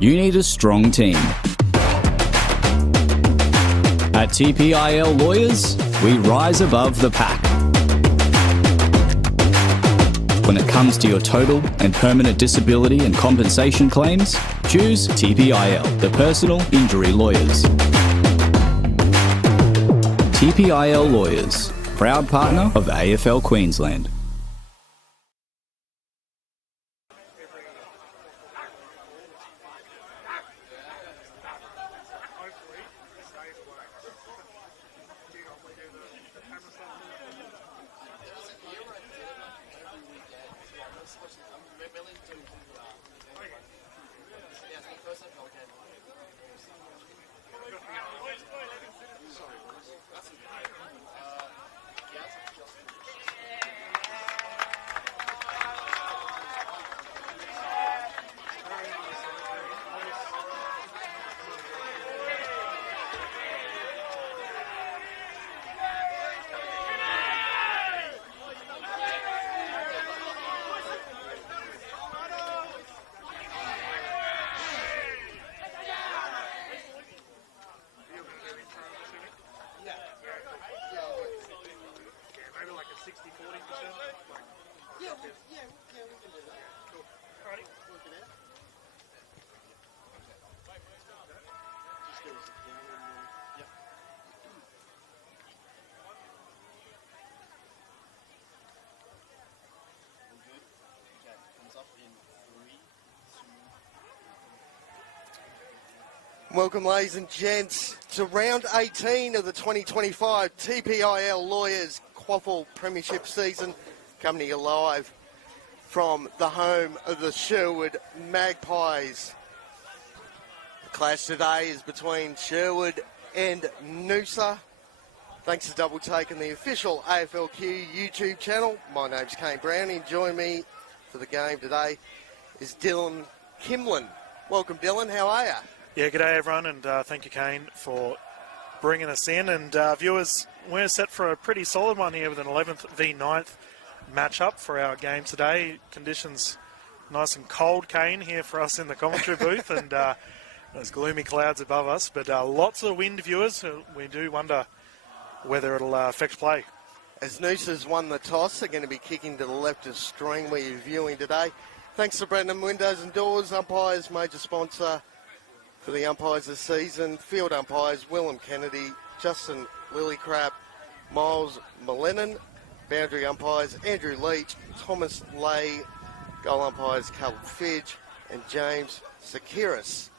You need a strong team. At TPIL Lawyers, we rise above the pack. When it comes to your total and permanent disability and compensation claims, choose TPIL, the personal injury lawyers. TPIL Lawyers, proud partner of AFL Queensland. Welcome, ladies and gents, to round 18 of the 2025 TPIL Lawyers QAFL Premiership season, coming to you live from the home of the Sherwood Magpies. The clash today is between Sherwood and Noosa. Thanks to Double Taking, the official AFLQ YouTube channel. My name's Kane Brown, and join me for the game today is Dylan Kimlin. Welcome, Dylan. How are you? Yeah, g'day everyone, and thank you, Kane, for bringing us in. And viewers, we're set for a pretty solid one here with an 11th v 9th matchup for our game today. Conditions nice and cold, Kane, here for us in the commentary booth, and there's gloomy clouds above us, but lots of wind, viewers. We do wonder whether it'll affect play. As Noosa's won the toss, they're going to be kicking to the left of screen where you're viewing today. Thanks to Brendan Windows and Doors, umpires, major sponsor for the umpires this season. Field umpires, Willem Kennedy, Justin Lillycrap, Miles Millenan. Boundary umpires, Andrew Leach, Thomas Lay. Goal umpires, Carl Fidge and James Sakiris.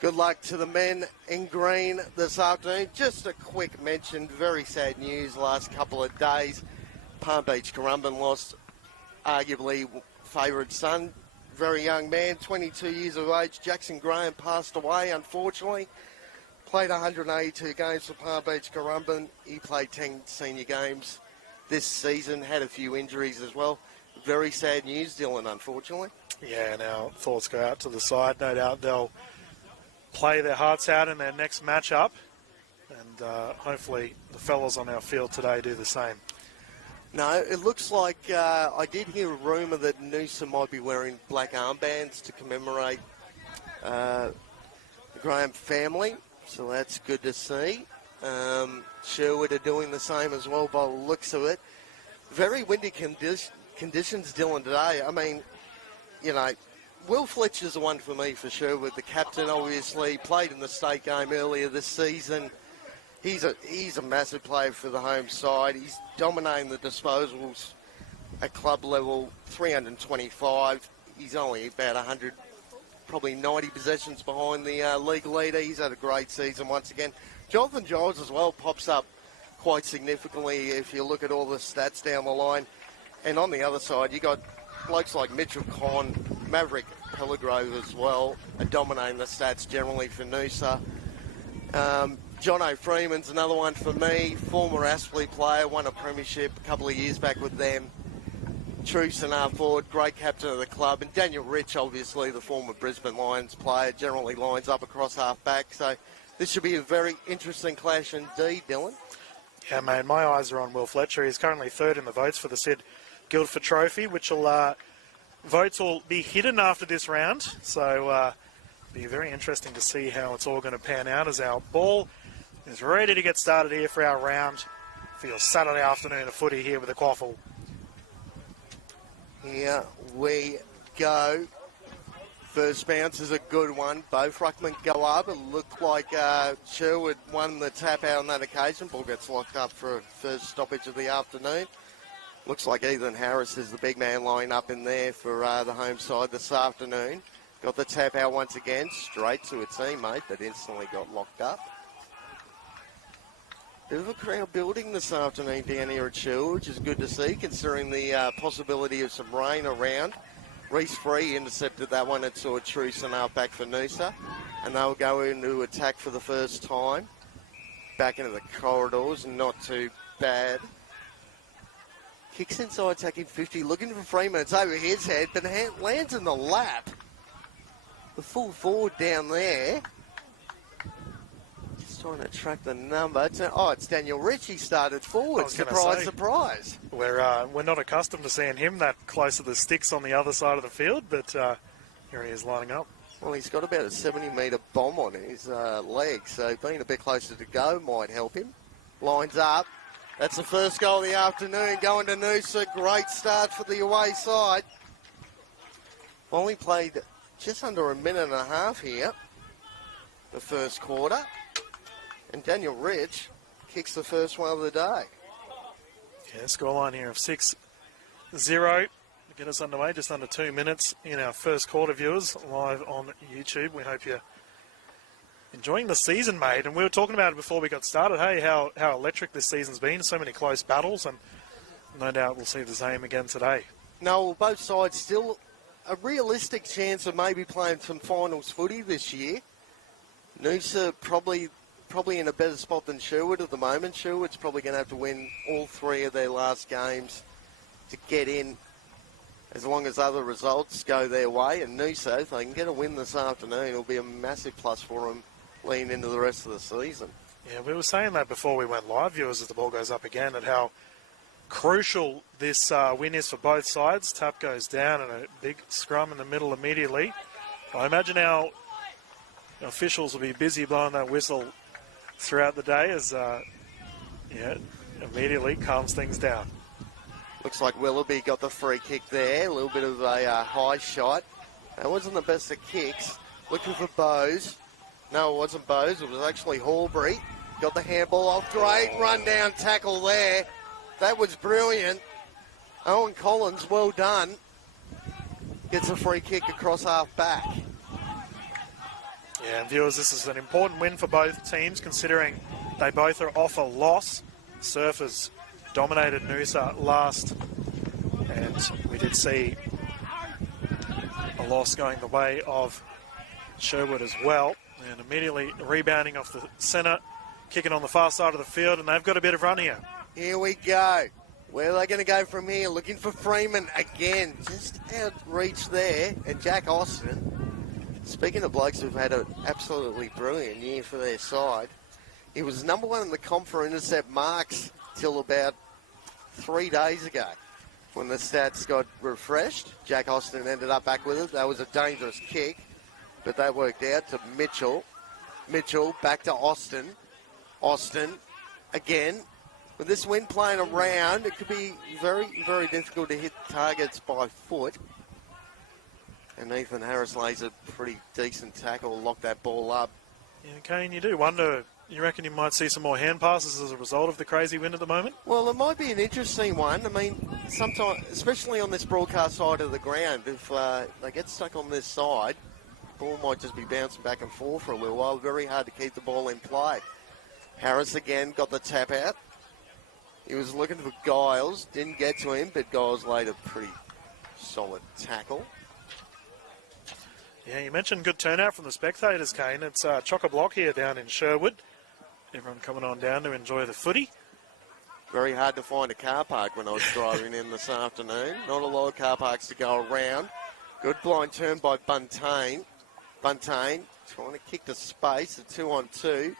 Good luck to the men in green this afternoon. Just a quick mention, very sad news last couple of days. Palm Beach Currumbin lost arguably favourite son, very young man, 22 years of age. Jackson Graham passed away, unfortunately. Played 182 games for Palm Beach Currumbin. He played 10 senior games this season, had a few injuries as well. Very sad news, Dylan, unfortunately. Yeah, and our thoughts go out to the side. No doubt they'll play their hearts out in their next matchup, and hopefully the fellas on our field today do the same. No, it looks like I did hear a rumour that Noosa might be wearing black armbands to commemorate the Graham family, so that's good to see. Sherwood are doing the same as well by the looks of it. Very windy conditions, Dylan, today. I mean, you know, Will Fletcher's the one for me for Sherwood. The captain, obviously, played in the state game earlier this season. He's a massive player for the home side. He's dominating the disposals at club level, 325. He's only about 100, probably 90 possessions behind the league leader. He's had a great season once again. Jonathan Giles as well pops up quite significantly if you look at all the stats down the line. And on the other side, you got blokes like Mitchell Conn, Maverick Pellegrove as well, are dominating the stats generally for Noosa. Jono Freeman's another one for me, former Aspley player, won a premiership a couple of years back with them. True centre forward, great captain of the club. And Daniel Rich, obviously, the former Brisbane Lions player, generally lines up across half-back. So this should be a very interesting clash indeed, Dylan. Yeah, man, my eyes are on Will Fletcher. He's currently third in the votes for the Sid Guildford Trophy, which will votes will be hidden after this round. So Be very interesting to see how it's all going to pan out as our ball is ready to get started here for our round for your Saturday afternoon of footy here with the QAFL. Here we go. First bounce is a good one. Both ruckmen go up. It looked like Sherwood won the tap out on that occasion. Ball gets locked up for a first stoppage of the afternoon. Looks like Ethan Harris is the big man lying up in there for the home side this afternoon. Got the tap out once again, straight to a teammate, but instantly got locked up. Bit of a crowd building this afternoon down here at Sherwood, which is good to see, considering the possibility of some rain around. Reece Free intercepted that one and saw a true half back for Noosa, and they'll go into attack for the first time. Back into the corridors, not too bad. Kicks inside, attacking 50, looking for Freeman. It's over his head, but lands in the lap. The full forward down there. Just trying to track the number. It's Daniel Ritchie started forward. Surprise. We're not accustomed to seeing him that close to the sticks on the other side of the field, but here he is lining up. Well, he's got about a 70-metre bomb on his leg, so being a bit closer to go might help him. Lines up. That's the first goal of the afternoon going to Noosa. Great start for the away side. Only played just under a minute and a half here, the first quarter. And Daniel Rich kicks the first one of the day. Yeah, scoreline here of 6-0 to get us underway, just under 2 minutes in our first quarter, viewers, live on YouTube. We hope you're enjoying the season, mate. And we were talking about it before we got started, hey, how electric this season's been. So many close battles, and no doubt we'll see the same again today. No, both sides still a realistic chance of maybe playing some finals footy this year. Noosa probably in a better spot than Sherwood at the moment. Sherwood's probably going to have to win all 3 of their last games to get in, as long as other results go their way. And Noosa, if they can get a win this afternoon, it'll be a massive plus for them leading into the rest of the season. Yeah, we were saying that before we went live, viewers, as the ball goes up again, and how crucial this win is for both sides. Tap goes down and a big scrum in the middle immediately. I imagine our officials will be busy blowing that whistle throughout the day as, immediately calms things down. Looks like Willoughby got the free kick there. A little bit of a high shot. That wasn't the best of kicks. Looking for Bose. No, it wasn't Bose. It was actually Horbury. Got the handball off. Great run-down tackle there. That was brilliant. Owen Collins, well done. Gets a free kick across half-back. Yeah, and viewers, this is an important win for both teams, considering they both are off a loss. Surfers dominated Noosa last, and we did see a loss going the way of Sherwood as well. And immediately rebounding off the centre, kicking on the far side of the field, and they've got a bit of run here. Here we go. Where are they going to go from here? Looking for Freeman again. Just outreach there. And Jack Austin, speaking of blokes who've had an absolutely brilliant year for their side, he was number 1 in the comp for intercept marks till about 3 days ago. When the stats got refreshed, Jack Austin ended up back with it. That was a dangerous kick, but that worked out to Mitchell. Mitchell back to Austin. Austin again. With this wind playing around, it could be very, very difficult to hit targets by foot. And Ethan Harris lays a pretty decent tackle, lock that ball up. Yeah, Kane, you do wonder, you reckon you might see some more hand passes as a result of the crazy wind at the moment? Well, it might be an interesting one. I mean, sometimes, especially on this broadcast side of the ground, if they get stuck on this side, the ball might just be bouncing back and forth for a little while. Very hard to keep the ball in play. Harris again got the tap out. He was looking for Giles, didn't get to him, but Giles laid a pretty solid tackle. Yeah, you mentioned good turnout from the spectators, Kane. It's chock-a-block here down in Sherwood. Everyone coming on down to enjoy the footy. Very hard to find a car park when I was driving in this afternoon. Not a lot of car parks to go around. Good blind turn by Buntain. Buntain trying to kick to space, a 2-on-2.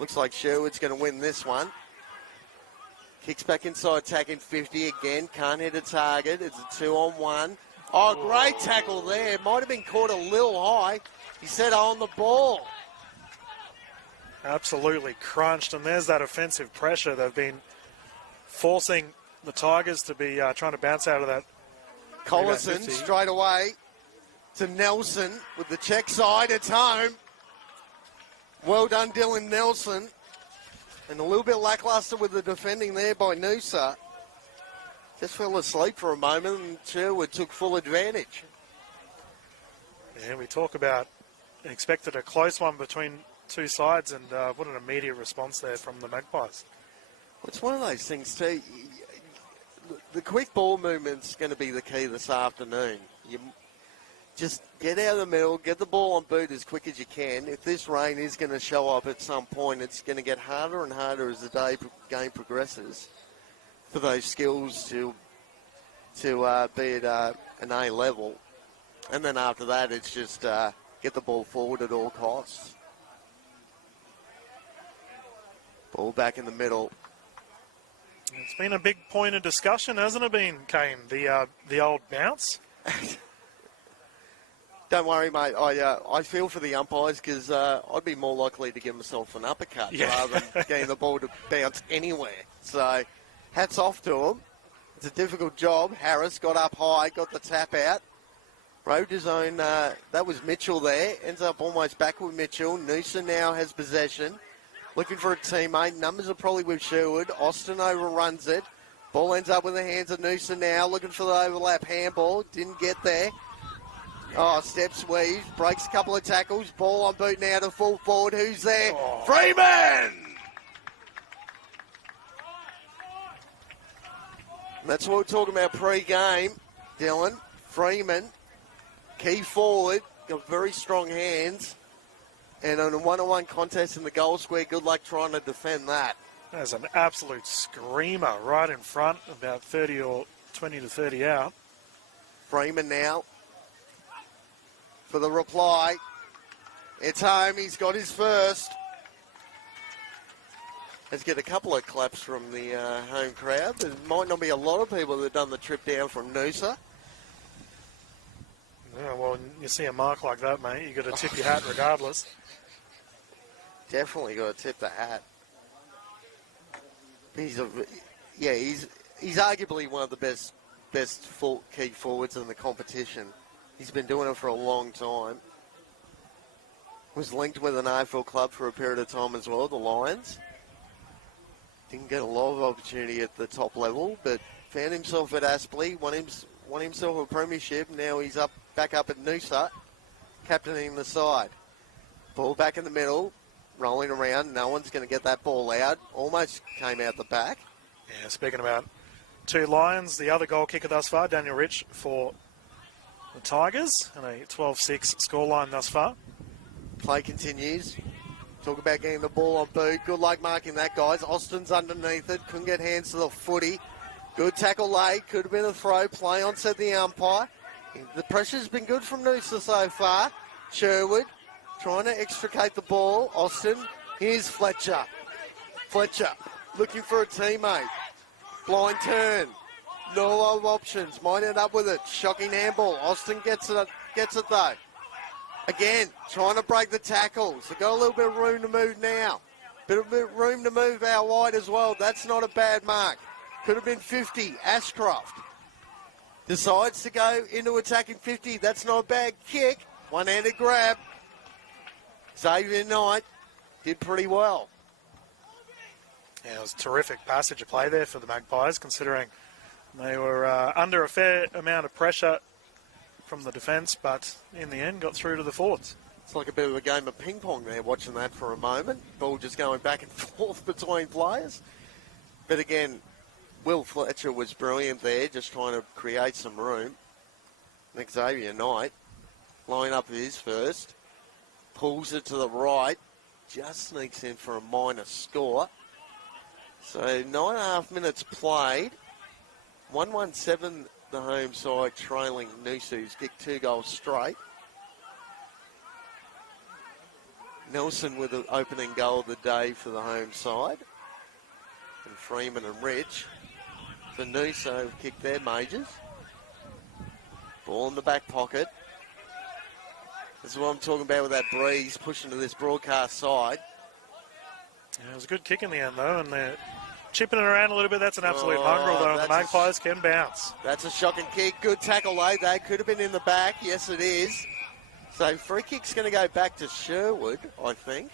Looks like Sherwood's going to win this one. Kicks back inside, attacking 50 again. Can't hit a target. It's a 2-on-1. Oh, great tackle there. Might have been caught a little high. He said on the ball. Absolutely crunched, and there's that offensive pressure. They've been forcing the Tigers to be trying to bounce out of that. Collison straight away to Nelson with the check side. It's home. Well done, Dylan Nelson. And a little bit lackluster with the defending there by Noosa. Just fell asleep for a moment and Sherwood took full advantage. Yeah, we talk about expected a close one between two sides, and what an immediate response there from the Magpies. It's one of those things too. The quick ball movement's going to be the key this afternoon. You just get out of the middle, get the ball on boot as quick as you can. If this rain is going to show up at some point, it's going to get harder and harder as the game progresses for those skills to be at an A level. And then after that, it's just get the ball forward at all costs. Ball back in the middle. It's been a big point of discussion, hasn't it been, Kane? The old bounce? Don't worry, mate. I feel for the umpires because I'd be more likely to give myself an uppercut rather than getting the ball to bounce anywhere. So hats off to them. It's a difficult job. Harris got up high, got the tap out. Rode his own. That was Mitchell there. Ends up almost back with Mitchell. Noosa now has possession. Looking for a teammate. Numbers are probably with Sherwood. Austin overruns it. Ball ends up in the hands of Noosa now. Looking for the overlap handball. Didn't get there. Oh, step sweep. Breaks a couple of tackles. Ball on boot now to full forward. Who's there? Oh. Freeman! That's what we're talking about pre-game, Dylan. Freeman, key forward. Got very strong hands. And on a one-on-one contest in the goal square, good luck trying to defend that. There's an absolute screamer right in front, about 30 or 20 to 30 out. Freeman now for the reply. It's home. He's got his first. Let's get a couple of claps from the home crowd. There might not be a lot of people that have done the trip down from Noosa. Yeah, well, you see a mark like that, mate, you got to tip your hat regardless. Definitely got to tip the hat. He's arguably one of the best key forwards in the competition. He's been doing it for a long time. Was linked with an AFL club for a period of time as well, the Lions. Didn't get a lot of opportunity at the top level, but found himself at Aspley, won himself a premiership. Now he's back up at Noosa, captaining the side. Ball back in the middle, rolling around. No one's going to get that ball out. Almost came out the back. Yeah, speaking about two Lions, the other goal kicker thus far, Daniel Rich for the Tigers, and a 12-6 scoreline thus far. Play continues. Talk about getting the ball on boot. Good luck marking that, guys. Austin's underneath it. Couldn't get hands to the footy. Good tackle late. Could have been a throw. Play on, said the umpire. The pressure's been good from Noosa so far. Sherwood trying to extricate the ball. Austin. Here's Fletcher. Fletcher looking for a teammate. Blind turn. No options. Might end up with it. Shocking handball. Austin gets it though. Again, trying to break the tackles. They've got a little bit of room to move now. Bit of room to move out wide as well. That's not a bad mark. Could have been 50. Ashcroft decides to go into attacking 50. That's not a bad kick. One-handed grab. Xavier Knight did pretty well. Yeah, it was a terrific passage of play there for the Magpies, considering they were under a fair amount of pressure from the defence, but in the end got through to the forwards. It's like a bit of a game of ping pong there, watching that for a moment. Ball just going back and forth between players. But again, Will Fletcher was brilliant there, just trying to create some room. Xavier Knight, line up his first, pulls it to the right, just sneaks in for a minor score. So 9.5 minutes played, 117 the home side trailing Noosa, who's kicked 2 goals straight. Nelson with the opening goal of the day for the home side. And Freeman and Rich for Noosa have kicked their majors. Ball in the back pocket. This is what I'm talking about with that breeze pushing to this broadcast side. Yeah, it was a good kick in the end, though, and they're chipping it around a little bit. That's an absolute mongrel, though, and the Magpies can bounce. That's a shocking kick. Good tackle, though. They could have been in the back. Yes, it is. So free kick's going to go back to Sherwood, I think.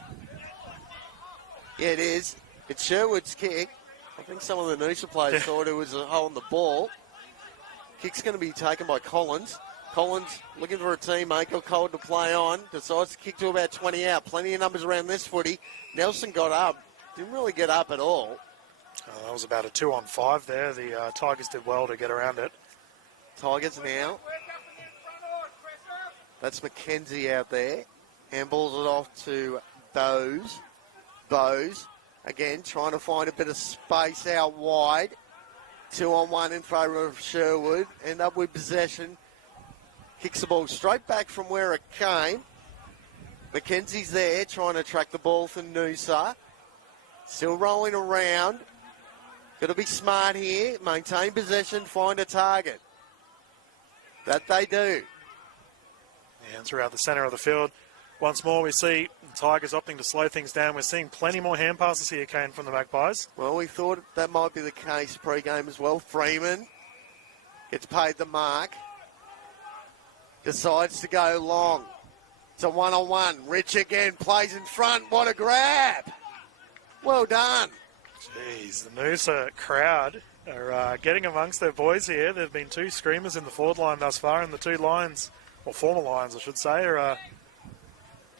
Yeah, it is. It's Sherwood's kick. I think some of the Noosa players thought it was a hole in the ball. Kick's going to be taken by Collins. Collins looking for a teammate, got cold to play on, decides to kick to about 20 out. Plenty of numbers around this footy. Nelson got up, didn't really get up at all. That was about a 2-on-5 there. The Tigers did well to get around it. Tigers now. That's McKenzie out there. Handballs it off to Bowes. Bowes, again, trying to find a bit of space out wide. 2-on-1 in favour of Sherwood. End up with possession. Kicks the ball straight back from where it came. McKenzie's there trying to track the ball for Noosa. Still rolling around. Got to be smart here. Maintain possession, find a target. That they do. And throughout the centre of the field, once more we see the Tigers opting to slow things down. We're seeing plenty more hand passes here, Kane, from the Magpies. Well, we thought that might be the case pre-game as well. Freeman gets paid the mark. Decides to go long. It's a one-on-one. Rich again plays in front. What a grab. Well done. Jeez, the Noosa crowd are getting amongst their boys here. There have been 2 screamers in the forward line thus far, and the 2 lines, or former lines I should say, are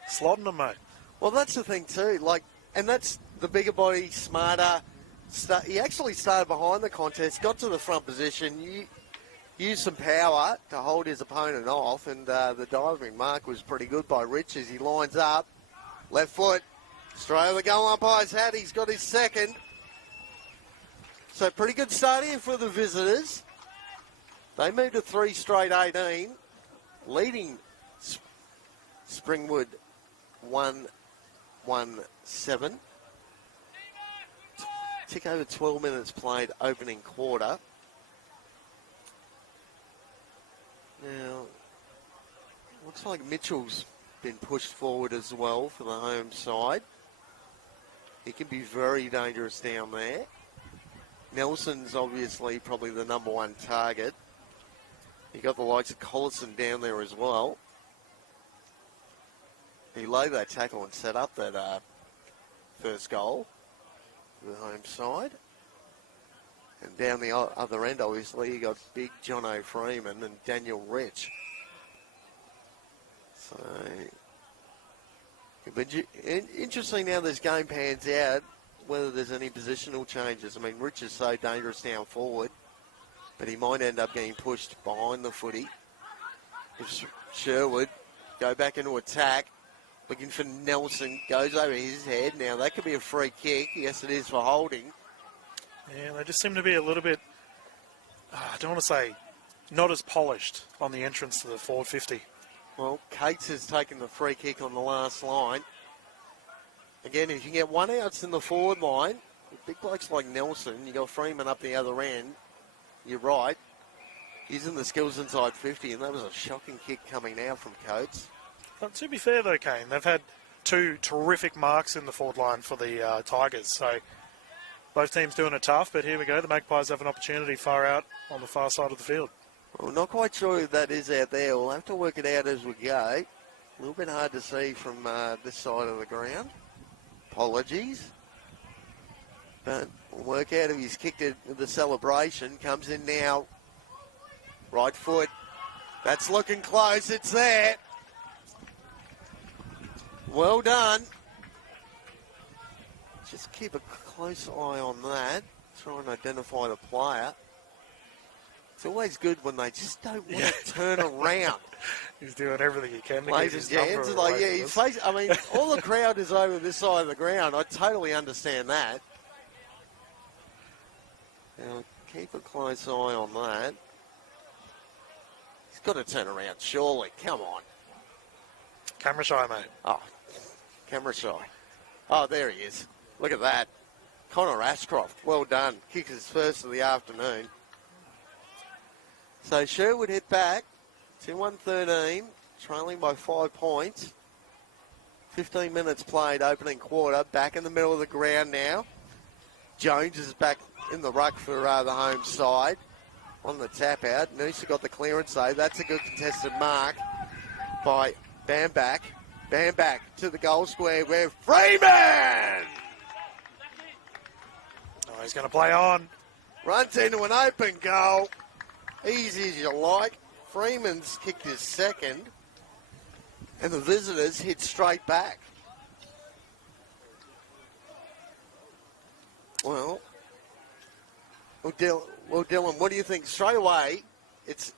slotting them, mate. Well, that's the thing too. And that's the bigger body, smarter. He actually started behind the contest, got to the front position, used some power to hold his opponent off, and the diving mark was pretty good by Rich as he lines up. Left foot, straight over the goal umpire's hat. He's got his second. So pretty good start here for the visitors. They moved to 3 straight 18, leading Springwood 1-1-7. Tick over 12 minutes played opening quarter. Now, looks like Mitchell's been pushed forward as well for the home side. He can be very dangerous down there. Nelson's obviously probably the number 1 target. You got the likes of Collison down there as well. He laid that tackle and set up that first goal for the home side. And down the other end, obviously, you got big Jono Freeman and Daniel Rich. So, but interesting how this game pans out, whether there's any positional changes. I mean, Rich is so dangerous down forward, but he might end up getting pushed behind the footy. If Sherwood go back into attack, looking for Nelson, goes over his head. Now, that could be a free kick. Yes, it is for holding. Yeah, they just seem to be a little bit, I don't want to say, not as polished on the entrance to the forward 50. Well, Cates has taken the free kick on the last line. Again, if you can get 1 outs in the forward line, with big blokes like Nelson, you got Freeman up the other end, you're right, using the skills inside 50, and that was a shocking kick coming out from Coates. But to be fair, though, Kane, they've had 2 terrific marks in the forward line for the Tigers, so both teams doing it tough, but here we go. The Magpies have an opportunity far out on the far side of the field. Well, not quite sure if that is out there. We'll have to work it out as we go. A little bit hard to see from this side of the ground. Apologies. But we'll work out if he's kicked it with the celebration. Comes in now. Right foot. That's looking close. It's there. Well done. Just keep a close eye on that. Try and identify the player. It's always good when they just don't want to turn around. He's doing everything he can to Ladies get his and number gents, away I mean, all the crowd is over this side of the ground. I totally understand that. Now, keep a close eye on that. He's got to turn around, surely. Come on. Camera shy, mate. Oh, camera shy. Oh, there he is. Look at that. Connor Ashcroft, well done. Kick his first of the afternoon. So Sherwood hit back, 2-1-13. trailing by 5 points. 15 minutes played, opening quarter. Back in the middle of the ground now. Jones is back in the ruck for the home side. On the tap out. Noosa got the clearance though. That's a good contested mark by Bamback. Bamback to the goal square where Freeman! Oh, he's going to play on. Runs into an open goal. Easy as you like. Freeman's kicked his second. And the visitors hit straight back. Well, Dylan, what do you think? Straight away, it's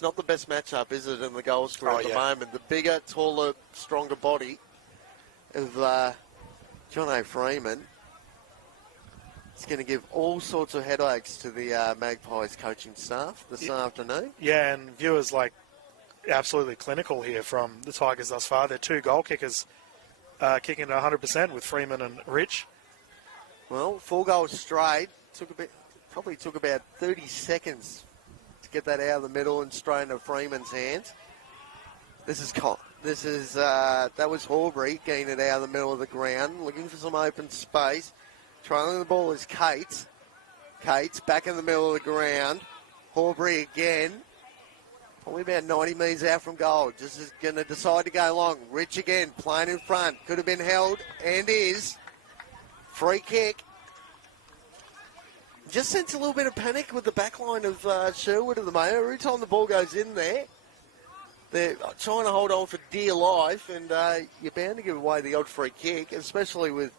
not the best matchup, is it, in the goal scorer at the moment? The bigger, taller, stronger body of John O. Freeman. It's going to give all sorts of headaches to the Magpies coaching staff this afternoon. Yeah, and viewers absolutely clinical here from the Tigers thus far. They're 2 goal kickers kicking at 100% with Freeman and Rich. Well, 4 goals straight. Probably took about 30 seconds to get that out of the middle and straight into Freeman's hands. That was Horbury getting it out of the middle of the ground, looking for some open space. Trailing the ball is Cates. Cates back in the middle of the ground. Horbury again. Probably about 90 metres out from goal. Just is going to decide to go long. Rich again, playing in front. Could have been held and is. Free kick. Just sense a little bit of panic with the back line of Sherwood at the moment. Every time the ball goes in there, they're trying to hold on for dear life, and you're bound to give away the odd free kick, especially with,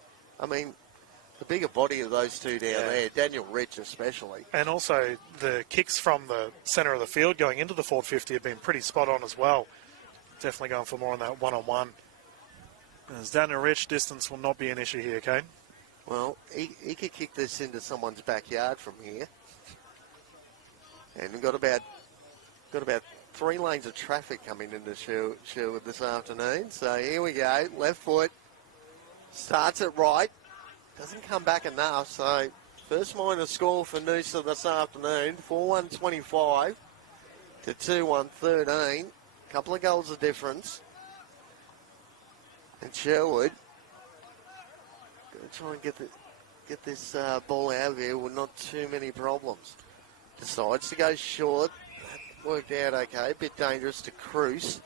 the bigger body of those two down there, Daniel Rich especially. And also the kicks from the centre of the field going into the forward 50 have been pretty spot on as well. Definitely going for more on that one-on-one. As Daniel Rich, distance will not be an issue here, Kane. Well, he could kick this into someone's backyard from here. And we've got about 3 lanes of traffic coming into Sherwood this afternoon. So here we go. Left foot. Starts it right. Doesn't come back enough. So first minor score for Noosa this afternoon. 4-1-25 to 2-1-13. Couple of goals of difference. And Sherwood going to try and get this ball out of here with not too many problems. Decides to go short. That worked out okay. A bit dangerous to Cruz.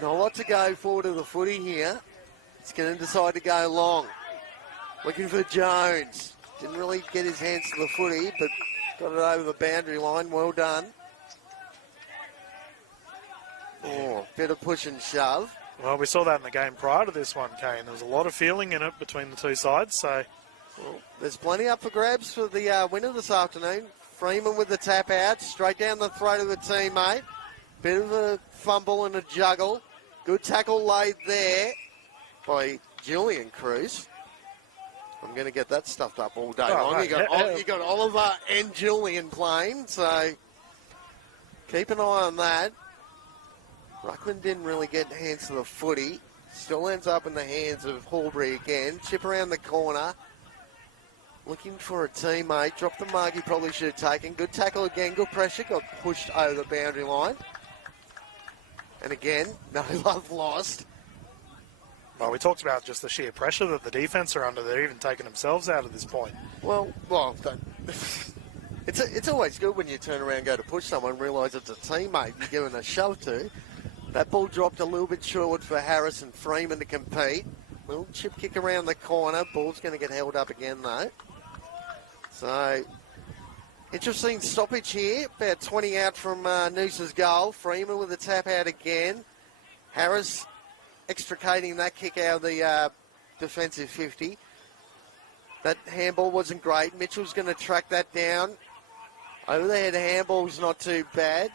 Not a lot to go forward of the footy here. It's going to decide to go long. Looking for Jones. Didn't really get his hands to the footy, but got it over the boundary line. Well done. Oh, bit of push and shove. Well, we saw that in the game prior to this one, Kane. There was a lot of feeling in it between the two sides. So, well, there's plenty up for grabs for the winner this afternoon. Freeman with the tap out, straight down the throat of the teammate. Bit of a fumble and a juggle. Good tackle laid there by Julian Cruz. I'm going to get that stuffed up all day long. Right. You got Oliver and Julian playing, so keep an eye on that. Ruckman didn't really get hands to the footy. Still ends up in the hands of Horbury again. Chip around the corner. Looking for a teammate. Dropped the mark he probably should have taken. Good tackle again. Good pressure. Got pushed over the boundary line. And again, no love lost. Well, we talked about just the sheer pressure that the defence are under. They're even taking themselves out at this point. Well, it's always good when you turn around and go to push someone and realise it's a teammate you're giving a shove to. That ball dropped a little bit short for Harris and Freeman to compete. Little chip kick around the corner. Ball's going to get held up again, though. So, interesting stoppage here. About 20 out from Noosa's goal. Freeman with the tap out again. Harris extricating that kick out of the defensive 50. That handball wasn't great. Mitchell's going to track that down. Over the head handball's not too bad.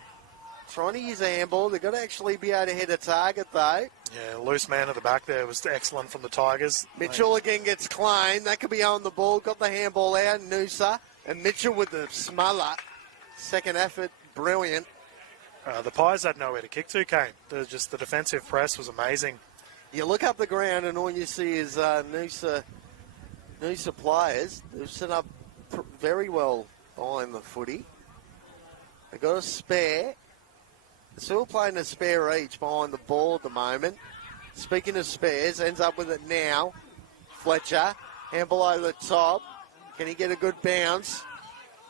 Trying to use a handball. They've got to actually be able to hit a target, though. Yeah, loose man at the back there was excellent from the Tigers. Mitchell again gets claimed. That could be on the ball. Got the handball out, Noosa. And Mitchell with the smother. Second effort, brilliant. The Pies had nowhere to kick to, Kane. The defensive press was amazing. You look up the ground and all you see is Noosa players. They've set up very well behind the footy. They got a spare. They're still playing a spare each behind the ball at the moment. Speaking of spares, ends up with it now. Fletcher, handball over the top. Can he get a good bounce?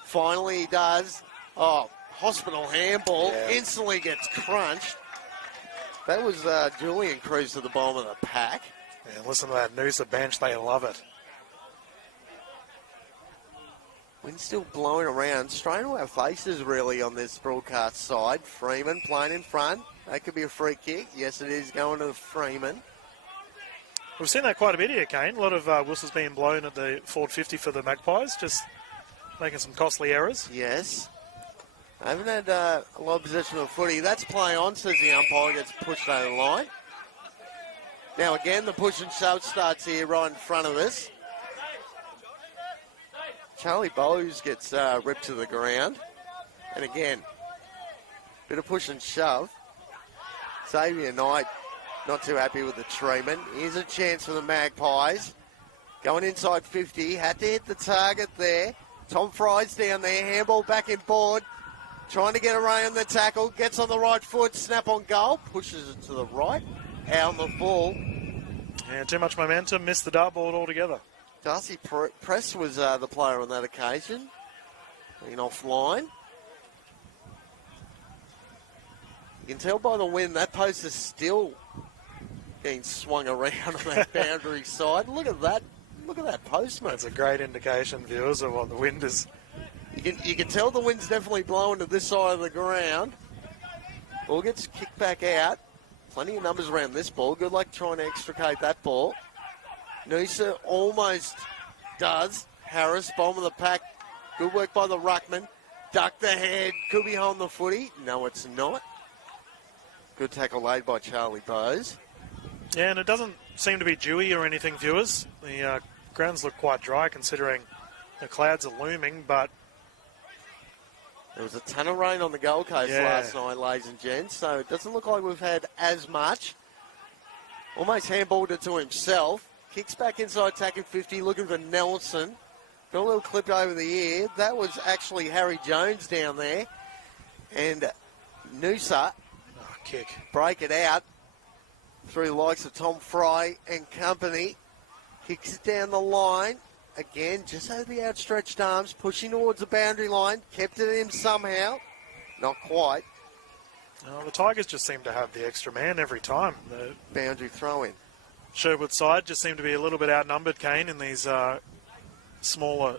Finally he does. Oh, hospital handball. Yeah. Instantly gets crunched. That was Julian Cruz to the bottom of the pack. Yeah, listen to that Noosa bench. They love it. Wind's still blowing around. Straight to our faces, really, on this broadcast side. Freeman playing in front. That could be a free kick. Yes, it is going to Freeman. We've seen that quite a bit here, Kane. A lot of whistles being blown at the forward 50 for the Magpies, just making some costly errors. Yes. I haven't had a lot of possession of footy. That's play on, says the umpire, gets pushed over the line. Now again, the push and shove starts here right in front of us. Charlie Bowes gets ripped to the ground. And again, bit of push and shove. Xavier Knight not too happy with the treatment. Here's a chance for the Magpies. Going inside 50, had to hit the target there. Tom Fry's down there, handball back in board. Trying to get around the tackle, gets on the right foot, snap on goal, pushes it to the right, out on the full. Yeah, too much momentum, missed the dartboard altogether. Darcy Press was the player on that occasion, being offline. You can tell by the wind that post is still being swung around on that boundary side. Look at that. Look at that post, mate. That's a great indication, viewers, of what the wind is. You can tell the wind's definitely blowing to this side of the ground. Ball gets kicked back out. Plenty of numbers around this ball. Good luck trying to extricate that ball. Noosa almost does. Harris, bottom of the pack. Good work by the ruckman. Ducked the head. Could be holding the footy. No, it's not. Good tackle laid by Charlie Bowes. Yeah, and it doesn't seem to be dewy or anything, viewers. The grounds look quite dry considering the clouds are looming, but... There was a ton of rain on the Gold Coast Yeah. last night, ladies and gents, so it doesn't look like we've had as much. Almost handballed it to himself. Kicks back inside, attacking 50, looking for Nelson. Got a little clip over the ear. That was actually Harry Jones down there. And Noosa kick. break it out through the likes of Tom Fry and company. Kicks it down the line. Again, just over the outstretched arms, pushing towards the boundary line. Kept it in somehow. Not quite. The Tigers just seem to have the extra man every time. The Boundary throw-in. Sherwood side just seem to be a little bit outnumbered, Kane, in these smaller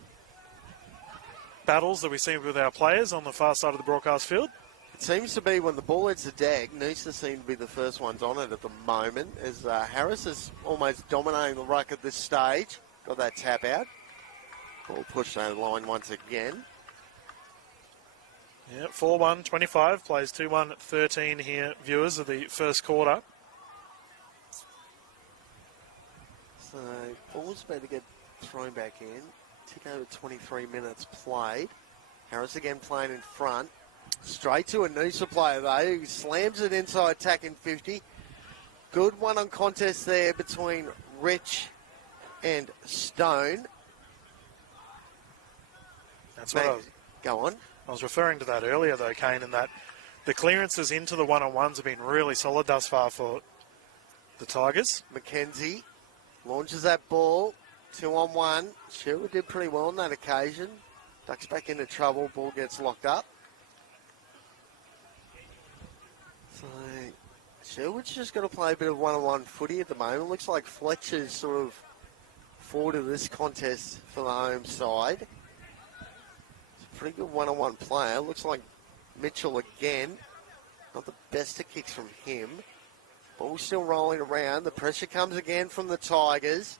battles that we see with our players on the far side of the broadcast field. It seems to be when the ball hits the deck, Noosa seem to be the first ones on it at the moment, as Harris is almost dominating the ruck at this stage. Got that tap out. Ball pushed over the line once again. Yeah, 4-1, 25, plays 2-1, 13 here, viewers, of the first quarter. So, ball's about to get thrown back in. Tick over 23 minutes played. Harris again playing in front. Straight to a Noosa player though, who slams it inside, attacking 50. Good one-on contest there between Rich and Stone. That's what Go on. I was referring to that earlier, though, Kane, in that the clearances into the one-on-ones have been really solid thus far for the Tigers. Mackenzie launches that ball, 2-on-1. Sherwood did pretty well on that occasion. Ducks back into trouble, ball gets locked up. So Sherwood's just got to play a bit of one-on-one footy at the moment. Looks like Fletcher's sort of forward of this contest for the home side. It's a pretty good one-on-one player. Looks like Mitchell again. Not the best of kicks from him. Ball still rolling around. The pressure comes again from the Tigers.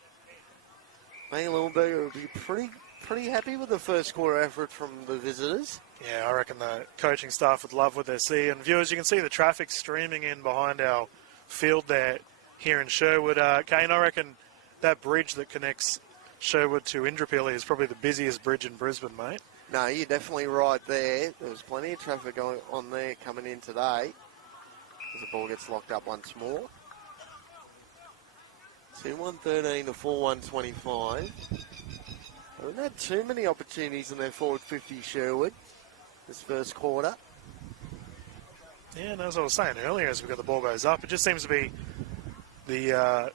May Lillenberger will be pretty happy with the first quarter effort from the visitors. Yeah, I reckon the coaching staff would love what they see. And viewers, you can see the traffic streaming in behind our field there here in Sherwood. Kane, I reckon that bridge that connects Sherwood to Indooroopilly is probably the busiest bridge in Brisbane, mate. No, you're definitely right there. There was plenty of traffic going on there coming in today. As the ball gets locked up once more. 2-1-13 to 4-1-25. They haven't had too many opportunities in their forward 50, Sherwood. this first quarter. Yeah, and as I was saying earlier, as we got the ball goes up, it just seems to be the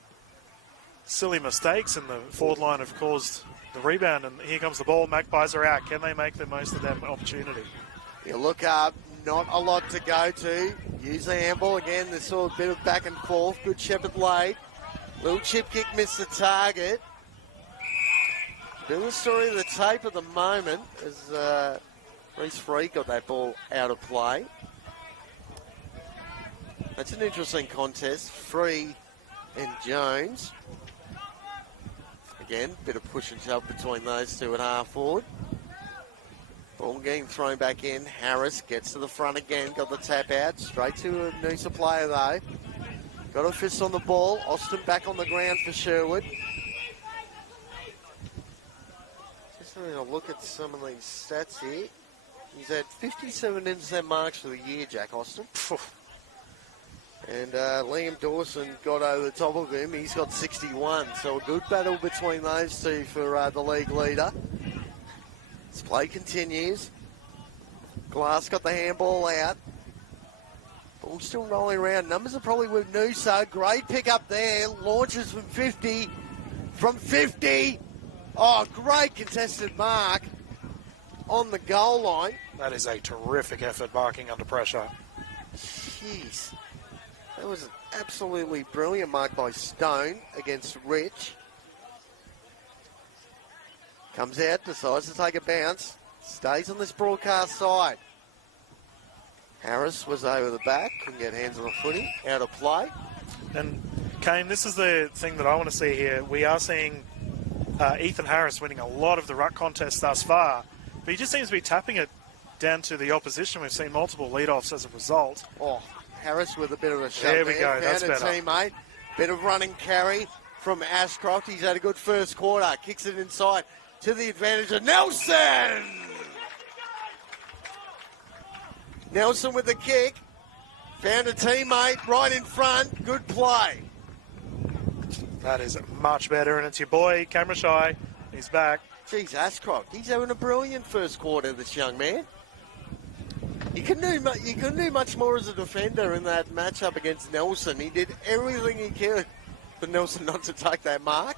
silly mistakes in the forward line have caused the rebound. And here comes the ball. Magpies are out. Can they make the most of that opportunity? You look up, not a lot to go to. Use the handball again. There's sort of a bit of back and forth. Good Shepherd late. Little chip kick missed the target. Bit of the story of the tape at the moment as Reece Free got that ball out of play. That's an interesting contest. Free and Jones. Again, bit of push and shove between those two at half forward. Ball getting thrown back in. Harris gets to the front again. Got the tap out. Straight to a Noosa player though. Got a fist on the ball. Austin back on the ground for Sherwood. Just having a look at some of these stats here. He's had 57 intercept marks for the year, Jack Austin. And Liam Dawson got over the top of him. He's got 61. So a good battle between those two for the league leader. This play continues. Glass got the handball out. Ball still rolling around. Numbers are probably with Noosa. Great pick up there. Launches from 50. From 50. Oh, great contested mark on the goal line. That is a terrific effort marking under pressure. Jeez. That was an absolutely brilliant mark by Stone against Rich. Comes out, decides to take a bounce. Stays on this broadcast side. Harris was over the back. Couldn't get hands on the footy. Out of play. And, Kane, this is the thing that I want to see here. We are seeing Ethan Harris winning a lot of the ruck contests thus far. But he just seems to be tapping it down to the opposition. We've seen multiple lead-offs as a result. Oh, Harris with a bit of a shove there. We go. Found That's a better. Teammate. Bit of running carry from Ashcroft. He's had a good first quarter. Kicks it inside to the advantage of Nelson. Nelson with the kick. Found a teammate right in front. Good play. That is much better, and it's your boy, Camera Shy. He's back. Geez, Ashcroft. He's having a brilliant first quarter, this young man. You couldn't do much more as a defender in that matchup against Nelson. He did everything he could for Nelson not to take that mark.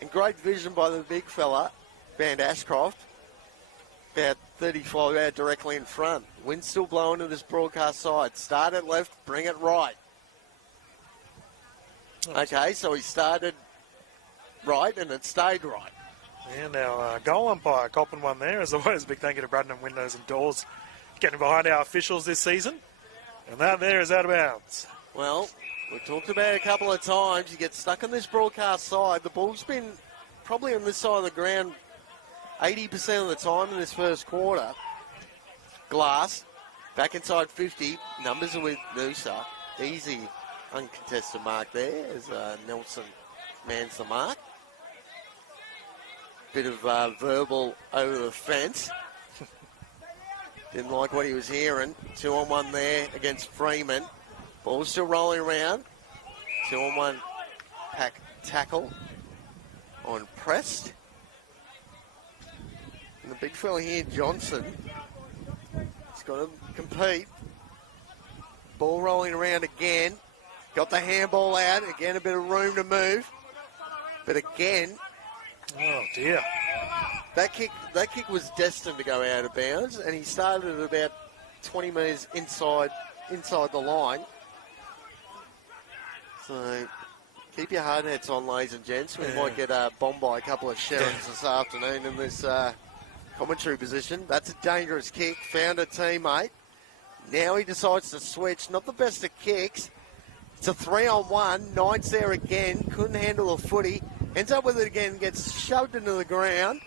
And great vision by the big fella, Van Ashcroft. About 35 out directly in front. Wind still blowing to this broadcast side. Start at left, bring it right. Okay, so he started right and it stayed right. And our goal umpire copping one there. As always, big thank you to Braden Windows and Doors getting behind our officials this season. And that there is out of bounds. Well, we talked about it a couple of times. You get stuck on this broadcast side. The ball's been probably on this side of the ground 80% of the time in this first quarter. Glass, back inside 50. Numbers are with Noosa. Easy uncontested mark there as Nelson mans the mark. Bit of verbal over the fence. Didn't like what he was hearing. 2-on-1 there against Freeman. Ball still rolling around. 2-on-1 pack tackle on Prest. And the big fella here, Johnson, he's got to compete. Ball rolling around again. Got the handball out. Again, a bit of room to move. But again, oh dear. That kick was destined to go out of bounds, and he started at about 20 metres inside the line. So keep your hard hats on, ladies and gents. We might get bombed by a couple of Sherrons this afternoon in this commentary position. That's a dangerous kick. Found a teammate. Now he decides to switch. Not the best of kicks. It's a 3-on-1. Knight's there again. Couldn't handle the footy. Ends up with it again. Gets shoved into the ground.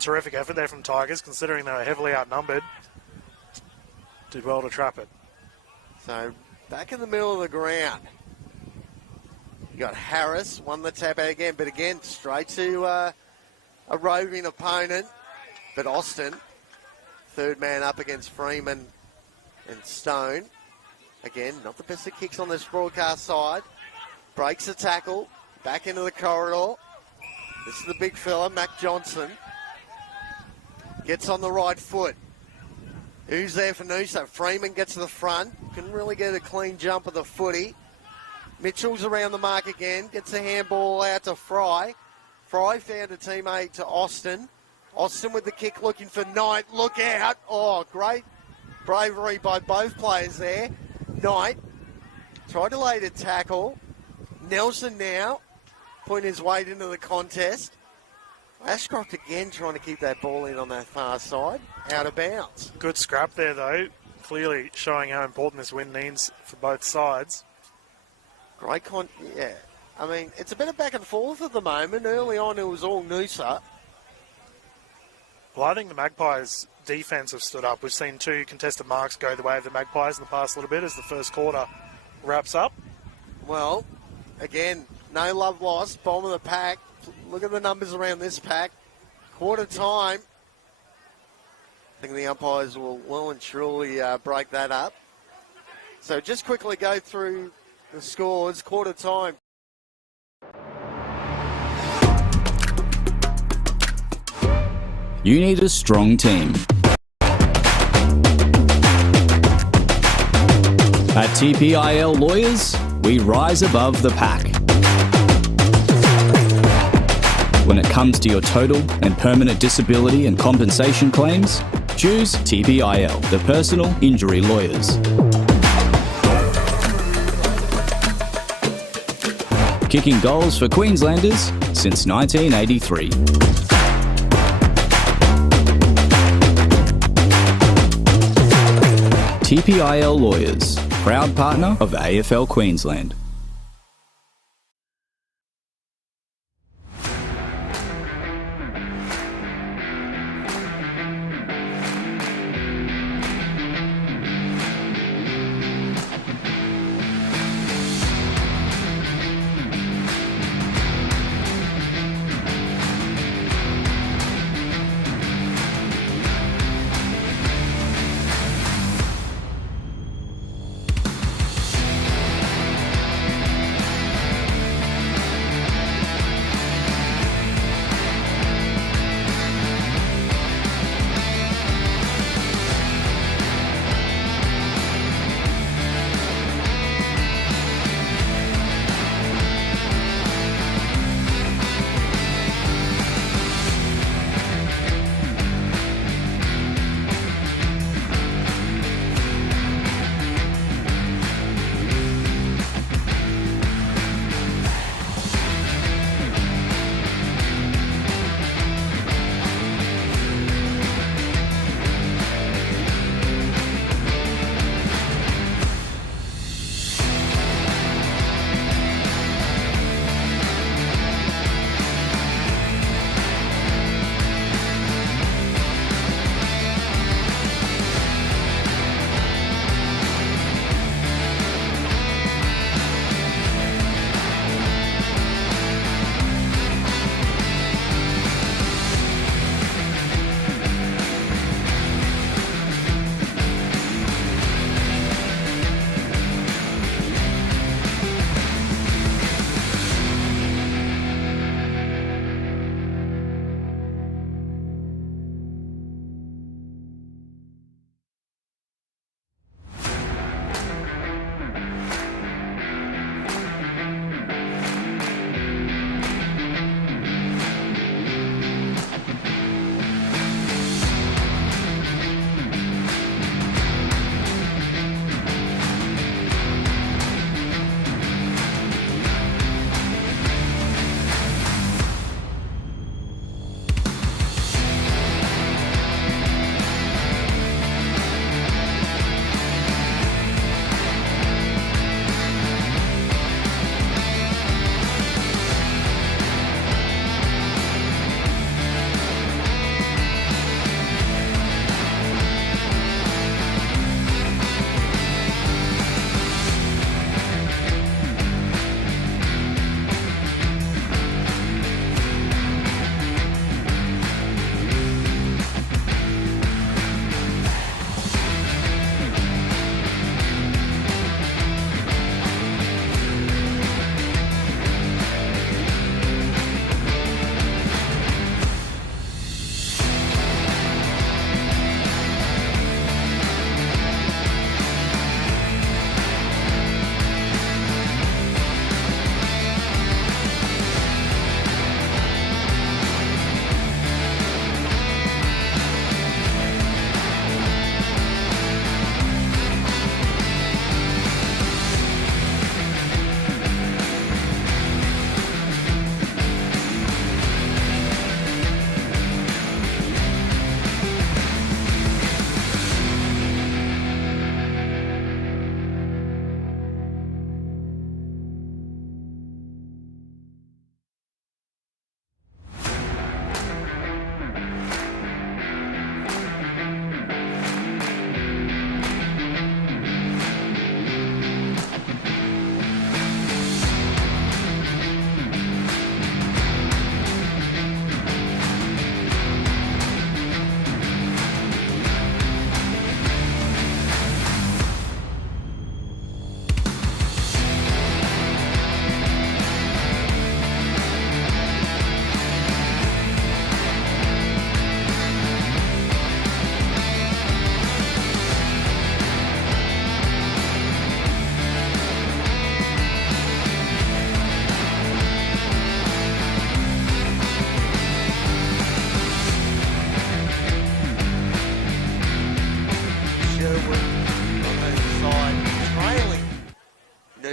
Terrific effort there from Tigers, considering they were heavily outnumbered. Did well to trap it. So back in the middle of the ground. You got Harris. Won the tap out again. But again, straight to a roving opponent. But Austin, third man up against Freeman and Stone. Again, not the best of kicks on this broadcast side. Breaks the tackle. Back into the corridor. This is the big fella, Mac Johnson. Gets on the right foot. Who's there for Noosa? Freeman gets to the front. Couldn't really get a clean jump of the footy. Mitchell's around the mark again. Gets the handball out to Fry. Fry found a teammate to Austin. Austin with the kick looking for Knight. Look out. Oh, great bravery by both players there. Knight tried to lay the tackle. Nelson now putting his weight into the contest. Ashcroft again trying to keep that ball in on that far side. Out of bounds. Good scrap there, though. Clearly showing how important this win means for both sides. Great yeah. I mean, it's a bit of back and forth at the moment. Early on, it was all Noosa. Well, I think the Magpies' defence have stood up. We've seen 2 contested marks go the way of the Magpies in the past little bit as the first quarter wraps up. Well, again, no love lost. Bottom of the pack. Look at the numbers around this pack. Quarter time. I think the umpires will well and truly break that up. So just quickly go through the scores. Quarter time. You need a strong team. At TPIL Lawyers, we rise above the pack. When it comes to your total and permanent disability and compensation claims, choose TPIL, the personal injury lawyers. Kicking goals for Queenslanders since 1983. TPIL Lawyers, proud partner of AFL Queensland.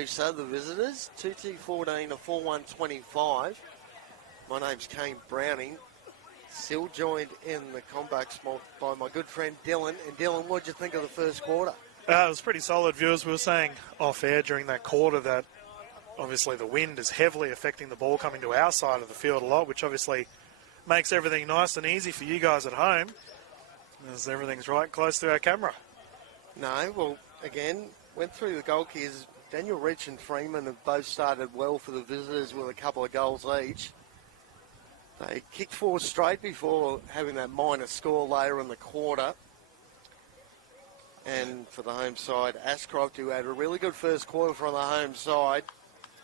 Noosa, the visitors. 2T14 to 4-1-25. My name's Kane Browning. Still joined in the comebacks by my good friend Dylan. And Dylan, what'd you think of the first quarter? It was pretty solid, viewers. We were saying off air during that quarter that obviously the wind is heavily affecting the ball coming to our side of the field a lot, which obviously makes everything nice and easy for you guys at home, as everything's right close to our camera. No, well, again, went through the goal keys. Daniel Rich and Freeman have both started well for the visitors with a couple of goals each. They kicked 4 straight before having that minor score later in the quarter. And for the home side, Ashcroft, who had a really good first quarter from the home side,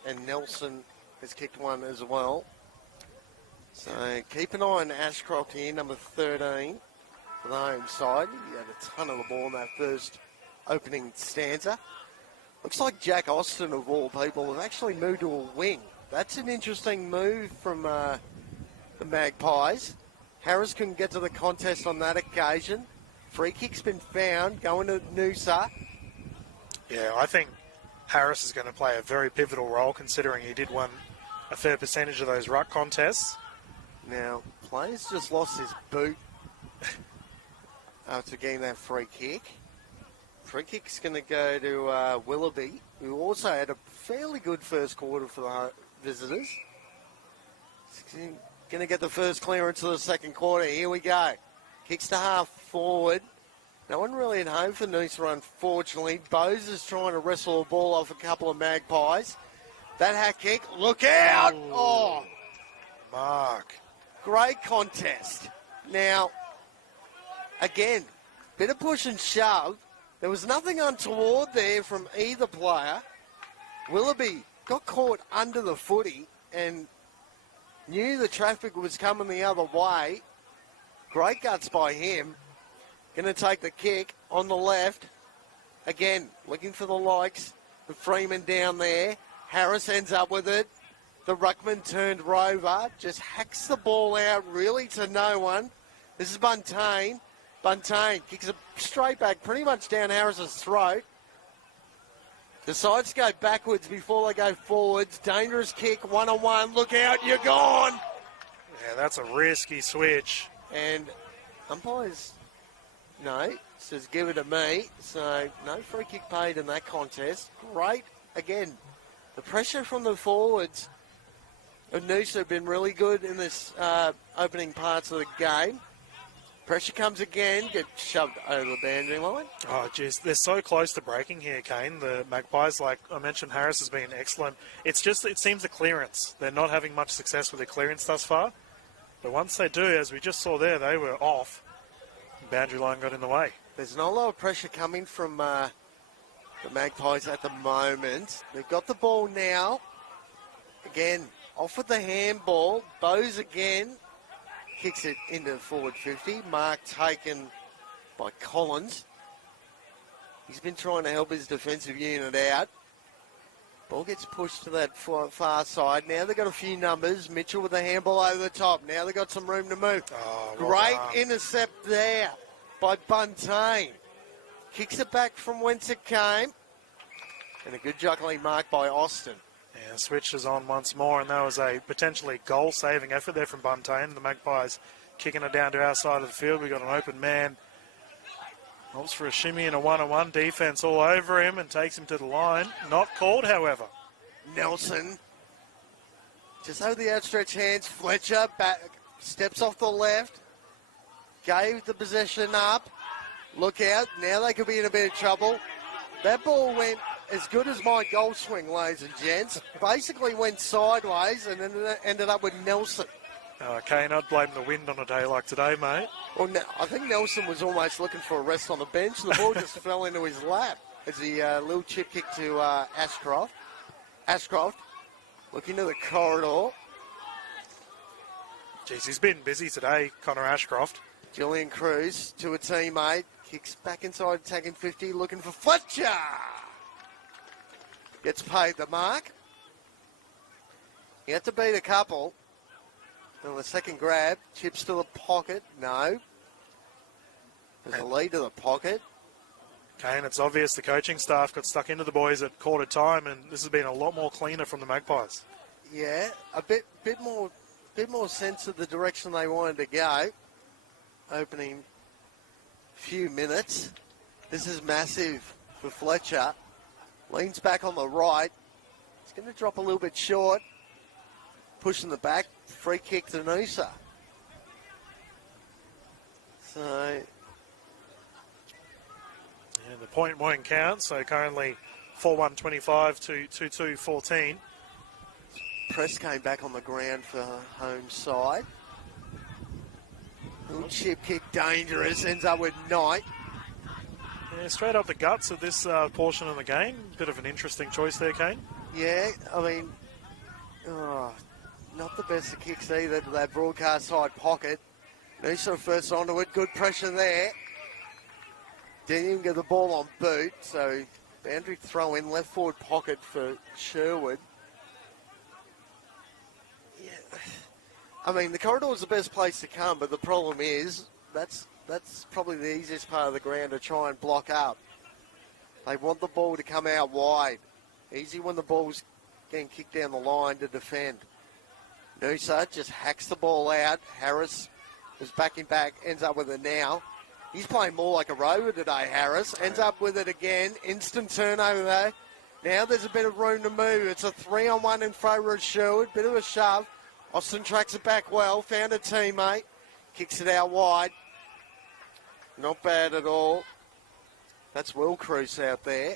and Nelson has kicked one as well. So keep an eye on Ashcroft here, number 13 for the home side. He had a ton of the ball in that first opening stanza. Looks like Jack Austin, of all people, has actually moved to a wing. That's an interesting move from the Magpies. Harris couldn't get to the contest on that occasion. Free kick's been found, going to Noosa. Yeah, I think Harris is going to play a very pivotal role, considering he did win a fair percentage of those ruck contests. Now, player's just lost his boot after getting that free kick. Free kick's going to go to Willoughby, who also had a fairly good first quarter for the visitors. Going to get the first clearance of the second quarter. Here we go. Kicks to half forward. No one really at home for Noosa, unfortunately. Bose is trying to wrestle the ball off a couple of Magpies. That hack kick. Look out! Oh, Mark. great contest. Now, again, bit of push and shove. There was nothing untoward there from either player. Willoughby got caught under the footy and knew the traffic was coming the other way. Great guts by him. Going to take the kick on the left. Again, looking for the likes of Freeman down there. Harris ends up with it. The ruckman turned rover. Just hacks the ball out really to no one. This is Buntain. Buntain kicks it straight back pretty much down Harris's throat. Decides to go backwards before they go forwards. Dangerous kick, one-on-one. Look out, you're gone. Yeah, that's a risky switch. And umpires, no, says give it to me. So no free kick paid in that contest. Great, again, the pressure from the forwards of Noosa have been really good in this opening parts of the game. Pressure comes again, gets shoved over the boundary line. Oh, jeez, they're so close to breaking here, Kane. The Magpies, like I mentioned, Harris has been excellent. It's just, it seems the clearance. They're not having much success with their clearance thus far. But once they do, as we just saw there, they were off. The boundary line got in the way. There's not a lot of pressure coming from the Magpies at the moment. They've got the ball now. Again, off with the handball. Bose again. Kicks it into forward 50. Mark taken by Collins. He's been trying to help his defensive unit out. Ball gets pushed to that far side. Now they've got a few numbers. Mitchell with the handball over the top. Now they've got some room to move. Oh, Great intercept there by Buntain. Kicks it back from whence it came. And a good juggling mark by Austin. Yeah, switches on once more, and that was a potentially goal-saving effort there from Buntain. The Magpies kicking it down to our side of the field. We got an open man. Opts for a shimmy and a one-on-one defense all over him and takes him to the line. Not called, however. Nelson. Just over the outstretched hands. Fletcher back, steps off the left. Gave the possession up. Look out. Now they could be in a bit of trouble. That ball went as good as my goal swing, ladies and gents. Basically went sideways and then ended up with Nelson. Kane, I'd blame the wind on a day like today, mate. Well, I think Nelson was almost looking for a rest on the bench. The ball just fell into his lap as the little chip kick to Ashcroft. Ashcroft looking to the corridor. Jeez, he's been busy today, Connor Ashcroft. Julian Cruz to a teammate. Kicks back inside, attacking 50, looking for Fletcher. Gets paid the mark. He had to beat a couple. And the second grab, chips to the pocket. No. There's a lead to the pocket. Kane, it's obvious the coaching staff got stuck into the boys at quarter time, and this has been a lot more cleaner from the Magpies. Yeah, a bit more sense of the direction they wanted to go. Opening few minutes. This is massive for Fletcher. Leans back on the right. It's going to drop a little bit short. Pushing the back. Free kick to Noosa. So... yeah, the point won't count, so currently 4-1-25 to 2-2-14. Press came back on the ground for home side. Little chip kick, dangerous. Ends up with Knight. Yeah, straight up the guts of this portion of the game. Bit of an interesting choice there, Kane. Yeah, I mean, not the best of kicks either to that broadcast side pocket. Noosa first onto it. Good pressure there. Didn't even get the ball on boot, so boundary throw in left forward pocket for Sherwood. Yeah, I mean the corridor is the best place to come, but the problem is that's probably the easiest part of the ground to try and block up. They want the ball to come out wide. Easy when the ball's getting kicked down the line to defend. Noosa just hacks the ball out. Harris is backing back, ends up with it now. He's playing more like a rover today, Harris. Ends up with it again. Instant turnover, though. Now there's a bit of room to move. It's a 3-on-1 in favour of Sherwood. Bit of a shove. Austin tracks it back well. Found a teammate. Kicks it out wide. Not bad at all. That's Will Cruz out there.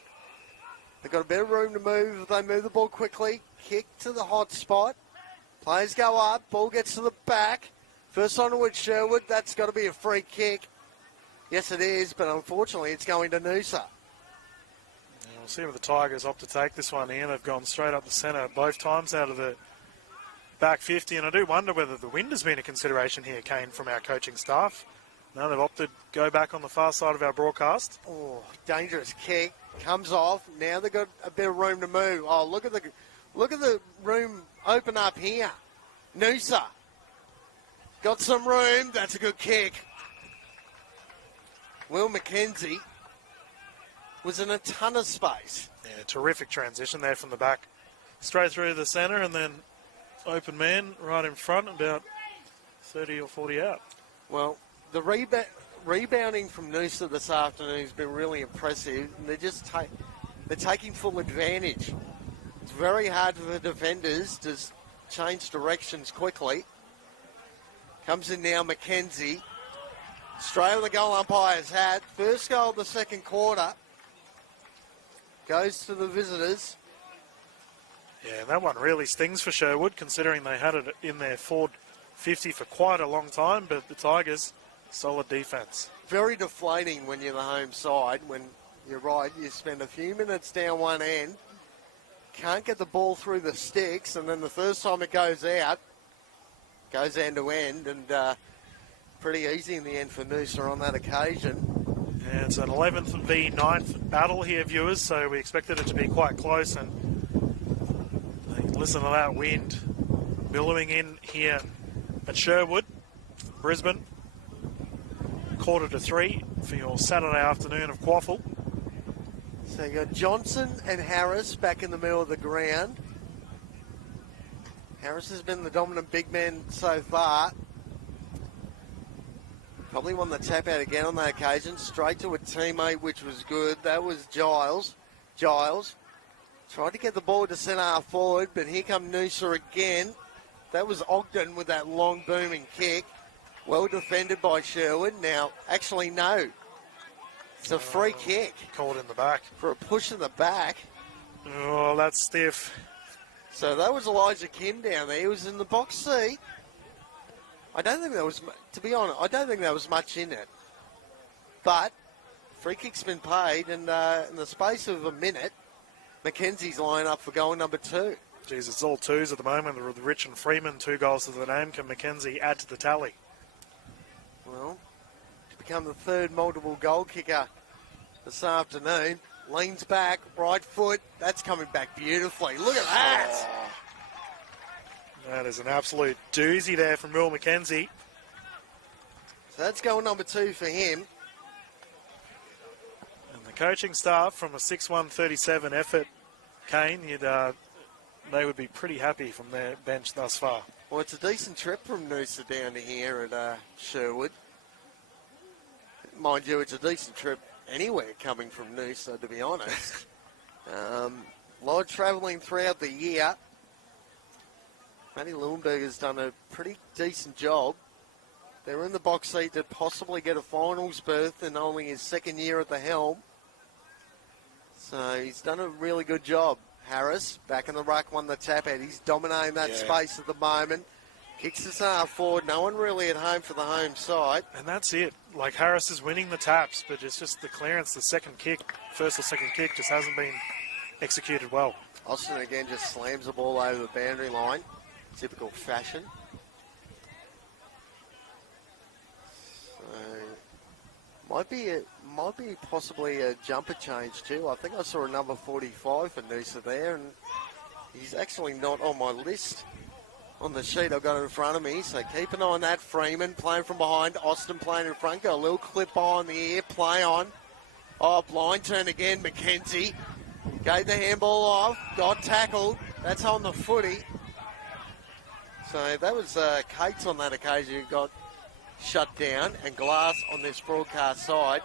They've got a bit of room to move. If they move the ball quickly. Kick to the hot spot. Players go up. Ball gets to the back. First on with Sherwood. That's got to be a free kick. Yes, it is, but unfortunately it's going to Noosa. Yeah, we'll see if the Tigers opt to take this one in. They've gone straight up the centre both times out of the back 50, and I do wonder whether the wind has been a consideration here, Kane, from our coaching staff. No, they've opted to go back on the far side of our broadcast. Oh, dangerous kick. Comes off. Now they've got a bit of room to move. Oh, look at the room open up here. Noosa. Got some room. That's a good kick. Will McKenzie was in a ton of space. Yeah, terrific transition there from the back. Straight through the centre and then open man right in front, about 30 or 40 out. Well, the rebounding from Noosa this afternoon has been really impressive. And they're taking full advantage. It's very hard for the defenders to change directions quickly. Comes in now, McKenzie. Straight on the goal umpire's hat. First goal of the second quarter. Goes to the visitors. Yeah, that one really stings for Sherwood, considering they had it in their forward 50 for quite a long time, but the Tigers, solid defence. Very deflating when you're the home side. When you're right, you spend a few minutes down one end, can't get the ball through the sticks, and then the first time it goes out, goes end to end, and pretty easy in the end for Noosa on that occasion. Yeah, it's an 11th v 9th battle here, viewers, so we expected it to be quite close, and listen to that wind billowing in here at Sherwood, Brisbane. 2:45 for your Saturday afternoon of QAFL. So you got Johnson and Harris back in the middle of the ground. Harris has been the dominant big man so far. Probably won the tap out again on that occasion. Straight to a teammate, which was good. That was Giles. Giles tried to get the ball to centre half forward, but here come Noosa again. That was Ogden with that long booming kick. Well defended by Sherwood. Now, actually, no. It's a free kick. Called in the back. For a push in the back. Oh, that's stiff. So that was Elijah Kim down there. He was in the box seat. I don't think there was, to be honest, I don't think there was much in it. But free kick's been paid, and in the space of a minute, Mackenzie's line up for goal number 2. Geez, it's all twos at the moment. With Rich and Freeman, 2 goals to the name. Can Mackenzie add to the tally? Well, to become the third multiple goal kicker this afternoon. Leans back, right foot. That's coming back beautifully. Look at that. That is an absolute doozy there from Will McKenzie. So that's goal number 2 for him. And the coaching staff from a 6-1-37 effort, Kane, they would be pretty happy from their bench thus far. Well, it's a decent trip from Noosa down to here at Sherwood. Mind you, it's a decent trip anywhere coming from Noosa, to be honest. A lot of travelling throughout the year. Matty Leuenberger's done a pretty decent job. They're in the box seat to possibly get a finals berth in only his second year at the helm. So he's done a really good job. Harris, back in the ruck, won the tap out. He's dominating that space at the moment. Kicks his half forward. No one really at home for the home side. And that's it. Like, Harris is winning the taps, but it's just the clearance, the second kick, first or second kick, just hasn't been executed well. Austin again just slams the ball over the boundary line. Typical fashion. Might be possibly a jumper change too. I think I saw a number 45 for Noosa there, and he's actually not on my list on the sheet I've got in front of me. So keep an eye on that. Freeman playing from behind. Austin playing in front. Got a little clip on the ear. Play on. Oh, blind turn again. McKenzie gave the handball off. Got tackled. That's on the footy. So that was Cates on that occasion who got shut down, and Glass on this broadcast side.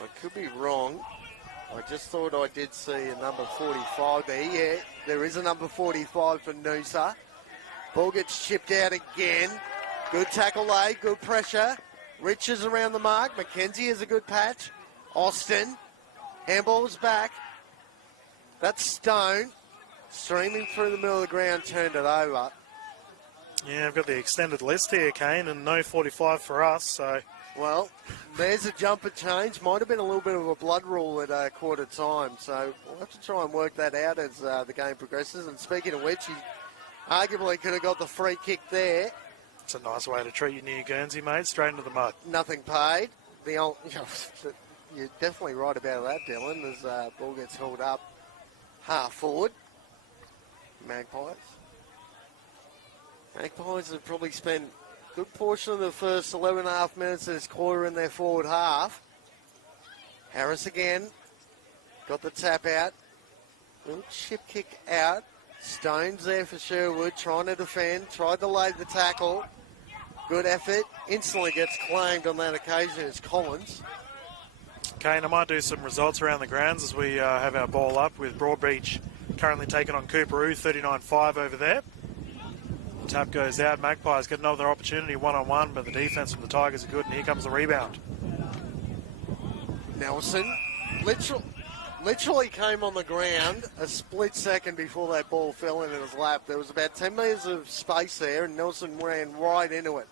I could be wrong. I just thought I did see a number 45 there. Yeah, there is a number 45 for Noosa. Ball gets chipped out again. Good tackle laid, good pressure. Rich is around the mark. McKenzie has a good patch. Austin, handball's back. That's Stone. Streaming through the middle of the ground, turned it over. Yeah, I've got the extended list here, Kane, and no 45 for us, so... Well, there's a jumper change. Might have been a little bit of a blood rule at quarter time, so we'll have to try and work that out as the game progresses. And speaking of which, he arguably could have got the free kick there. It's a nice way to treat your new Guernsey, mate, straight into the mud. Nothing paid. The old, you're definitely right about that, Dylan, as ball gets held up half forward. Magpies have probably spent a good portion of the first 11.5 minutes of this quarter in their forward half. Harris again. Got the tap out. Little chip kick out. Stone's there for Sherwood, trying to defend. Tried to lay the tackle. Good effort. Instantly gets claimed on that occasion as Collins. Kane, I might do some results around the grounds as we have our ball up with Broadbeach currently taking on Cooperoo, 39-5 over there. Tap goes out. Magpies get another opportunity one-on-one, but the defense from the Tigers are good, and here comes the rebound. Nelson literally came on the ground a split second before that ball fell into his lap. There was about 10 metres of space there, and Nelson ran right into it.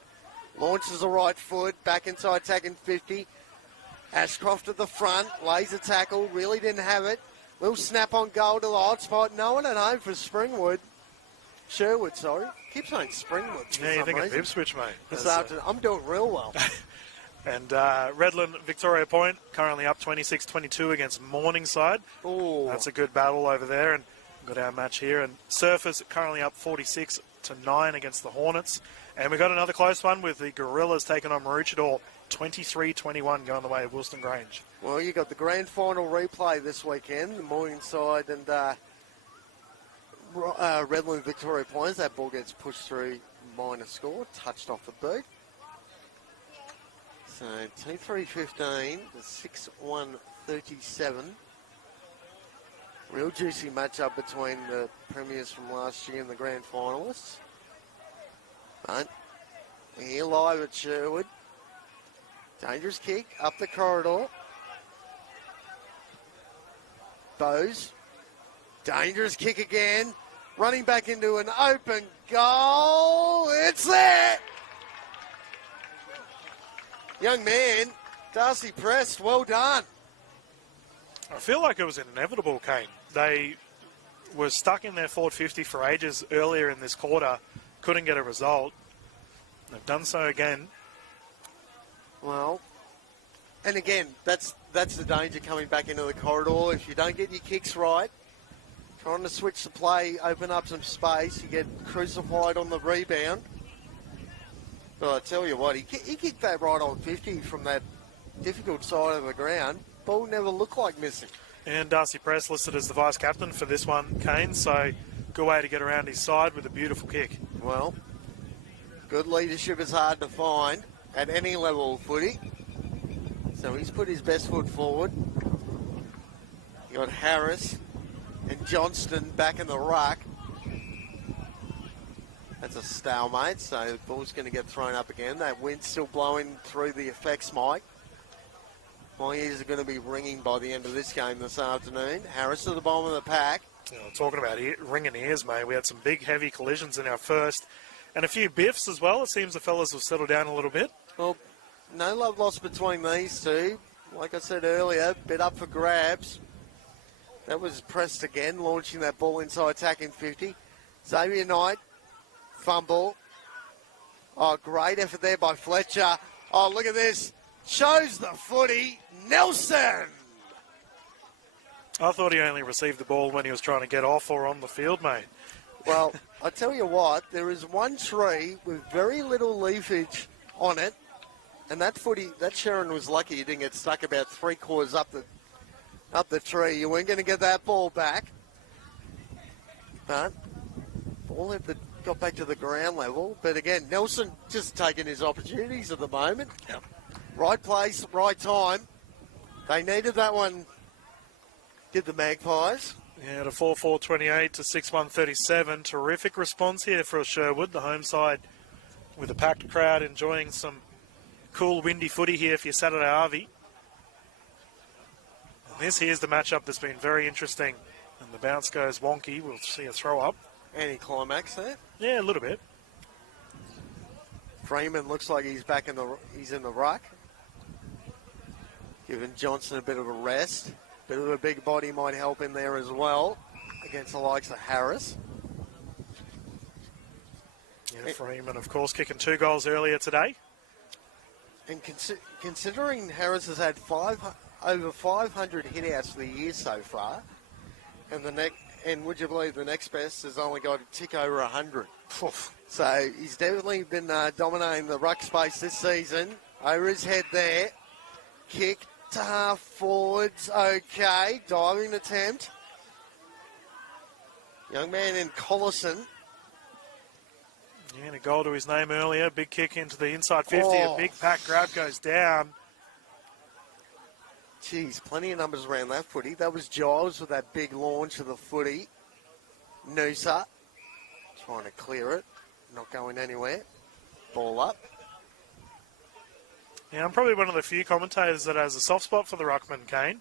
Launches the right foot, back inside tagging 50. Ashcroft at the front, lays a tackle, really didn't have it. Little snap on goal to the hot spot. No one at home for Sherwood, sorry. Keep saying Springwood. Yeah, you think of Ipswich, mate. This afternoon. I'm doing real well. And Redland, Victoria Point, currently up 26-22 against Morningside. Ooh. That's a good battle over there, and got our match here. And Surfers currently up 46-9 against the Hornets. And we got another close one with the Gorillas taking on Maroochydore, 23-21 going the way of Wilston Grange. Well, you got the grand final replay this weekend, the Morningside and Redland Victoria Points. That ball gets pushed through, minor score, touched off the boot. So 2-3-15 to 6-1-37. Real juicy matchup between the premiers from last year and the grand finalists. But we're here live at Sherwood. Dangerous kick up the corridor. Bowes. Dangerous kick again. Running back into an open goal. It's there. Young man, Darcy Prest, well done. I feel like it was inevitable, Kane. They were stuck in their forward 50 for ages earlier in this quarter. Couldn't get a result. They've done so again. Well, and again, that's the danger coming back into the corridor. If you don't get your kicks right, trying to switch the play, open up some space, you get crucified on the rebound. But I tell you what, he kicked that right on 50 from that difficult side of the ground, ball never looked like missing. And Darcy Press listed as the vice-captain for this one, Kane, so good way to get around his side with a beautiful kick. Well, good leadership is hard to find at any level of footy. So he's put his best foot forward. You got Harris and Johnston back in the ruck. That's a stalemate, so the ball's going to get thrown up again. That wind's still blowing through the effects mic. My ears are going to be ringing by the end of this game this afternoon. Harris to the bottom of the pack. Talking about ringing ears, mate, we had some big, heavy collisions in our first, and a few biffs as well. It seems the fellas have settled down a little bit. Well, no love lost between these two. Like I said earlier, bit up for grabs. That was pressed again, launching that ball inside attacking 50. Xavier Knight, fumble. Oh, great effort there by Fletcher. Oh, look at this. Shows the footy. Nelson. I thought he only received the ball when he was trying to get off or on the field, mate. Well, I tell you what, there is one tree with very little leafage on it, and that footy, that Sharon was lucky he didn't get stuck about 3/4 up the tree. You weren't going to get that ball back. But ball got back to the ground level. But again, Nelson just taking his opportunities at the moment. Yep. Right place, right time. They needed that one, did the Magpies. Yeah, to 4-4-28 to 6-1-37. Terrific response here for Sherwood, the home side, with a packed crowd enjoying some cool, windy footy here for your Saturday Arvey. And this here's the matchup that's been very interesting. And the bounce goes wonky. We'll see a throw up. Anti-climax there. Yeah, a little bit. Freeman looks like he's in the ruck. Giving Johnson a bit of a rest. Bit of a big body might help him there as well against the likes of Harris. Yeah, Freeman, of course, kicking 2 goals earlier today. And considering Harris has had over 500 hitouts for the year so far, and would you believe the next best has only got a tick over 100. So he's definitely been dominating the ruck space this season. Over his head there. Kick to half forwards. Okay. Diving attempt. Young man in Collison. Yeah, and a goal to his name earlier. Big kick into the inside 50. Oh. A big pack grab goes down. Geez, plenty of numbers around that footy. That was Giles with that big launch of the footy. Noosa trying to clear it. Not going anywhere. Ball up. Yeah, I'm probably one of the few commentators that has a soft spot for the ruckman, Kane.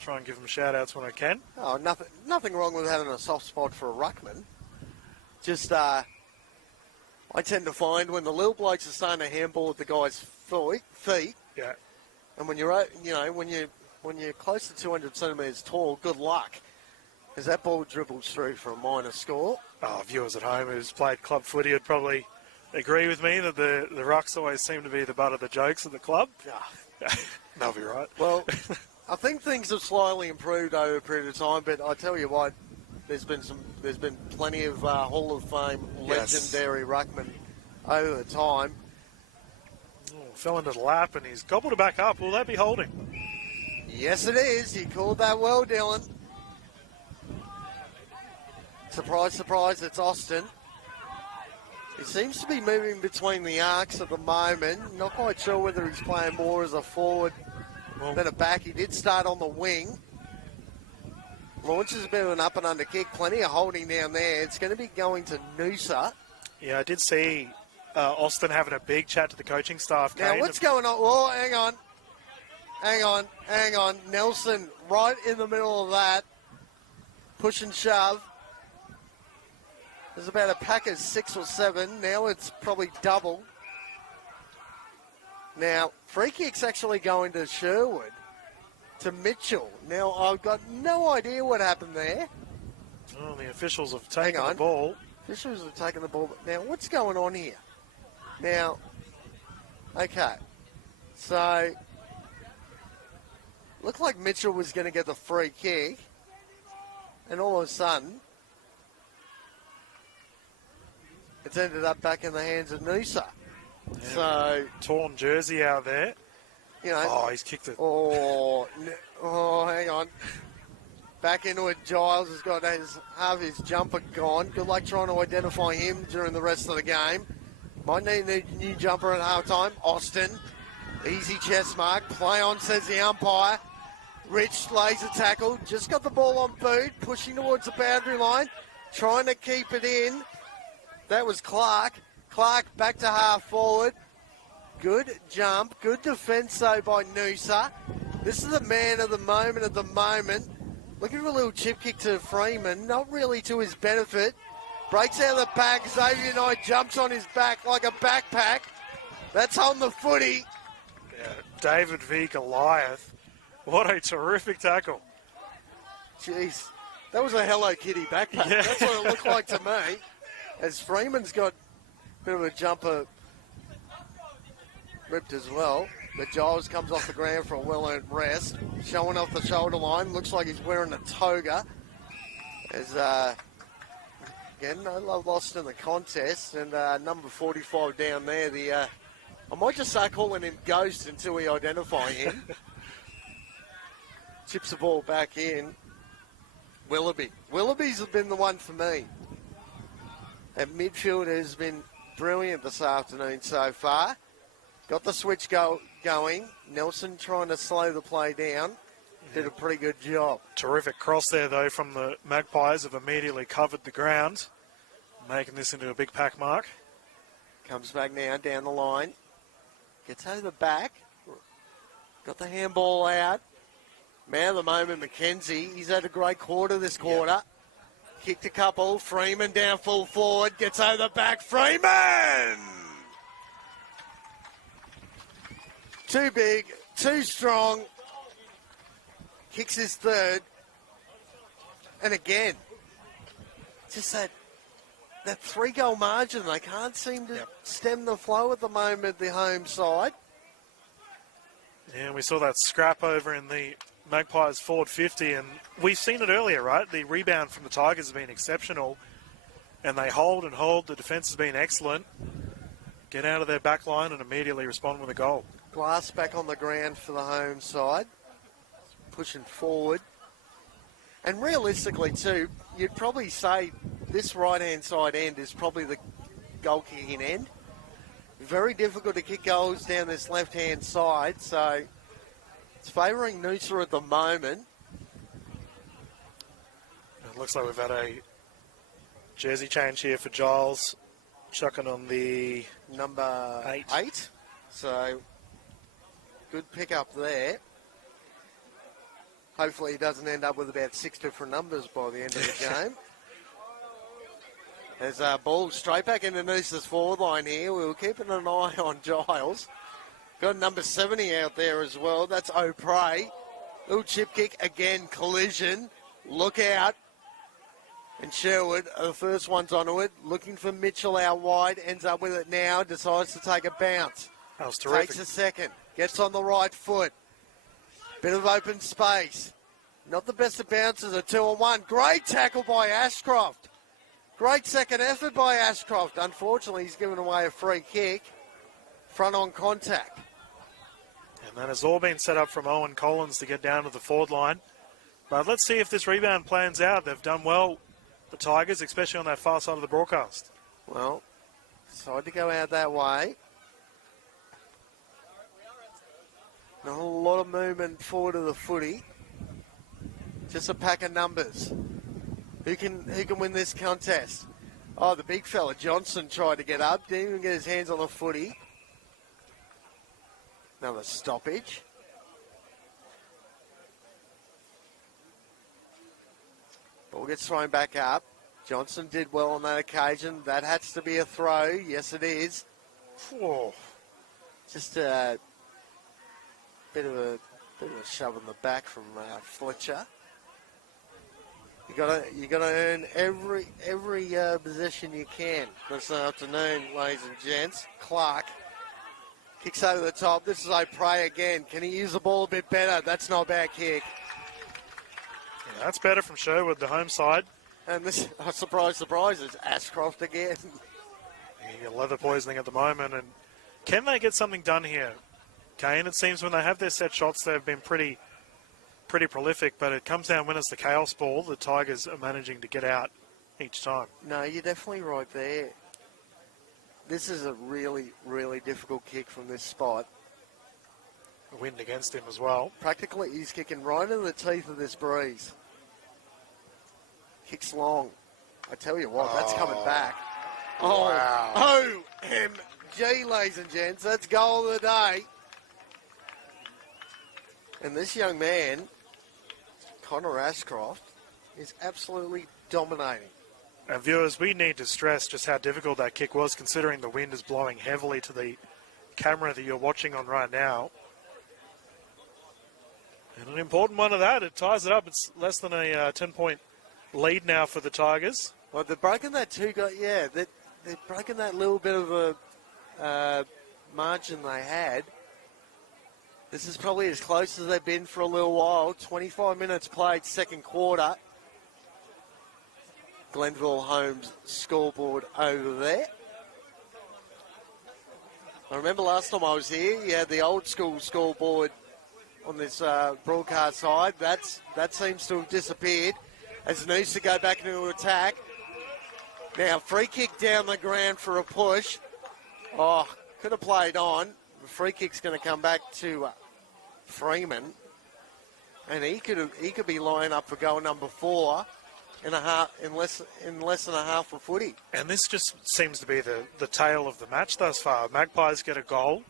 Try and give him shout-outs when I can. Oh, nothing wrong with having a soft spot for a ruckman. Just, I tend to find when the little blokes are starting to handball at the guy's feet, Yeah. and when you're, when you're close to 200 centimetres tall, good luck, because that ball dribbles through for a minor score. Oh, viewers at home who's played club footy would probably agree with me that the rucks always seem to be the butt of the jokes at the club. They'll be right. Well, I think things have slightly improved over a period of time, but I tell you what, there's been plenty of Hall of Fame legendary ruckmen over the time. Oh, fell into the lap and he's gobbled it back up. Will that be holding? Yes, it is. You called that well, Dylan. Surprise, surprise, it's Austin. He seems to be moving between the arcs at the moment. Not quite sure whether he's playing more as a forward than a back. He did start on the wing. Launches a bit of an up and under kick. Plenty of holding down there. It's going to be going to Noosa. Yeah, I did see Austin having a big chat to the coaching staff. Now, what's going on? Oh, hang on. Nelson right in the middle of that. Push and shove. There's about a pack of 6 or 7. Now it's probably double. Now, free kick's actually going to Sherwood, to Mitchell. Now, I've got no idea what happened there. Oh, the officials have taken the ball. Officials have taken the ball. Now, what's going on here? Now, okay. So, looked like Mitchell was going to get the free kick. And all of a sudden, it's ended up back in the hands of Noosa. Yeah, so torn jersey out there. you know. Oh, he's kicked it. Oh, hang on. Back into it, Giles has got half his jumper gone. Good luck trying to identify him during the rest of the game. Might need a new jumper at halftime. Austin, easy chest mark. Play on, says the umpire. Rich lays a tackle. Just got the ball on boot, pushing towards the boundary line, trying to keep it in. That was Clark. Clark back to half forward. Good jump. Good defence, though, by Noosa. This is the man of the moment at the moment. Looking for a little chip kick to Freeman. Not really to his benefit. Breaks out of the pack. Xavier Knight jumps on his back like a backpack. That's on the footy. Yeah, David v. Goliath. What a terrific tackle. Jeez. That was a Hello Kitty backpack. Yeah. That's what it looked like to me. As Freeman's got a bit of a jumper ripped as well. But Giles comes off the ground for a well-earned rest. Showing off the shoulder line. Looks like he's wearing a toga. As, again, no love lost in the contest. And number 45 down there, I might just start calling him Ghost until we identify him. Chips the ball back in. Willoughby. Willoughby's been the one for me. And midfield has been brilliant this afternoon so far. Got the switch going. Nelson trying to slow the play down. Did a pretty good job. Terrific cross there, though, from the Magpies. Have immediately covered the ground, making this into a big pack mark. Comes back now down the line. Gets over the back. Got the handball out. Man of the moment, McKenzie. He's had a great quarter this quarter. Yep. Kicked a couple. Freeman down full forward. Gets over the back. Freeman! Too big. Too strong. Kicks his third. And again, just that 3-goal margin. They can't seem to stem the flow at the moment, the home side. Yeah, we saw that scrap over in the Magpies forward 50, and we've seen it earlier, right? The rebound from the Tigers has been exceptional, and they hold and hold. The defence has been excellent. Get out of their back line and immediately respond with a goal. Glass back on the ground for the home side. Pushing forward. And realistically, too, you'd probably say this right-hand side end is probably the goal-kicking end. Very difficult to kick goals down this left-hand side, so it's favouring Noosa at the moment. It looks like we've had a jersey change here for Giles, chucking on the number 8. So, good pick up there. Hopefully he doesn't end up with about 6 different numbers by the end of the game. There's a ball straight back into Noosa's forward line here. We were keeping an eye on Giles. Got number 70 out there as well. That's O'Prey. Little chip kick. Again, collision. Look out. And Sherwood are the first ones onto it. Looking for Mitchell out wide. Ends up with it now. Decides to take a bounce. That was terrific. Takes a second. Gets on the right foot. Bit of open space. Not the best of bounces. A 2-on-1. Great tackle by Ashcroft. Great second effort by Ashcroft. Unfortunately, he's given away a free kick. Front on contact. And that has all been set up from Owen Collins to get down to the forward line. But let's see if this rebound plans out. They've done well, the Tigers, especially on that far side of the broadcast. Well, decided to go out that way. Not a lot of movement forward of the footy. Just a pack of numbers. Who can win this contest? Oh, the big fella, Johnson, tried to get up. Didn't even get his hands on the footy. Another stoppage. Ball gets thrown back up. Johnson did well on that occasion. That has to be a throw. Yes, it is. Whoa. Just a bit of a shove in the back from Fletcher. You gotta earn every possession you can this afternoon, ladies and gents. Clark kicks over the top. This is O'Prey again. Can he use the ball a bit better? That's not a bad kick. Yeah, that's better from Sherwood, the home side. And this, surprise, is Ashcroft again. Yeah, leather poisoning at the moment. And can they get something done here? Kane. It seems when they have their set shots, they've been pretty prolific, but it comes down when it's the chaos ball, the Tigers are managing to get out each time. No, you're definitely right there. This is a really, really difficult kick from this spot. The wind against him as well. Practically, he's kicking right into the teeth of this breeze. Kicks long. I tell you what, that's coming back. Oh, Wow. OMG, ladies and gents. That's goal of the day. And this young man, Connor Ashcroft, is absolutely dominating. And viewers, we need to stress just how difficult that kick was, considering the wind is blowing heavily to the camera that you're watching on right now. And an important one of that, it ties it up. It's less than a 10-point lead now for the Tigers. Well, they've broken that they've broken that little bit of a margin they had. This is probably as close as they've been for a little while. 25 minutes played, second quarter. Glenville Homes scoreboard over there. I remember last time I was here, you had the old school scoreboard on this broadcast side. That seems to have disappeared as Noosa go back into attack. Now, free kick down the ground for a push. Oh, could have played on. The free kick's going to come back to Freeman. And he could be lining up for goal number 4 in less than a half a footy. And this just seems to be the tale of the match thus far. Magpies get a goal,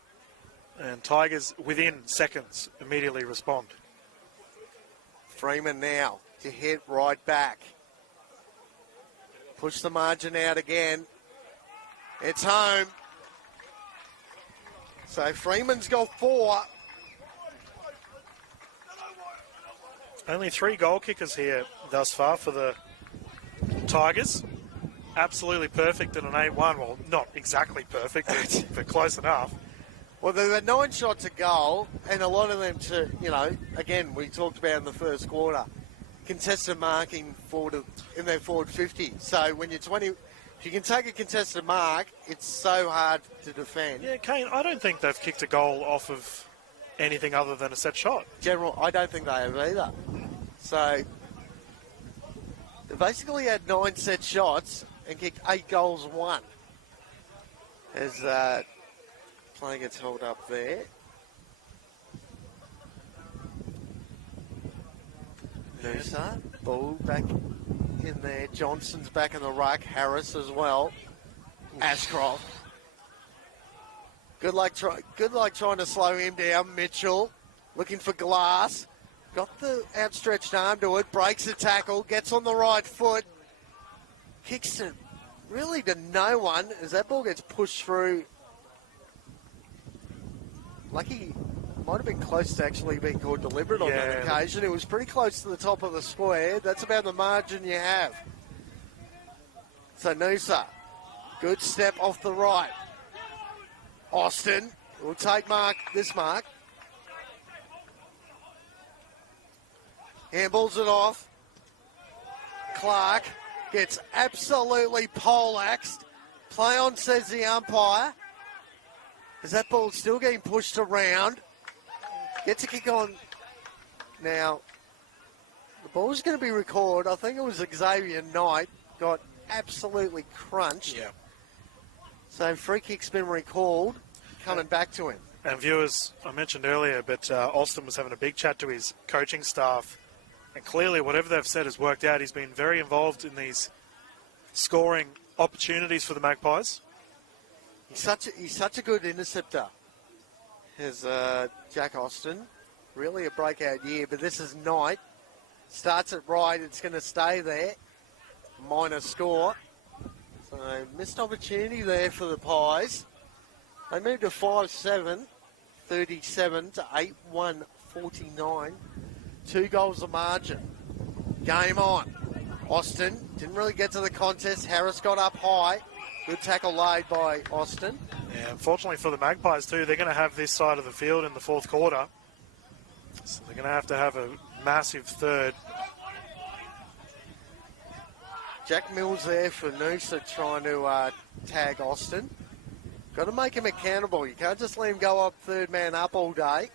and Tigers, within seconds, immediately respond. Freeman now to hit right back. Push the margin out again. It's home. So Freeman's got 4. Only 3 goal kickers here thus far for the Tigers. Absolutely perfect at an 8-1. Well, not exactly perfect, but close enough. Well, there were 9 shots a goal, and a lot of them again, we talked about in the first quarter, contested marking in their forward 50. So when you're 20, if you can take a contested mark, it's so hard to defend. Yeah, Kane, I don't think they've kicked a goal off of anything other than a set shot. General, I don't think they have either. So they basically had 9 set shots and kicked 8 goals, 1. As play gets held up there. Noosa, ball back in there. Johnson's back in the ruck. Harris as well. Ashcroft. Good luck trying to slow him down. Mitchell looking for Glass. Got the outstretched arm to it. Breaks the tackle. Gets on the right foot. Kicks it really to no one as that ball gets pushed through. Lucky, might have been close to actually being called deliberate on that occasion. It was pretty close to the top of the square. That's about the margin you have. So Noosa, good step off the right. Austin will take this mark. Handballs it off. Clark gets absolutely poleaxed. Play on, says the umpire. As that ball's still getting pushed around. Gets a kick on. Now, the ball's going to be recorded. I think it was Xavier Knight. Got absolutely crunched. Yeah. So free kick's been recalled. Coming back to him. And viewers, I mentioned earlier, but Austin was having a big chat to his coaching staff. And clearly, whatever they've said has worked out. He's been very involved in these scoring opportunities for the Magpies. He's such a good interceptor. Has Jack Austin. Really a breakout year, but this is Knight. Starts it right. It's going to stay there. Minor score. So missed opportunity there for the Pies. They moved to 5-7, 37 to 8-1, 49. 2 goals of margin. Game on. Austin didn't really get to the contest. Harris got up high. Good tackle laid by Austin. Yeah, unfortunately for the Magpies too, they're going to have this side of the field in the fourth quarter. So they're going to have a massive third. Jack Mills there for Noosa trying to tag Austin. Got to make him accountable. You can't just let him go up third man up all day.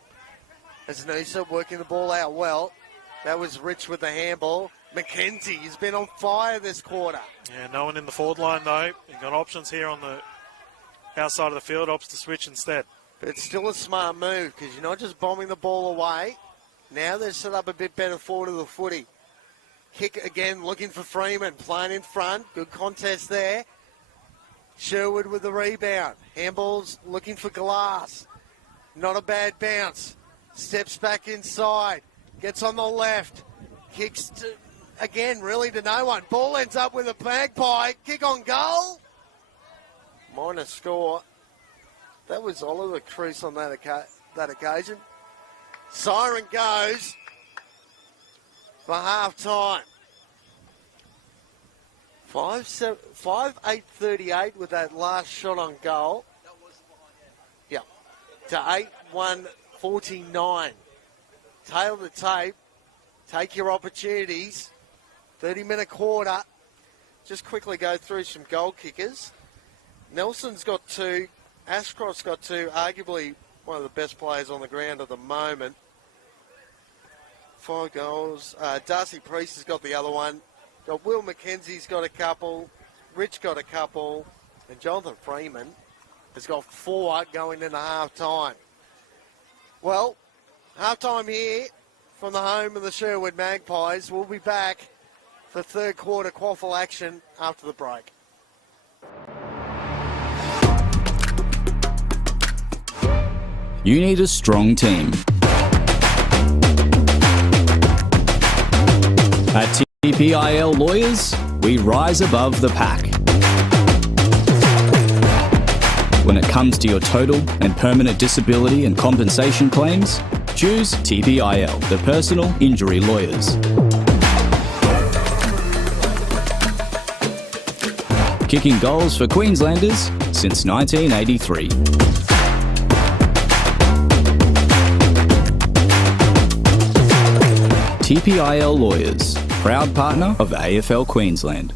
As Noosa working the ball out well. That was Rich with the handball. McKenzie has been on fire this quarter. Yeah, no one in the forward line, though. You've got options here on the outside of the field, opts to switch instead. But it's still a smart move because you're not just bombing the ball away. Now they're set up a bit better forward of the footy. Kick again, looking for Freeman, playing in front. Good contest there. Sherwood with the rebound. Handballs looking for Glass. Not a bad bounce. Steps back inside. Gets on the left. Kicks to, again, really to no one. Ball ends up with a Magpie. Kick on goal. Minor score. That was Oliver Cruz on that occasion. Siren goes for half time. 5-8-38 with that last shot on goal. Yeah. To 8-1-49. Tail the tape. Take your opportunities. 30-minute quarter. Just quickly go through some goal kickers. Nelson's got 2. Ashcroft's got 2. Arguably one of the best players on the ground at the moment. 5 goals. Darcy Priest has got the other one. Got Will McKenzie's got a couple. Rich got a couple. And Jonathan Freeman has got 4 going into half-time. Well, half-time here from the home of the Sherwood Magpies. We'll be back for third quarter QAFL action after the break. You need a strong team. At TPIL Lawyers, we rise above the pack. When it comes to your total and permanent disability and compensation claims, choose TPIL, the personal injury lawyers. Kicking goals for Queenslanders since 1983. TPIL Lawyers, proud partner of AFL Queensland.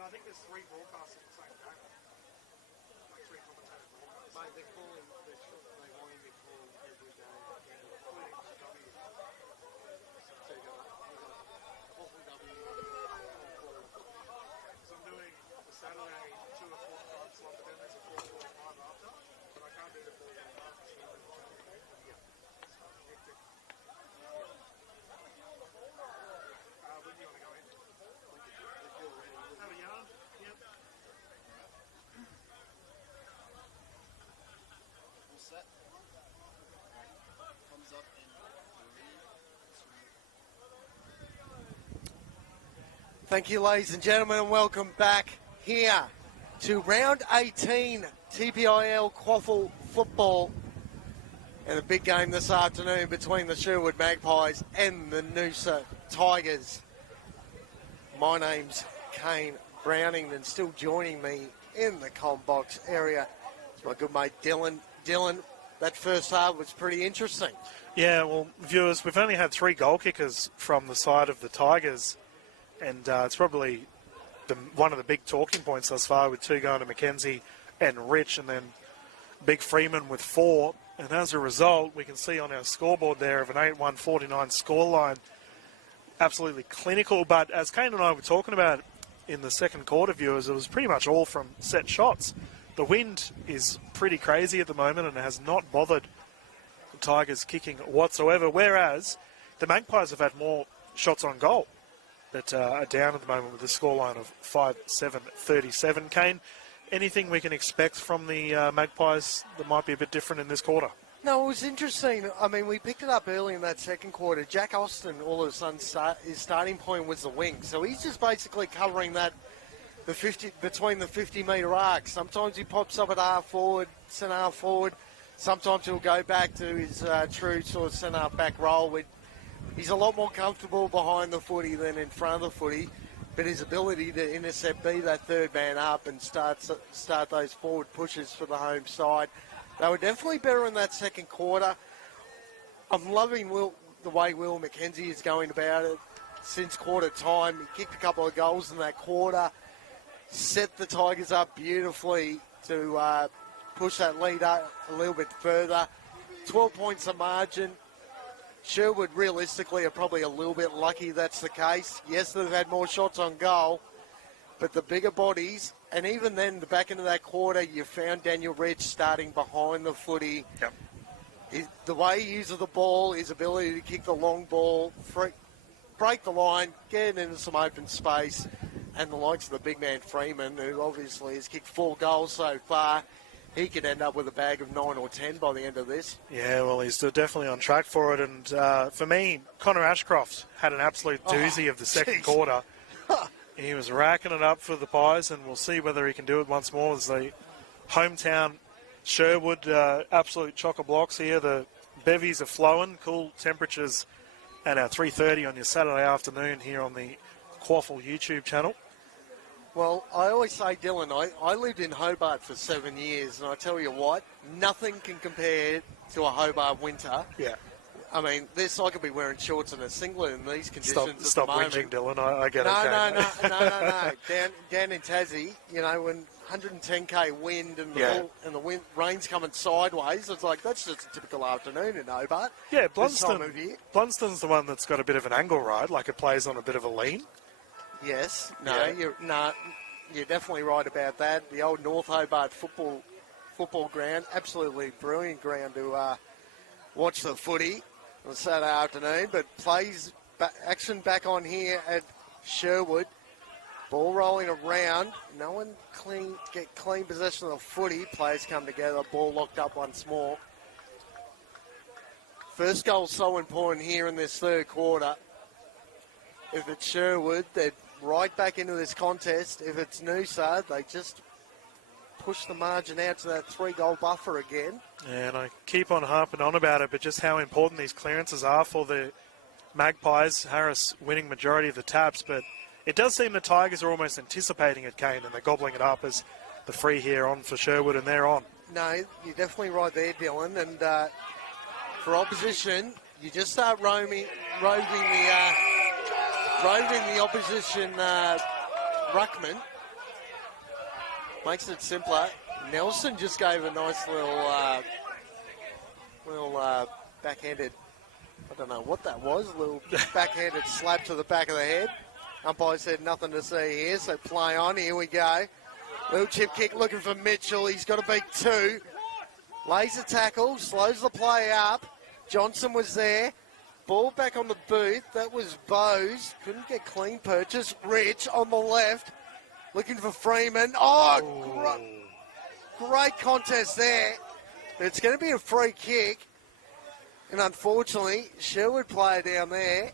I think there's 3 broadcasts at the same time. Like 3 commentator broadcasts. Mate, they're calling, they want him to call every day, including the W. So you got Waffle W. So I'm doing the Saturday 2 or 4 o'clock slot, but then there's a 4:45 after. But I can't do the 4:45. When do you want to go in? Have a yarn? Yep. All set. Thumbs up in 3, 2. Thank you, ladies and gentlemen, and welcome back here to round 18 TPIL QAFL football. And a big game this afternoon between the Sherwood Magpies and the Noosa Tigers. My name's Kane Browning, and still joining me in the comm box area is my good mate Dylan. Dylan, that first half was pretty interesting. Yeah, well, viewers, we've only had 3 goal kickers from the side of the Tigers, and it's probably one of the big talking points thus far, with 2 going to Mackenzie and Rich, and then Big Freeman with 4. And as a result, we can see on our scoreboard there of an 8-1-49 scoreline. Absolutely clinical, but as Kane and I were talking about in the second quarter, viewers, it was pretty much all from set shots. The wind is pretty crazy at the moment and has not bothered the Tigers kicking whatsoever, whereas the Magpies have had more shots on goal that are down at the moment with a scoreline of 5-7-37. Kane, anything we can expect from the Magpies that might be a bit different in this quarter? No, it was interesting. I mean, we picked it up early in that second quarter. Jack Austin, all of a sudden, his starting point was the wing. So he's just basically covering that between the 50-metre arc. Sometimes he pops up at half forward, centre half forward. Sometimes he'll go back to his true sort of centre back role. He's a lot more comfortable behind the footy than in front of the footy. But his ability to intercept, be that third man up and start those forward pushes for the home side. They were definitely better in that second quarter. I'm loving the way Will Mackenzie is going about it since quarter time. He kicked a couple of goals in that quarter, set the Tigers up beautifully to push that lead up a little bit further. 12 points of margin. Sherwood realistically are probably a little bit lucky that's the case. Yes, they've had more shots on goal, but the bigger bodies, and even then, the back end of that quarter, you found Daniel Rich starting behind the footy. Yep. The way he uses the ball, his ability to kick the long ball, break the line, get into some open space, and the likes of the big man Freeman, who obviously has kicked 4 goals so far, he could end up with a bag of 9 or 10 by the end of this. Yeah, well, he's definitely on track for it. And for me, Connor Ashcroft had an absolute doozy of the second quarter. He was racking it up for the Pies, and we'll see whether he can do it once more as the hometown Sherwood absolute chock-a-blocks here. The bevies are flowing, cool temperatures at our 3:30 on your Saturday afternoon here on the QAFL YouTube channel. Well, I always say, Dylan, I lived in Hobart for 7 years, and I tell you what, nothing can compare to a Hobart winter. Yeah. I mean, I could be wearing shorts and a singlet in these conditions Stop at the moment. whinging, Dylan. I get No. it. Down in Tassie, you know, when 110k wind and the wind rain's coming sideways, it's like that's just a typical afternoon in Hobart. Yeah, this time of year. Blunston's the one that's got a bit of an angle ride, like it plays on a bit of a lean. Yes, Yeah. You're definitely right about that. The old North Hobart football ground, absolutely brilliant ground to watch the footy on Saturday afternoon. But action back on here at Sherwood. Ball rolling around. No one get clean possession of the footy. Players come together. Ball locked up once more. First goal so important here in this third quarter. If it's Sherwood, they're right back into this contest. If it's Noosa, they just push the margin out to that 3-goal buffer again. And I keep on harping on about it, but just how important these clearances are for the Magpies. Harris winning majority of the taps, but it does seem the Tigers are almost anticipating it, Kane, and they're gobbling it up as the free here on for Sherwood, and they're on. No, you're definitely right there, Dylan. And for opposition, you just start roving the opposition ruckman makes it simpler. Nelson just gave a nice little backhanded, I don't know what that was, little backhanded slap to the back of the head. Umpire said nothing to see here, so play on. Here we go. Little chip kick looking for Mitchell. He's got to beat 2. Lays a tackle, slows the play up. Johnson was there. Ball back on the booth. That was Bose. Couldn't get clean purchase. Rich on the left. Looking for Freeman. Oh, great contest there. It's going to be a free kick. And unfortunately, Sherwood player down there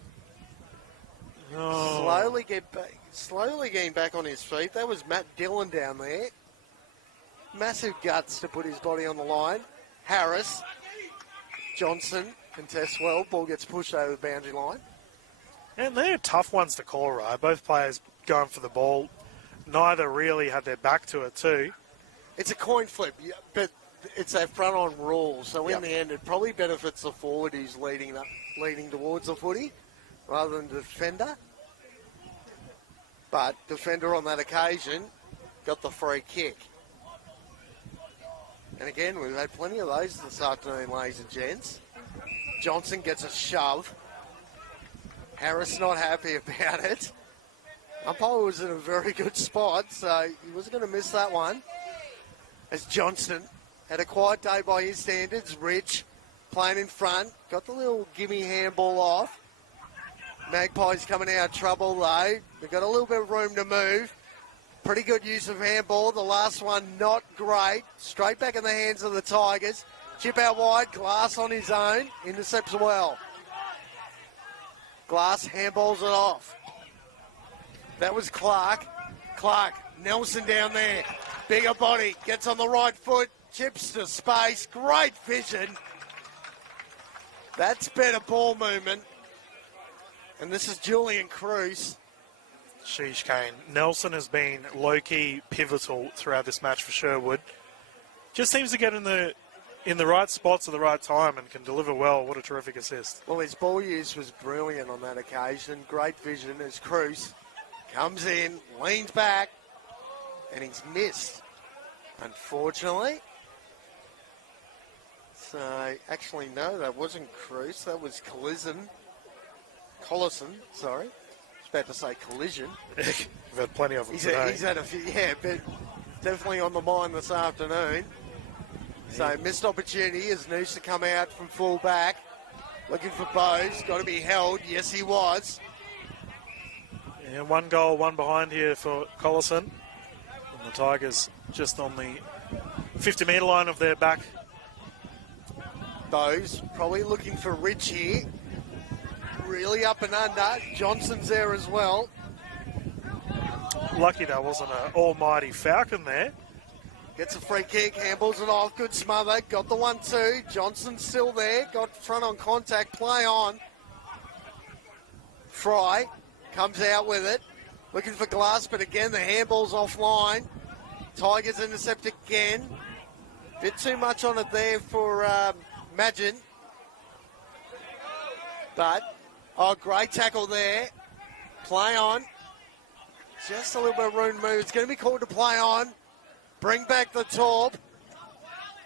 slowly getting back on his feet. That was Matt Dillon down there. Massive guts to put his body on the line. Harris, Johnson contests well. Ball gets pushed over the boundary line. And they're tough ones to call, right? Both players going for the ball. Neither really had their back to it too. It's a coin flip, but it's a front-on rule. So in the end, it probably benefits the forward who's leading towards the footy rather than the defender. But defender on that occasion got the free kick. And again, we've had plenty of those this afternoon, ladies and gents. Johnson gets a shove. Harris not happy about it. Umpire was in a very good spot, so he wasn't going to miss that one. As Johnson had a quiet day by his standards. Rich playing in front. Got the little gimme handball off. Magpies coming out of trouble, though. They've got a little bit of room to move. Pretty good use of handball. The last one, not great. Straight back in the hands of the Tigers. Chip out wide. Glass on his own. Intercepts well. Glass handballs it off. That was Clark. Clark, Nelson down there. Bigger body. Gets on the right foot. Chips to space. Great vision. That's better ball movement. And this is Julian Cruz. Sheesh, Kane. Nelson has been low-key pivotal throughout this match for Sherwood. Just seems to get in the right spots at the right time and can deliver well. What a terrific assist. Well, his ball use was brilliant on that occasion. Great vision as Cruz comes in, leans back, and he's missed, unfortunately. So, actually, no, that wasn't Cruz. That was Collison, sorry. I was about to say collision. We've had plenty of them today. He's had a few, but definitely on the mind this afternoon. So missed opportunity as Noosa come out from full back. Looking for Bose. Got to be held. Yes, he was. Yeah, 1 goal, 1 behind here for Collison. And the Tigers just on the 50-metre line of their back. Bose probably looking for Rich here. Really up and under. Johnson's there as well. Lucky that wasn't an almighty Falcon there. Gets a free kick, handballs it off, good smother, got the 1-2. Johnson's still there, got front on contact, play on. Fry comes out with it, looking for Glass, but again the handball's offline. Tigers intercept again. Bit too much on it there for Magin. But, great tackle there. Play on. Just a little bit of room to move. It's going to be called to play on. Bring back the Torp.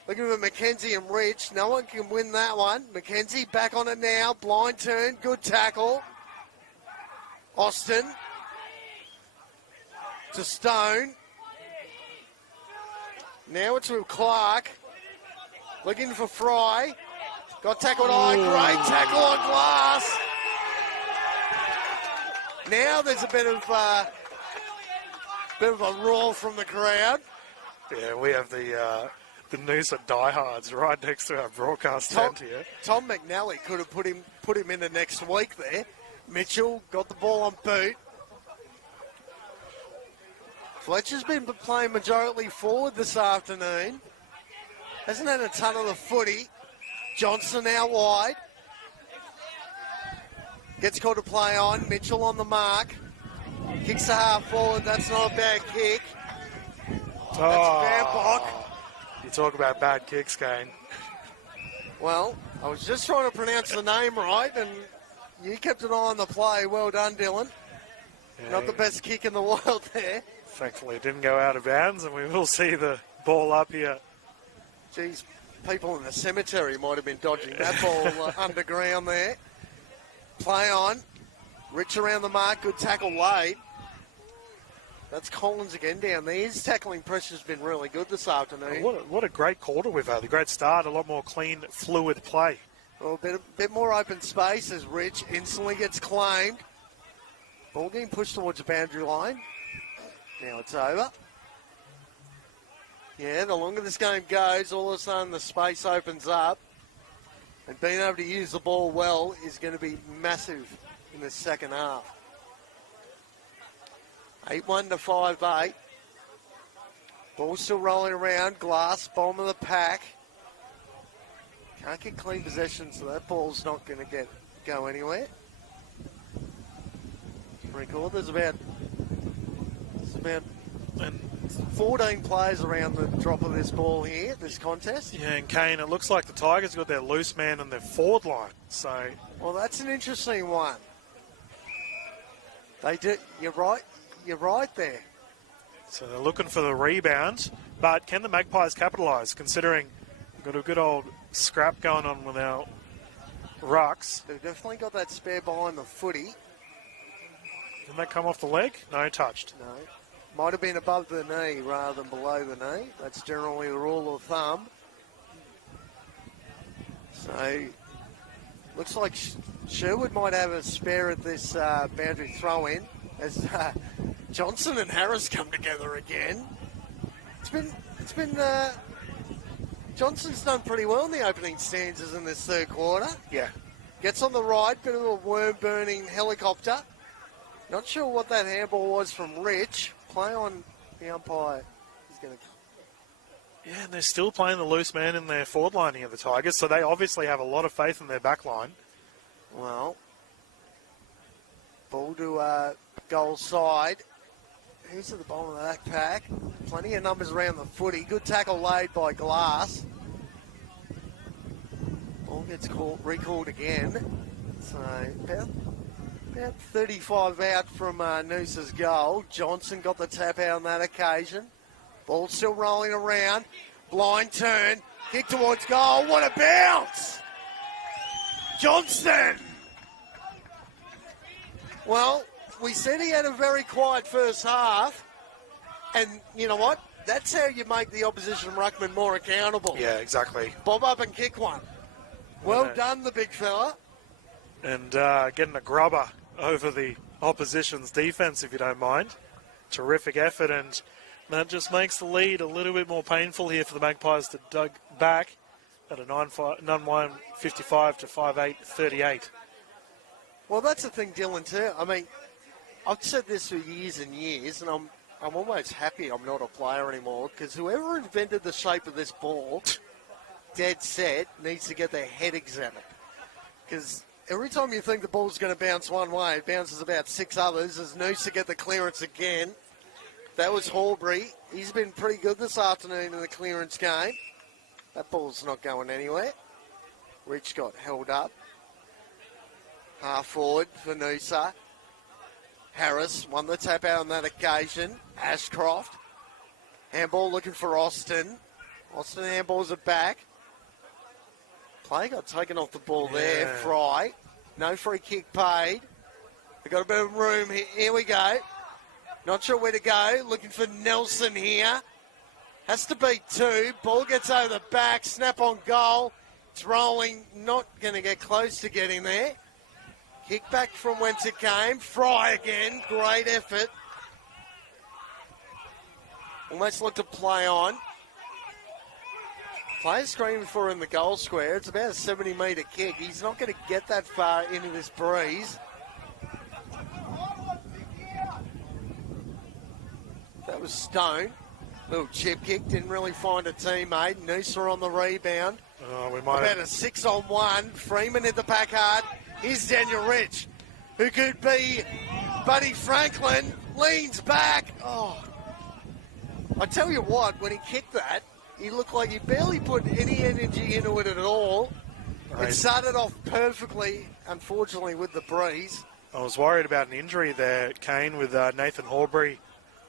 Looking for McKenzie and Rich. No one can win that one. McKenzie back on it now. Blind turn. Good tackle. Austin. To Stone. Now it's with Clark. Looking for Fry. Got tackled high. Great tackle on Glass. Now there's a bit of a roar from the crowd. Yeah, we have the Noosa diehards right next to our broadcast tent here. Tom McNally could have put him in the next week there. Mitchell got the ball on boot. Fletcher's been playing majority forward this afternoon. Hasn't had a ton of the footy. Johnson out wide. Gets called to play on. Mitchell on the mark. Kicks the half forward. That's not a bad kick. That's Vanbach. You talk about bad kicks, Kane. Well, I was just trying to pronounce the name right, and you kept an eye on the play. Well done, Dylan. Yeah. Not the best kick in the world there. Thankfully, it didn't go out of bounds, and we will see the ball up here. Geez, people in the cemetery might have been dodging that ball underground there. Play on. Rich around the mark. Good tackle late. That's Collins again down there. His tackling pressure's been really good this afternoon. What a great quarter we've had. A great start. A lot more clean, fluid play. Well, a bit more open space as Rich instantly gets claimed. Ball getting pushed towards the boundary line. Now it's over. Yeah, the longer this game goes, all of a sudden the space opens up. And being able to use the ball well is going to be massive in the second half. 8-1 to 5-8. Ball still rolling around. Glass, bottom of the pack. Can't get clean possession, so that ball's not going to go anywhere. Record, there's about 14 players around the drop of this ball here, this contest. Yeah, and Kane, it looks like the Tigers got their loose man on their forward line. So, well, that's an interesting one. They do. You're right. You're right there. So they're looking for the rebound, but can the Magpies capitalise? Considering we've got a good old scrap going on with our rucks. They've definitely got that spare behind the footy. Didn't that come off the leg? No, touched. No. Might have been above the knee rather than below the knee. That's generally the rule of thumb. So, looks like Sherwood might have a spare at this boundary throw-in as Johnson and Harris come together again. It's been Johnson's done pretty well in the opening stanzas in this third quarter. Yeah. Gets on the right, bit of a worm-burning helicopter. Not sure what that handball was from Rich. Play on the umpire. He's going to. Yeah, and they're still playing the loose man in their forward line here, the Tigers, so they obviously have a lot of faith in their back line. Well, ball to goal side. Who's at the bottom of the back pack? Plenty of numbers around the footy. Good tackle laid by Glass. Ball gets recalled again. So about 35 out from Noosa's goal. Johnson got the tap out on that occasion. Ball still rolling around. Blind turn. Kick towards goal. What a bounce! Johnston! Well, we said he had a very quiet first half. And you know what? That's how you make the opposition ruckman more accountable. Yeah, exactly. Bob up and kick one. Well done, the big fella. And getting a grubber over the opposition's defence, if you don't mind. Terrific effort, and that just makes the lead a little bit more painful here for the Magpies to dug back at a 9-1 55 to 5-8 38. Well, that's the thing, Dylan, too. I mean, I've said this for years and years, and I'm almost happy I'm not a player anymore, because whoever invented the shape of this ball, dead set, needs to get their head examined. Because every time you think the ball's going to bounce one way, it bounces about 6 others. As Noosa get the clearance again. That was Horbury. He's been pretty good this afternoon in the clearance game. That ball's not going anywhere. Rich got held up. Half forward for Noosa. Harris won the tap out on that occasion. Ashcroft. Handball looking for Austin. Austin handballs it back. Play got taken off the ball there. Fry. No free kick paid. They've got a bit of room here. Here we go. Not sure where to go. Looking for Nelson here. Has to beat 2. Ball gets over the back. Snap on goal. It's rolling. Not going to get close to getting there. Kick back from whence it came. Fry again. Great effort. Almost looked to play on. Player screaming for in the goal square. It's about a 70-metre kick. He's not going to get that far into this breeze. That was Stone. Little chip kick. Didn't really find a teammate. Noosa on the rebound. We might about a 6-on-1. Freeman hit the back hard. Here's Daniel Rich, who could be Buddy Franklin. Leans back. Oh. I tell you what, when he kicked that, he looked like he barely put any energy into it at all. It started off perfectly, unfortunately, with the breeze. I was worried about an injury there, Kane, with Nathan Horbury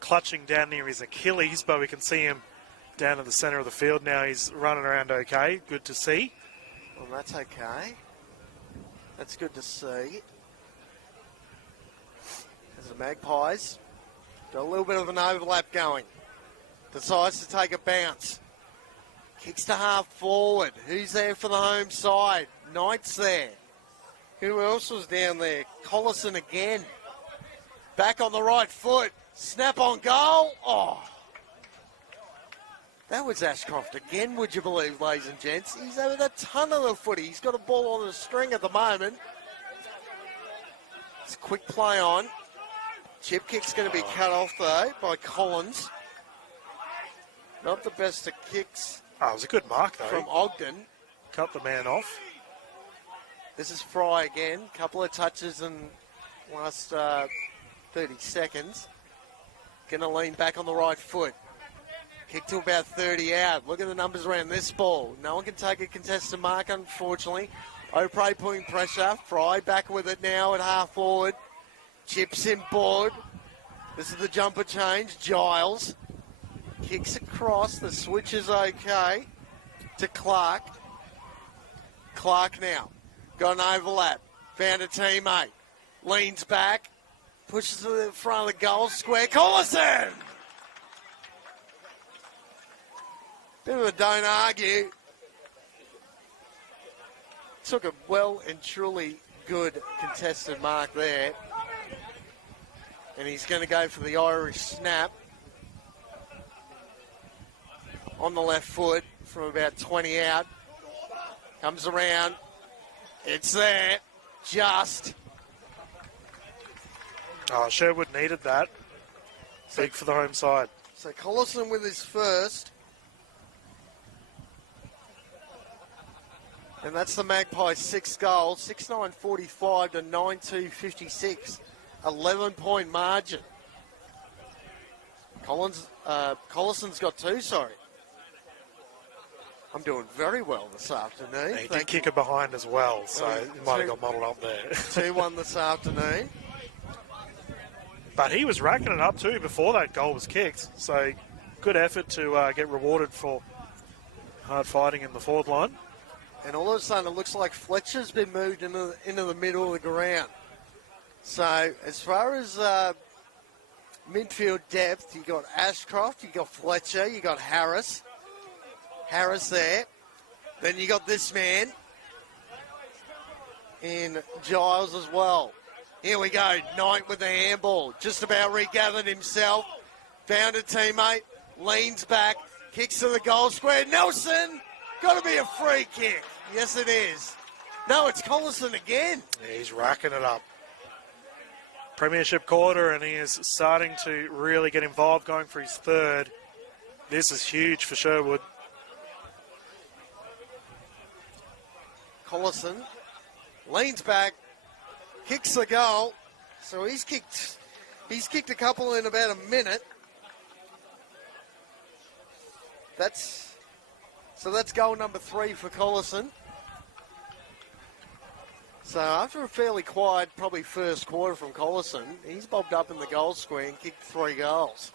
clutching down near his Achilles, but we can see him down in the centre of the field now. He's running around okay. Good to see. Well, that's okay. That's good to see. As the Magpies got a little bit of an overlap going. Decides to take a bounce. Kicks to half forward. Who's there for the home side? Knight's there. Who else was down there? Collison again. Back on the right foot. Snap on goal. Oh. That was Ashcroft again, would you believe, ladies and gents? He's having a ton of the footy. He's got a ball on the string at the moment. It's a quick play on. Chip kick's going to be cut off, though, by Collins. Not the best of kicks. Oh, it was a good mark, though. From Ogden. Cut the man off. This is Fry again. Couple of touches in last 30 seconds. Going to lean back on the right foot. Kick to about 30 out. Look at the numbers around this ball. No one can take a contested mark, unfortunately. O'Prey putting pressure. Fry back with it now at half forward. Chips in board. This is the jumper change. Giles kicks across. The switch is okay to Clark. Clark now. Got an overlap. Found a teammate. Leans back. Pushes to the front of the goal square. Collison! Bit of a don't argue. Took a well and truly good contested mark there. And he's going to go for the Irish snap. On the left foot from about 20 out. Comes around. It's there. Just. Oh, Sherwood needed that. Big for the home side. So Collison with his first. And that's the Magpies' 6 goals. 6-9-45 to 9-2-56. 11-point margin. Collison's got 2, sorry. I'm doing very well this afternoon. He did kick it behind as well, so he might have got muddled up there. 2-1 this afternoon. But he was racking it up too before that goal was kicked. So good effort to get rewarded for hard fighting in the forward line. And all of a sudden it looks like Fletcher's been moved into the middle of the ground. So as far as midfield depth, you got Ashcroft, you got Fletcher, you got Harris. Harris there. Then you got this man in Giles as well. Here we go. Knight with the handball. Just about regathered himself. Found a teammate. Leans back. Kicks to the goal square. Nelson! Got to be a free kick. Yes, it is. No, it's Collison again. Yeah, he's racking it up. Premiership quarter, and he is starting to really get involved, going for his third. This is huge for Sherwood. Collison leans back, kicks the goal. So he's kicked a couple in about a minute. That's goal number 3 for Collison. So after a fairly quiet, probably first quarter from Collison, he's bobbed up in the goal square and kicked 3 goals.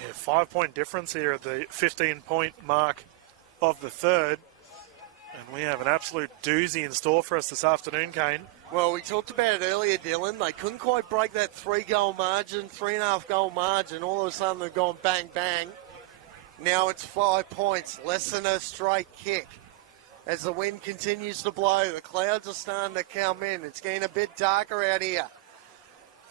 Yeah, 5-point difference here at the 15-point mark of the third. And we have an absolute doozy in store for us this afternoon, Kane. Well, we talked about it earlier, Dylan. They couldn't quite break that 3-goal margin, 3.5-goal margin. All of a sudden they've gone bang, bang. Now it's 5 points, less than a straight kick. As the wind continues to blow, the clouds are starting to come in. It's getting a bit darker out here.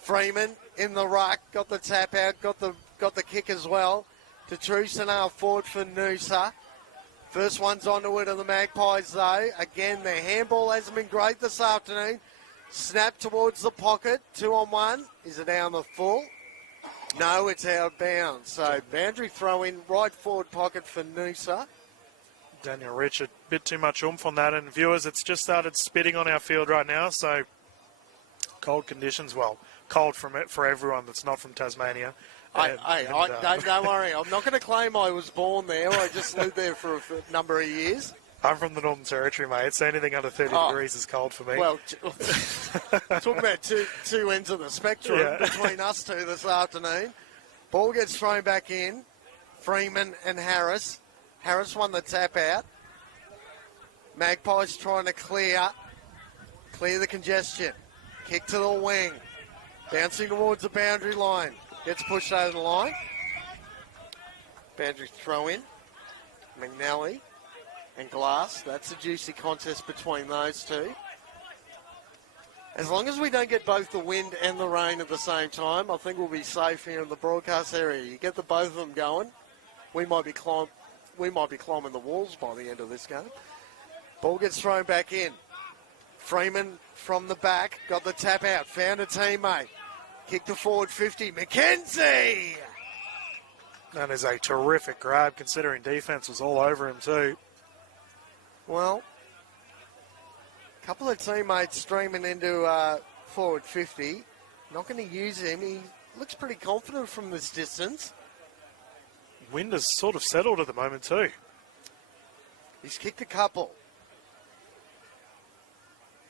Freeman in the ruck, got the tap out, got the kick as well. To Trusenau forward for Noosa. First one's onto it of the Magpies, though. Again, their handball hasn't been great this afternoon. Snap towards the pocket, 2-on-1. Is it down the full? No, it's out bounds. So boundary throw in right forward pocket for Noosa. Daniel Richard, a bit too much oomph on that. And viewers, it's just started spitting on our field right now. So cold conditions, well, cold for everyone that's not from Tasmania. Don't worry. I'm not going to claim I was born there. I just lived there for a number of years. I'm from the Northern Territory, mate, so anything under 30 degrees is cold for me. Well, talk about two ends of the spectrum between us two this afternoon. Ball gets thrown back in. Freeman and Harris. Harris won the tap out. Magpies trying to clear the congestion. Kick to the wing. Bouncing towards the boundary line. Gets pushed over the line. Boundary throw in. McNally and Glass. That's a juicy contest between those two. As long as we don't get both the wind and the rain at the same time, I think we'll be safe here in the broadcast area. You get the both of them going, we might be climbing the walls by the end of this game. Ball gets thrown back in. Freeman from the back, got the tap out, found a teammate. Kick to forward 50, McKenzie! That is a terrific grab, considering defence was all over him too. Well, a couple of teammates streaming into forward 50. Not going to use him. He looks pretty confident from this distance. Wind has sort of settled at the moment too. He's kicked a couple.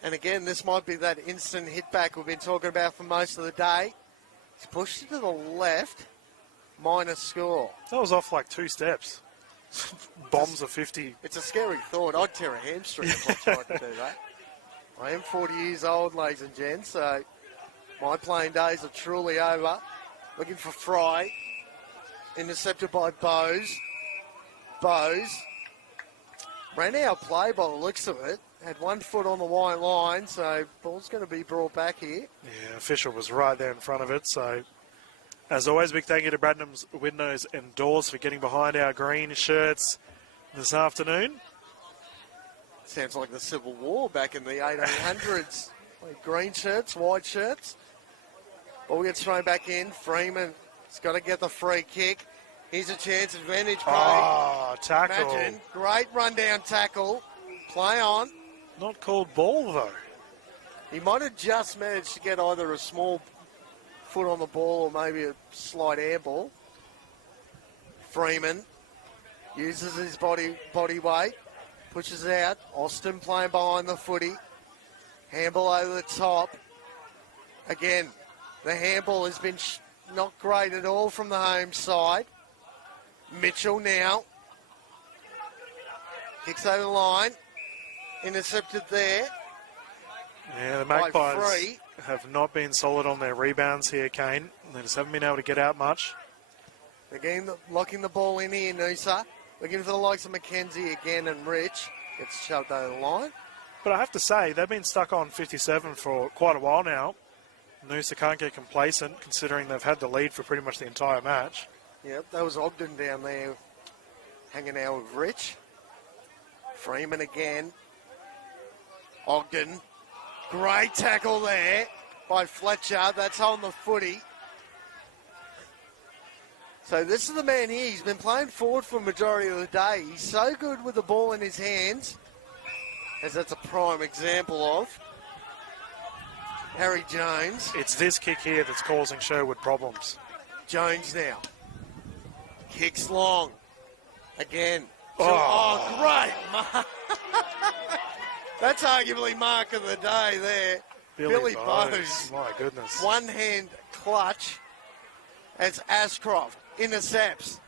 And again, this might be that instant hit back we've been talking about for most of the day. He's pushed it to the left. Minus score. That was off like 2 steps. Bombs of 50. It's a scary thought. I'd tear a hamstring if I tried to do that. I am 40 years old, ladies and gents, so my playing days are truly over. Looking for Fry. Intercepted by Bowes. Bowes ran out of play by the looks of it. Had 1 foot on the white line, so ball's going to be brought back here. Yeah, Fisher was right there in front of it, so... As always, big thank you to Bradnam's Windows and Doors for getting behind our green shirts this afternoon. Sounds like the Civil War back in the 1800s. Like green shirts, white shirts. Ball gets thrown back in. Freeman's got to get the free kick. Here's a chance, advantage play. Oh, tackle. Imagine, great rundown tackle. Play on. Not called ball, though. He might have just managed to get either a small foot on the ball or maybe a slight air ball. Freeman uses his body weight, pushes it out. Austin playing behind the footy. Handball over the top. Again, the handball has been not great at all from the home side. Mitchell now. Kicks over the line. Intercepted there. Yeah, the Magpies have not been solid on their rebounds here, Kane. They just haven't been able to get out much. Again, locking the ball in here, Noosa. Looking for the likes of McKenzie again, and Rich gets shoved over the line. But I have to say, they've been stuck on 57 for quite a while now. Noosa can't get complacent, considering they've had the lead for pretty much the entire match. Yep, that was Ogden down there hanging out with Rich. Freeman again. Ogden. Great tackle there by Fletcher. That's on the footy. So this is the man here. He's been playing forward for the majority of the day. He's so good with the ball in his hands, as that's a prime example of. Harry Jones. It's this kick here that's causing Sherwood problems. Jones now. Kicks long. Again. Oh, great. That's arguably mark of the day there. Billy Bowes. My goodness. One hand clutch as Ashcroft intercepts.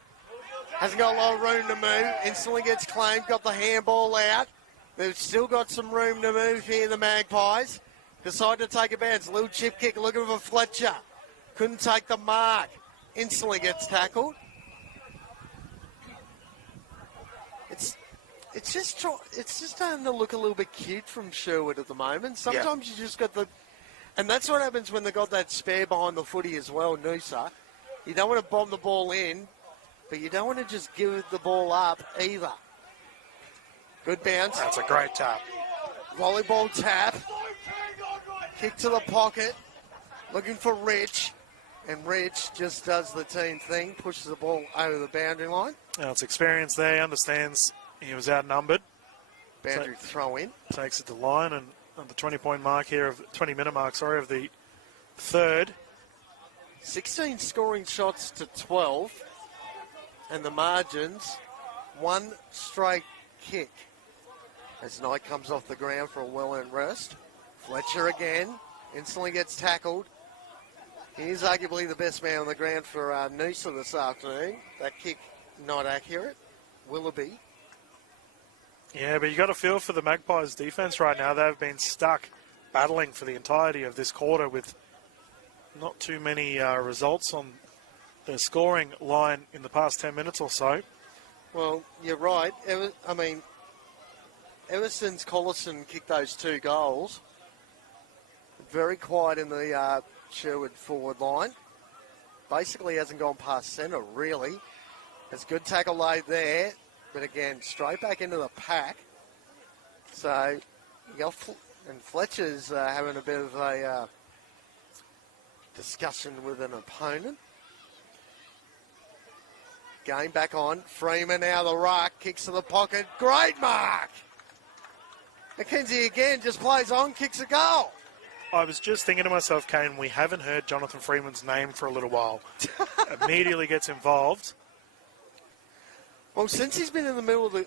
Hasn't got a lot of room to move. Instantly gets claimed. Got the handball out. They've still got some room to move here, the Magpies. Decide to take a bounce. Little chip kick looking for Fletcher. Couldn't take the mark. Instantly gets tackled. It's just starting to look a little bit cute from Sherwood at the moment. Sometimes you just got the... And that's what happens when they got that spare behind the footy as well, Noosa. You don't want to bomb the ball in, but you don't want to just give the ball up either. Good bounce. That's a great tap. Volleyball tap. Kick to the pocket. Looking for Rich. And Rich just does the team thing, pushes the ball over the boundary line. Now it's experience there, understands he was outnumbered. Boundary throw in. Takes it to line, and on the 20-point mark here, of 20-minute mark, of the third. 16 scoring shots to 12. And the margins, 1 straight kick. as Knight comes off the ground for a well-earned rest. Fletcher again, instantly gets tackled. He is arguably the best man on the ground for Noosa this afternoon. That kick not accurate. Willoughby. Yeah, but you got to feel for the Magpies' defence right now. They've been stuck battling for the entirety of this quarter with not too many results on their scoring line in the past 10 minutes or so. Well, you're right. Ever since Collison kicked those 2 goals, very quiet in the Sherwood forward line. Basically hasn't gone past centre, really. There's a good tackle laid there, but again, straight back into the pack. So, and Fletcher's having a bit of a discussion with an opponent. Game back on. Freeman out of the ruck, kicks to the pocket. Great mark! McKenzie again just plays on, kicks a goal. I was just thinking to myself, Kane, we haven't heard Jonathan Freeman's name for a little while. Immediately gets involved. Well, since he's been in the middle of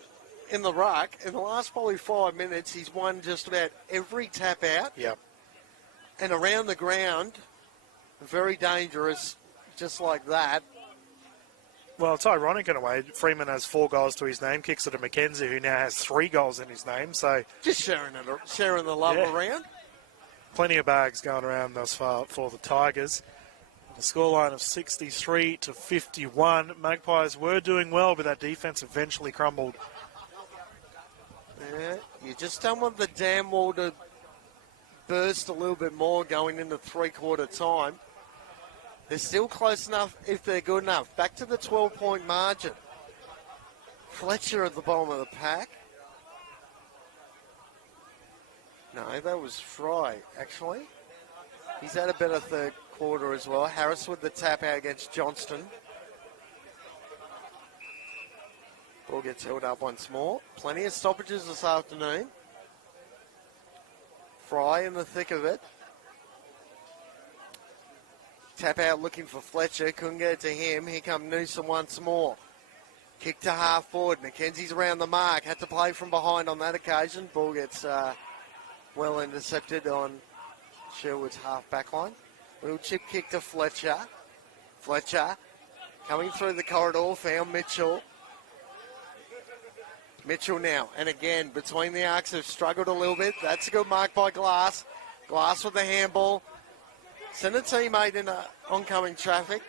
in the ruck, in the last probably 5 minutes, he's won just about every tap out. Yep. And around the ground, very dangerous, just like that. Well, it's ironic in a way. Freeman has 4 goals to his name, kicks it to McKenzie, who now has 3 goals in his name. So just sharing the love around. Plenty of bags going around thus far for the Tigers. The scoreline of 63-51. Magpies were doing well, but that defence eventually crumbled. Yeah, you just don't want the dam wall to burst a little bit more going into 3/4 time. They're still close enough if they're good enough. Back to the 12-point margin. Fletcher at the bottom of the pack. No, that was Fry, actually. He's had a better third quarter as well. Harris with the tap out against Johnston. Ball gets held up once more. Plenty of stoppages this afternoon. Fry in the thick of it. Tap out looking for Fletcher. Couldn't get it to him. Here come Noosa once more. Kick to half forward. McKenzie's around the mark. Had to play from behind on that occasion. Ball gets well intercepted on Sherwood's half back line. Little chip kick to Fletcher. Fletcher coming through the corridor. Found Mitchell. Mitchell now. And again, between the arcs have struggled a little bit. That's a good mark by Glass. Glass with the handball. Send a teammate in oncoming traffic.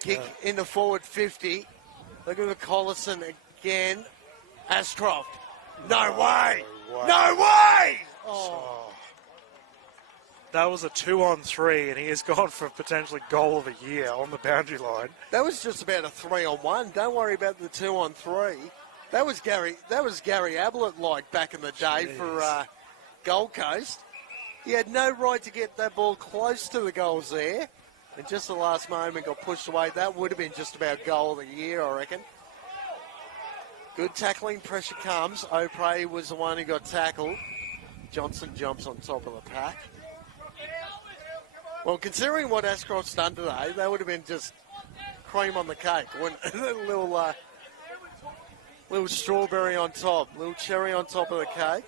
Kick into forward 50. Look at the Collison again. Ashcroft. No way! No way! Oh. That was a 2-on-3, and he has gone for potentially goal of the year on the boundary line. That was just about a 3-on-1. Don't worry about the 2-on-3. That was Gary Ablett like back in the day for Gold Coast. He had no right to get that ball close to the goals there. And just the last moment got pushed away. That would have been just about goal of the year, I reckon. Good tackling, pressure comes. O'Prey was the one who got tackled. Johnson jumps on top of the pack. Well, considering what Ashcroft's done today, that would have been just cream on the cake. Little strawberry on top, little cherry on top of the cake.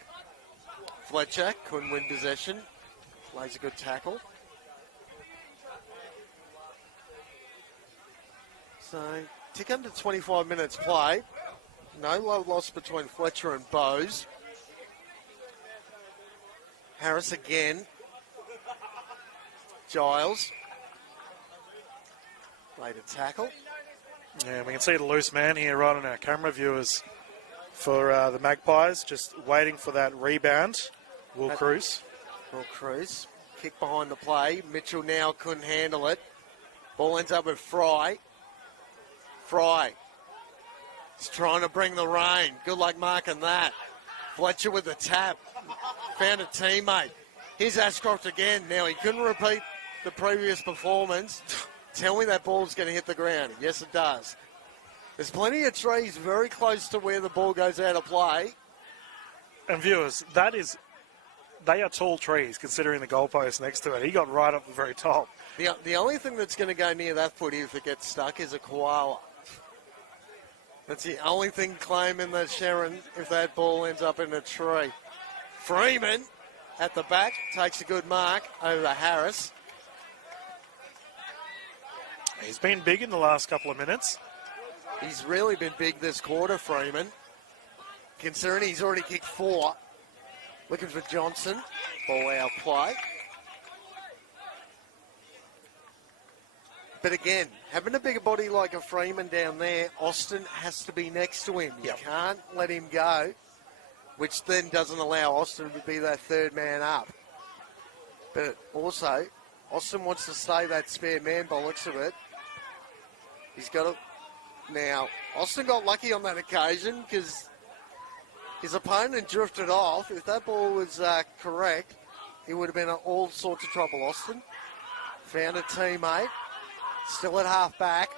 Fletcher couldn't win possession. Lays a good tackle. So, tick under 25 minutes play. No low loss between Fletcher and Bowes. Harris again. Giles. Laid a tackle. Yeah, we can see the loose man here right on our camera viewers for the Magpies, just waiting for that rebound. Will Cruz. Kick behind the play. Mitchell now couldn't handle it. Ball ends up with Fry. Fry. He's trying to bring the rain. Good luck marking that. Fletcher with the tap. Found a teammate. Here's Ashcroft again. Now he couldn't repeat the previous performance. Tell me that ball's going to hit the ground. Yes, it does. There's plenty of trees very close to where the ball goes out of play. And viewers, they are tall trees considering the goalpost next to it. He got right up the very top. The only thing that's going to go near that footy if it gets stuck is a koala. That's the only thing claiming that Sharon if that ball ends up in a tree. Freeman at the back takes a good mark over Harris. He's been big in the last couple of minutes. He's really been big this quarter, Freeman. Considering he's already kicked 4. Looking for Johnson. Ball out play. But again, having a bigger body like a Freeman down there, Austin has to be next to him. You can't let him go, which then doesn't allow Austin to be that third man up. But also, Austin wants to stay that spare man by the looks of it. He's got to... Now, Austin got lucky on that occasion because his opponent drifted off. If that ball was correct, he would have been in all sorts of trouble. Austin found a teammate. Still at half back.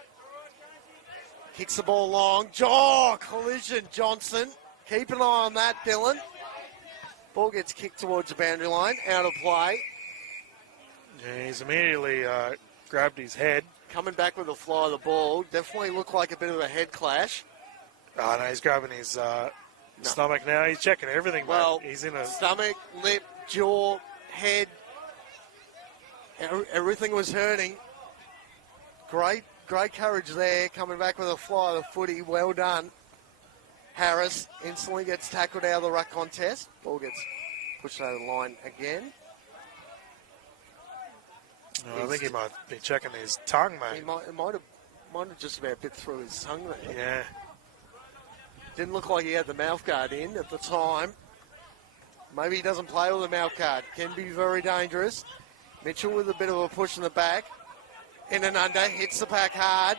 Kicks the ball long. Collision, Johnson. Keep an eye on that, Dylan. Ball gets kicked towards the boundary line. Out of play. Yeah, he's immediately grabbed his head. Coming back with a fly of the ball. Definitely looked like a bit of a head clash. Oh, no, he's grabbing his stomach now. He's checking everything, well, mate. He's in a... Stomach, lip, jaw, head. Everything was hurting. Great courage there. Coming back with a fly of the footy. Well done. Harris instantly gets tackled out of the ruck contest. Ball gets pushed over the line again. I think he might be checking his tongue, mate. It might have just about bit through his tongue there. Yeah. Didn't look like he had the mouth guard in at the time. Maybe he doesn't play with the mouth guard. Can be very dangerous. Mitchell with a bit of a push in the back. In and under, hits the pack hard.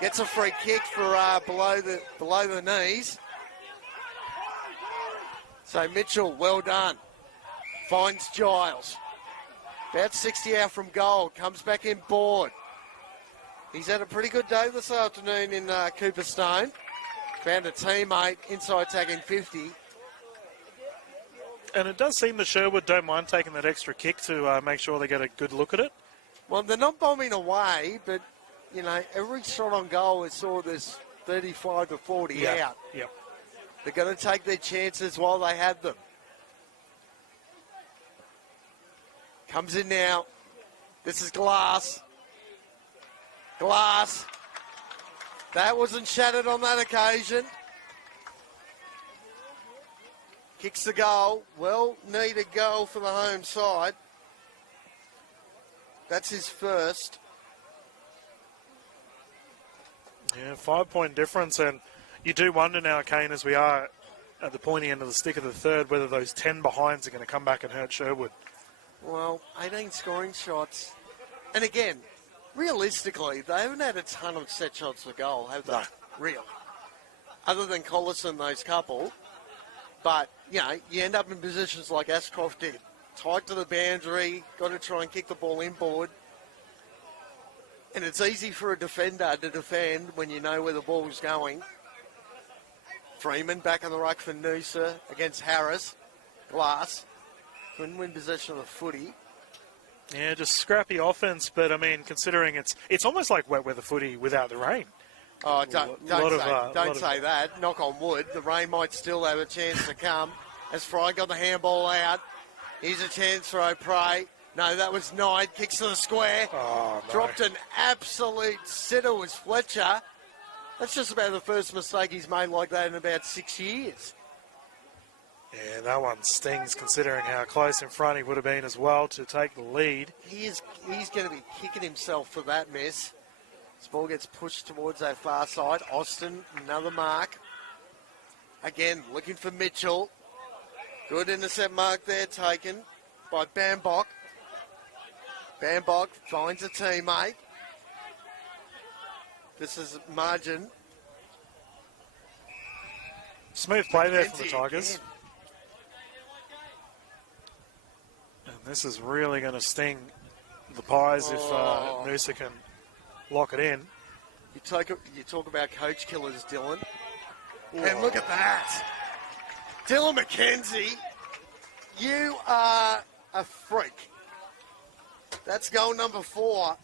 Gets a free kick for below the knees. So Mitchell, well done. Finds Giles. About 60 out from goal. Comes back in board. He's had a pretty good day this afternoon in Cooperstone. Found a teammate inside tagging 50. And it does seem that Sherwood don't mind taking that extra kick to make sure they get a good look at it. Well, they're not bombing away, but, you know, every shot on goal is sort of this 35 to 40 out. Yep. They're going to take their chances while they have them. Comes in now. This is Glass. Glass. That wasn't shattered on that occasion. Kicks the goal. Well needed goal for the home side. That's his first. Yeah, 5-point difference, and you do wonder now, Kane, as we are at the pointy end of the stick of the third, whether those 10 behinds are going to come back and hurt Sherwood. Well, 18 scoring shots. And again, realistically, they haven't had a ton of set shots for goal, have they? No. Really. Other than Collison, those couple. But, you know, you end up in positions like Ashcroft did. Tight to the boundary, got to try and kick the ball inboard. And it's easy for a defender to defend when you know where the ball's going. Freeman back on the ruck for Noosa against Harris. Glass. Couldn't win possession of the footy. Yeah, just scrappy offense, but I mean, considering it's almost like wet weather footy without the rain. Oh, don't say that. Knock on wood. The rain might still have a chance to come. As Fry got the handball out. Here's a chance for O'Prey. No, that was Knight. Kicks to the square. Oh, no. Dropped an absolute sitter was Fletcher. That's just about the first mistake he's made like that in about 6 years. Yeah, that one stings considering how close in front he would have been as well to take the lead. He's going to be kicking himself for that miss. This ball gets pushed towards that far side. Austin, another mark. Again, looking for Mitchell. Good intercept mark there taken by Bambok. Bambok finds a teammate. This is margin. Smooth play there from the Again. Tigers. And this is really going to sting the Pies if Noosa can lock it in. You talk about coach killers, Dylan. And look at that. Dylan McKenzie, you are a freak. That's goal number 4.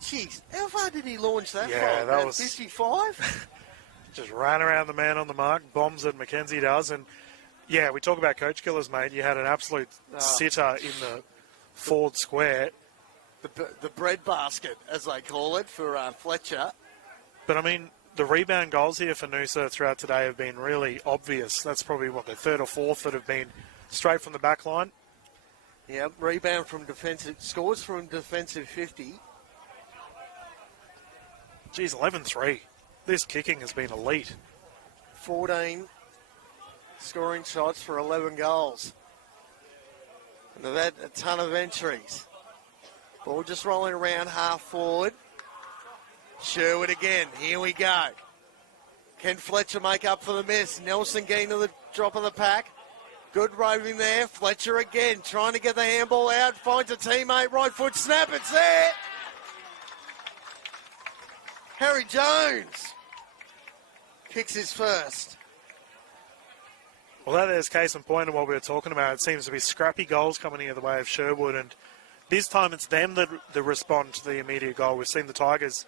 Jeez, how far did he launch that Yeah, from? that About was- 55? Just ran around the man on the mark, bombs it, Mackenzie does. And, yeah, we talk about coach killers, mate. You had an absolute sitter in the forward square. The bread basket, as they call it, for Fletcher. But, I mean, the rebound goals here for Noosa throughout today have been really obvious. That's probably, the third or fourth that have been straight from the back line. Yep, rebound from defensive, scores from defensive 50. Geez, 11-3. This kicking has been elite. 14 scoring shots for 11 goals. And they've had a ton of entries. Ball just rolling around half forward. Sherwood again. Here we go. Can Fletcher make up for the miss? Nelson getting to the drop of the pack. Good roving there. Fletcher again trying to get the handball out. Finds a teammate. Right foot snap. It's there. Harry Jones kicks his first. Well, that is case in point of what we were talking about. It seems to be scrappy goals coming in the way of Sherwood, and this time it's them that respond to the immediate goal. We've seen the Tigers,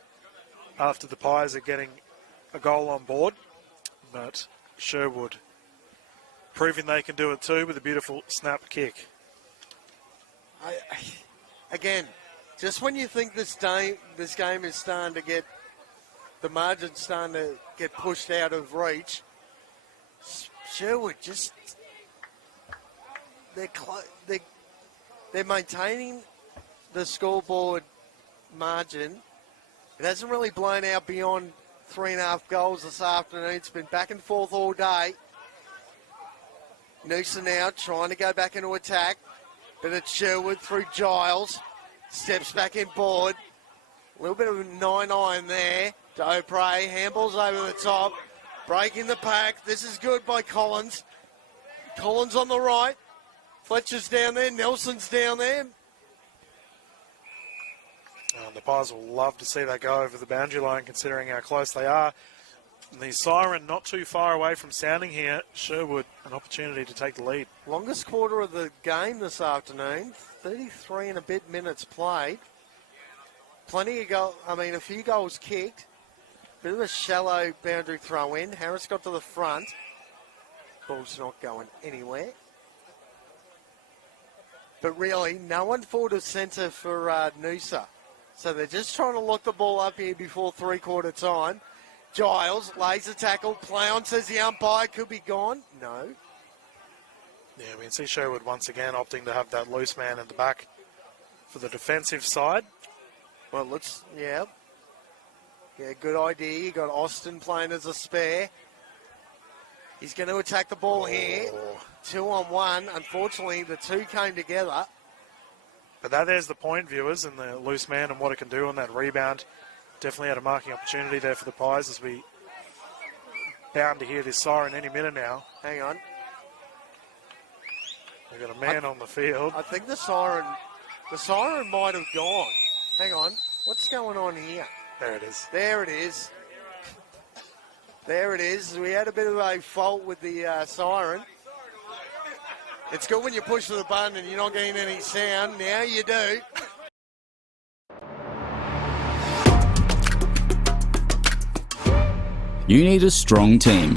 after the Pies, are getting a goal on board, but Sherwood proving they can do it too with a beautiful snap kick. Again, just when you think this game is starting to get, the margin's starting to get pushed out of reach, Sherwood just, they're maintaining the scoreboard margin. It hasn't really blown out beyond 3.5 goals this afternoon. It's been back and forth all day. Noosa now trying to go back into attack, but it's Sherwood through Giles. Steps back in board. A little bit of a 9-iron there. Dopre, handballs over the top. Breaking the pack. This is good by Collins. Collins on the right. Fletcher's down there. Nelson's down there. The Pies will love to see that go over the boundary line, considering how close they are. And the siren not too far away from sounding here. Sherwood, an opportunity to take the lead. Longest quarter of the game this afternoon. 33 and a bit minutes played. A few goals kicked. Bit of a shallow boundary throw in. Harris got to the front. Ball's not going anywhere. But really, no one forward of centre for Noosa. So they're just trying to lock the ball up here before three-quarter time. Giles lays a tackle. Play on, says the umpire. Could be gone. No. Yeah, we can see Sherwood once again opting to have that loose man in the back for the defensive side. Well, it looks, yeah. Yeah, good idea. You got Austin playing as a spare. He's going to attack the ball here. 2-on-1. Unfortunately, the two came together. But there's the point, viewers, and the loose man and what it can do on that rebound. Definitely had a marking opportunity there for the Pies as we bound to hear this siren any minute now. Hang on. We've got a man on the field. I think the siren might have gone. Hang on. What's going on here? There it is. There it is. There it is. We had a bit of a fault with the siren. It's good when you push the button and you're not getting any sound. Now you do. You need a strong team.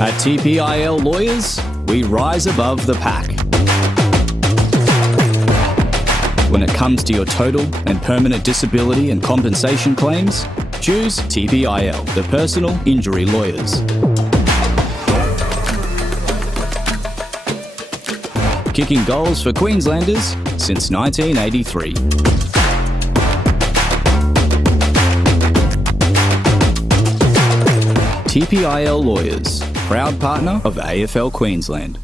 At TPIL Lawyers, we rise above the pack. When it comes to your total and permanent disability and compensation claims, choose TPIL, the personal injury lawyers. Kicking goals for Queenslanders since 1983. TPIL Lawyers, proud partner of AFL Queensland.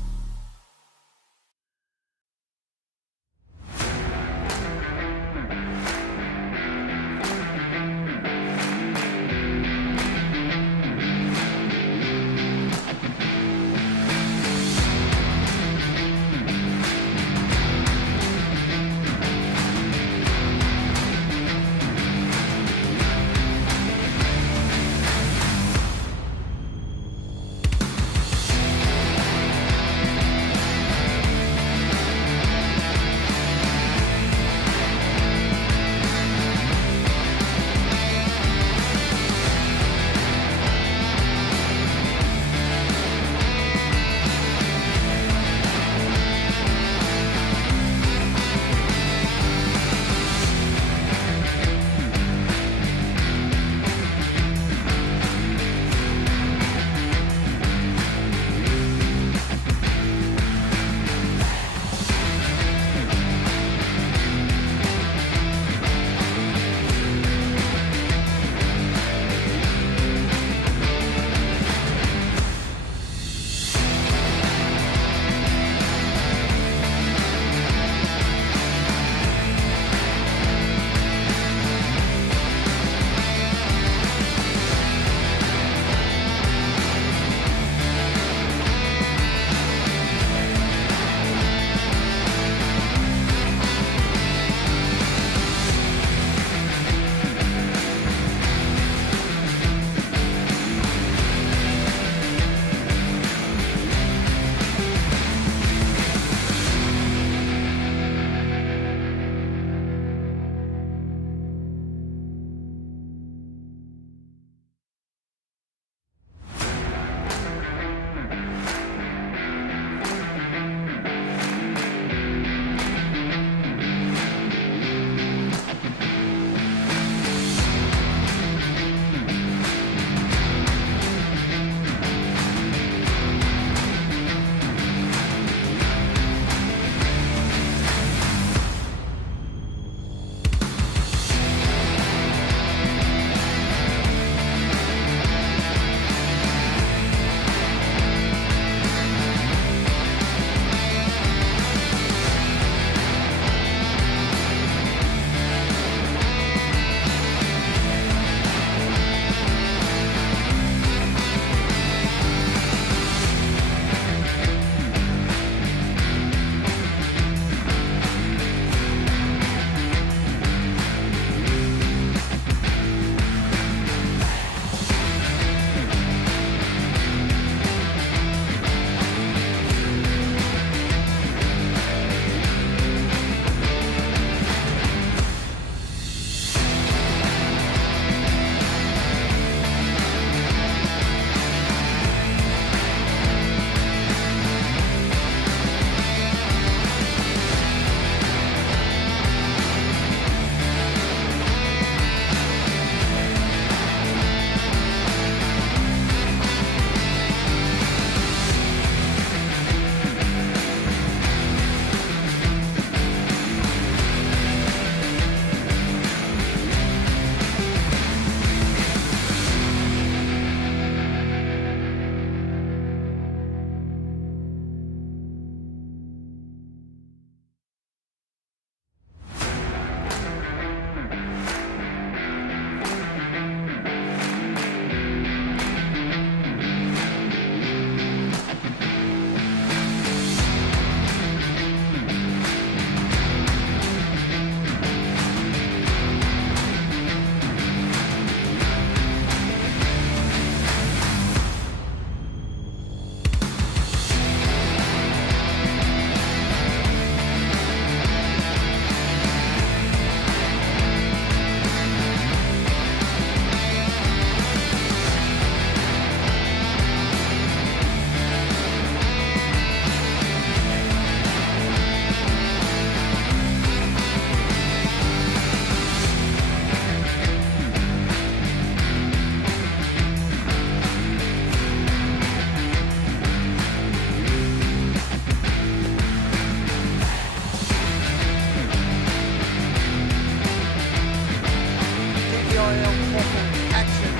TPIL QAFL action.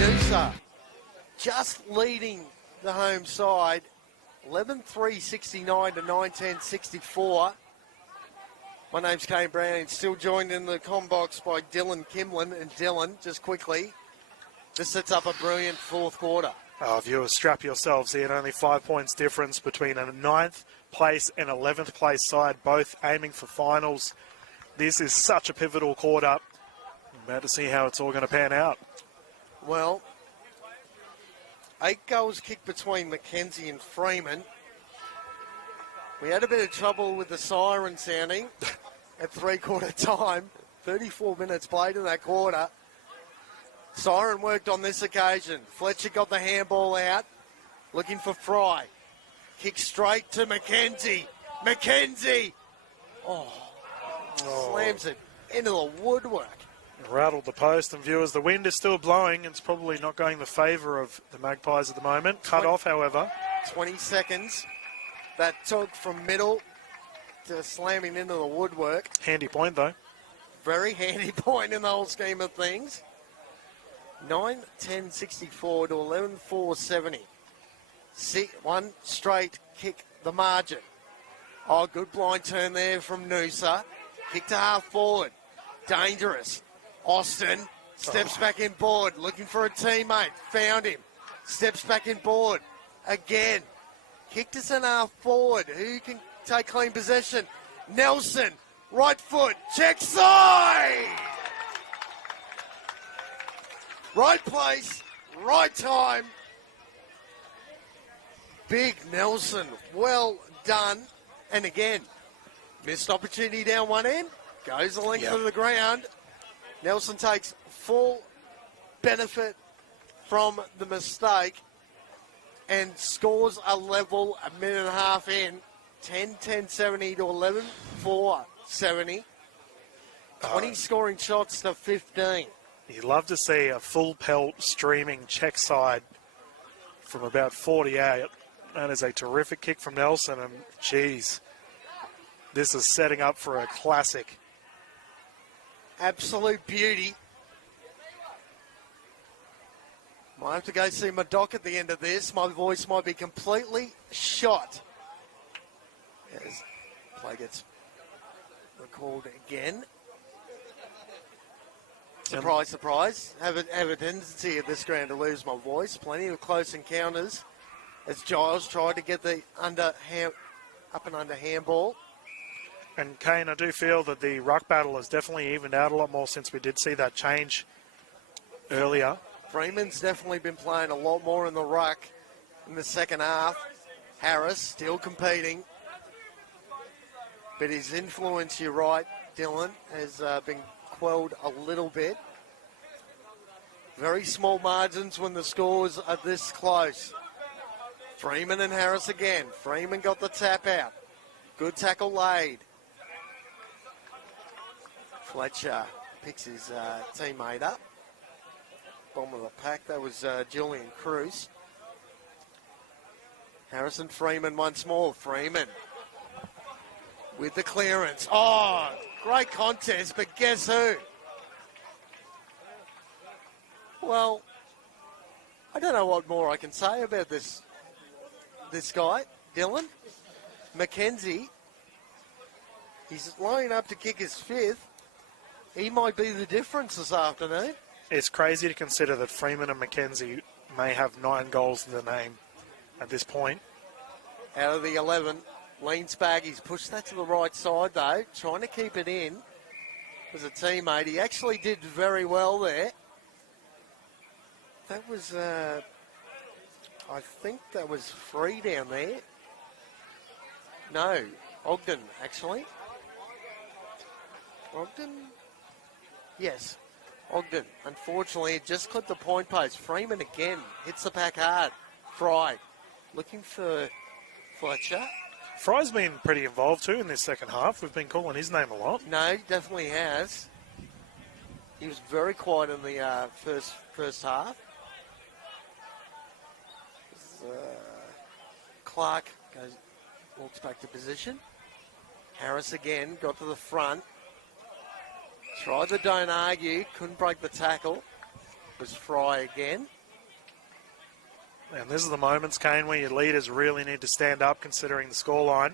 Noosa just leading the home side, 11-3-69 to 9-10-64. My name's Kane Brown, still joined in the comm box by Dylan Kimlin. And Dylan, just quickly, this sets up a brilliant fourth quarter. Oh, viewers, strap yourselves in. Only 5 points difference between a 9th place and 11th place side, both aiming for finals. This is such a pivotal quarter. About to see how it's all going to pan out. Well, 8 goals kicked between Mackenzie and Freeman. We had a bit of trouble with the siren sounding at three-quarter time. 34 minutes played in that quarter. Siren worked on this occasion. Fletcher got the handball out, looking for Fry. Kick straight to Mackenzie. Mackenzie! Slams it into the woodwork. Rattled the post, and viewers, the wind is still blowing. It's probably not going the favour of the Magpies at the moment. Cut off, however. 20 seconds. That took from middle to slamming into the woodwork. Handy point, though. Very handy point in the whole scheme of things. 9-10-64 to 11-4-70. One straight kick the margin. Oh, good blind turn there from Noosa. Kick to half forward. Dangerous. Austin steps back in board, looking for a teammate. Found him. Steps back in board. Again. Kick to centre half forward. Who can take clean possession? Nelson. Right foot. Check side. Right place. Right time. Big Nelson. Well done. And again, missed opportunity down one end. Goes the length of the ground. Nelson takes full benefit from the mistake and scores a level a minute and a half in. 10-10-70 to 11-4-70. 20 scoring shots to 15. You'd love to see a full pelt streaming check side from about 48. That is a terrific kick from Nelson, and geez, this is setting up for a classic. Absolute beauty. Might have to go see my doc at the end of this. My voice might be completely shot. As play gets recalled again. Surprise, surprise. Have a tendency at this ground to lose my voice. Plenty of close encounters as Giles tried to get the up and under handball. And Kane, I do feel that the ruck battle has definitely evened out a lot more since we did see that change earlier. Freeman's definitely been playing a lot more in the ruck in the second half. Harris still competing. But his influence, you're right, Dylan, has been quelled a little bit. Very small margins when the scores are this close. Freeman and Harris again. Freeman got the tap out. Good tackle laid. Fletcher picks his teammate up. Bottom of the pack, that was Julian Cruz. Harrison Freeman once more. Freeman with the clearance. Oh, great contest, but guess who? Well, I don't know what more I can say about this guy, Dylan. Mackenzie, he's lining up to kick his fifth. He might be the difference this afternoon. It's crazy to consider that Freeman and Mackenzie may have 9 goals in the name at this point. Out of the 11, leans back. He's pushed that to the right side, though, trying to keep it in. As a teammate, he actually did very well there. That was, I think that was free down there. No, Ogden, actually. Ogden? Yes, Ogden. Unfortunately, it just clipped the point post. Freeman again hits the pack hard. Fry looking for Fletcher. Fry's been pretty involved too in this second half. We've been calling his name a lot. No, he definitely has. He was very quiet in the first half. Clark walks back to position. Harris again got to the front. Tried the don't argue, couldn't break the tackle. It was Fry again. And this is the moments, Kane, where your leaders really need to stand up considering the scoreline.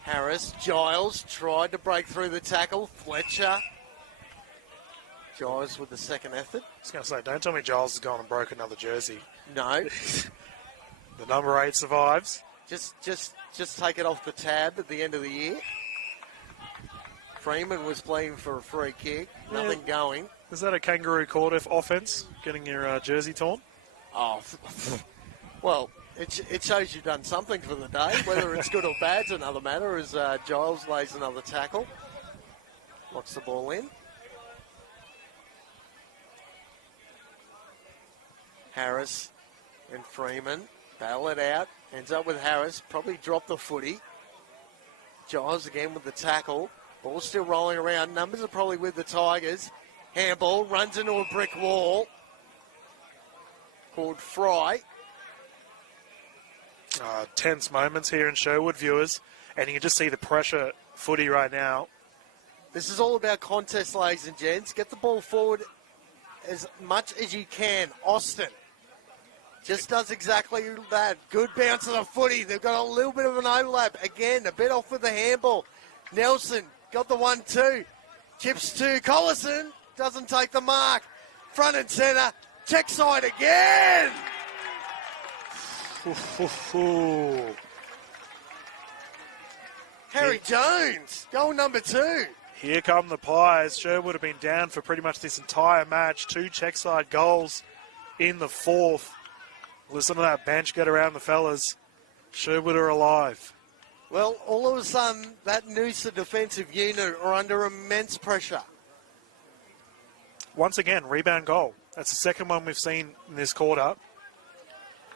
Harris, Giles tried to break through the tackle. Fletcher. Giles with the second effort. I was going to say, don't tell me Giles has gone and broke another jersey. No. The number 8 survives. Just take it off the tab at the end of the year. Freeman was playing for a free kick. Nothing going. Is that a kangaroo court offence, getting your jersey torn? Oh, well, it shows you've done something for the day. Whether it's good or bad is another matter, as Giles lays another tackle. Locks the ball in. Harris and Freeman battle it out. Ends up with Harris. Probably dropped the footy. Giles again with the tackle. Ball still rolling around. Numbers are probably with the Tigers. Handball runs into a brick wall. Called Fry. Tense moments here in Sherwood, viewers. And you can just see the pressure footy right now. This is all about contest, ladies and gents. Get the ball forward as much as you can. Austin just does exactly that. Good bounce of the footy. They've got a little bit of an overlap. Again, a bit off with the handball. Nelson got the 1-2. Chips to Collison. Doesn't take the mark. Front and centre. Check side again. Harry Jones, goal number 2. Here come the Pies. Sherwood have been down for pretty much this entire match. 2 check side goals in the 4th. Listen to that bench get around the fellas. Sherwood are alive. Well, all of a sudden, that Noosa defensive unit are under immense pressure. Once again, rebound goal. That's the second one we've seen in this quarter.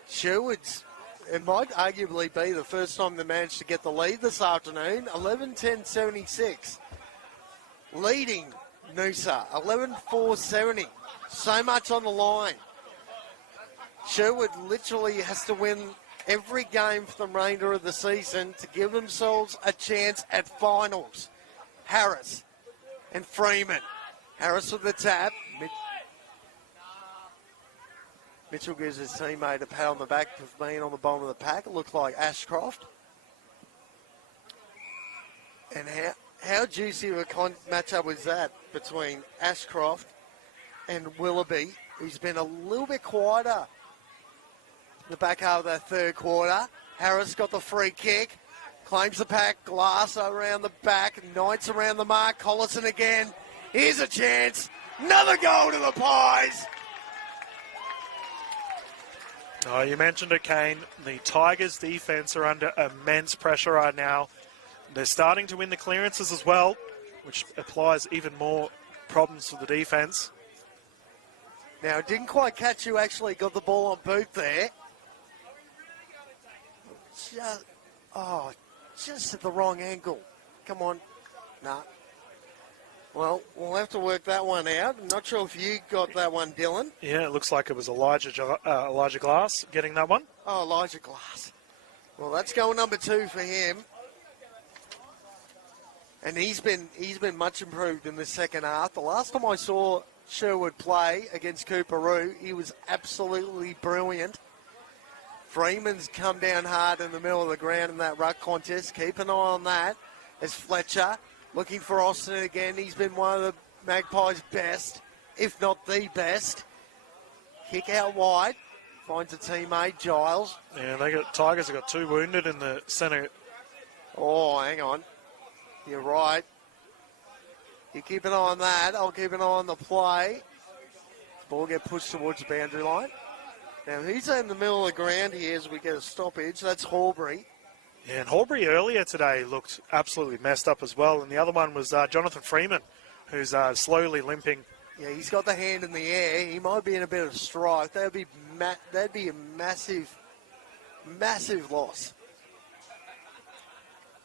Sherwood's, it might arguably be the first time they managed to get the lead this afternoon. 11-10-76. Leading Noosa, 11-4-70. So much on the line. Sherwood literally has to win every game for the remainder of the season to give themselves a chance at finals. Harris and Freeman. Harris with the tap. Mitchell gives his teammate a pat on the back for being on the bottom of the pack. It looked like Ashcroft. And how juicy of a matchup was that between Ashcroft and Willoughby, who's been a little bit quieter in the back half of that third quarter. Harris got the free kick, claims the pack, Glass around the back, Knights around the mark, Collison again. Here's a chance. Another goal to the Pies. Oh, you mentioned it, Kane. The Tigers' defence are under immense pressure right now. They're starting to win the clearances as well, which applies even more problems to the defence. Now, it didn't quite catch who actually got the ball on boot there. Just at the wrong angle. Come on. Nah. Well, we'll have to work that one out. I'm not sure if you got that one, Dylan. Yeah, it looks like it was Elijah Glass getting that one. Oh, Elijah Glass. Well, that's goal number 2 for him. And he's been much improved in the second half. The last time I saw Sherwood play against Cooperoo, he was absolutely brilliant. Freeman's come down hard in the middle of the ground in that ruck contest. Keep an eye on that. As Fletcher looking for Austin again. He's been one of the Magpies' best, if not the best. Kick out wide. Finds a teammate, Giles. Yeah, Tigers have got 2 wounded in the centre. Oh, hang on. You're right. You keep an eye on that. I'll keep an eye on the play. Ball get pushed towards the boundary line. Now, who's in the middle of the ground here as we get a stoppage? That's Horbury. Yeah, and Horbury earlier today looked absolutely messed up as well. And the other one was Jonathan Freeman, who's slowly limping. Yeah, he's got the hand in the air. He might be in a bit of strife. That'd be a massive loss.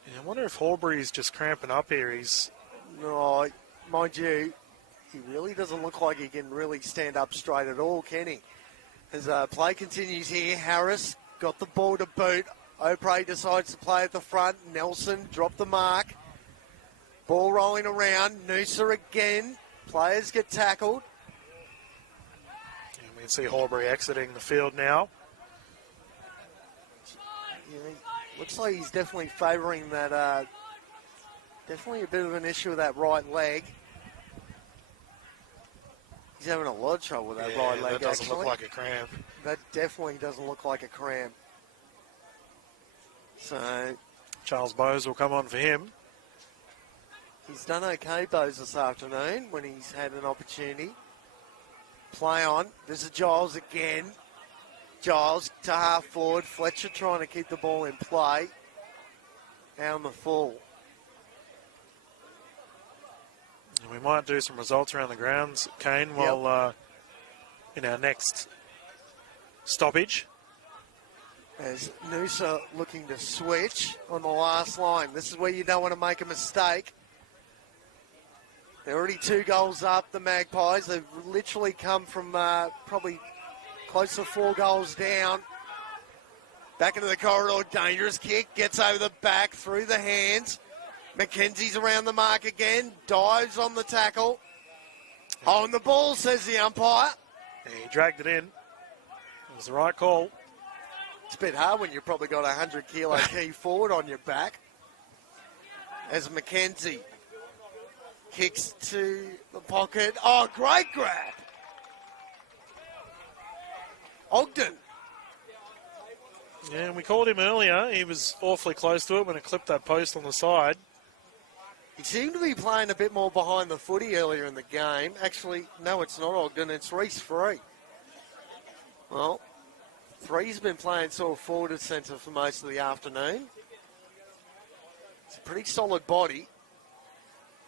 Yeah, I wonder if Horbury's just cramping up here. No, mind you, he really doesn't look like he can really stand up straight at all, can he? As play continues here, Harris got the ball to boot. O'Prey decides to play at the front. Nelson dropped the mark. Ball rolling around. Noosa again. Players get tackled. And we can see Horbury exiting the field now. Yeah, looks like he's definitely favouring that. Definitely a bit of an issue with that right leg. He's having a lot of trouble with that right leg, that doesn't actually. look like a cramp. That definitely doesn't look like a cramp. So Charles Bowes will come on for him. he's done okay, Bowes, this afternoon when he's had an opportunity. Play on. This is Giles again. Giles to half forward. Fletcher trying to keep the ball in play. Down the full. We might do some results around the grounds, Kane, while in our next stoppage. As Noosa looking to switch on the last line. This is where you don't want to make a mistake. They're already 2 goals up, the Magpies. They've literally come from probably close to 4 goals down. Back into the corridor, dangerous kick, gets over the back, through the hands. McKenzie's around the mark again, dives on the tackle. On the ball, says the umpire. Yeah, he dragged it in. It was the right call. It's a bit hard when you've probably got a 100-kilo key forward on your back. As McKenzie kicks to the pocket. Oh, great grab. Ogden. Yeah, and we called him earlier. He was awfully close to it when it clipped that post on the side. He seemed to be playing a bit more behind the footy earlier in the game. Actually, no, it's not Ogden. It's Reece Free. Well, Free's been playing sort of forward at centre for most of the afternoon. It's a pretty solid body.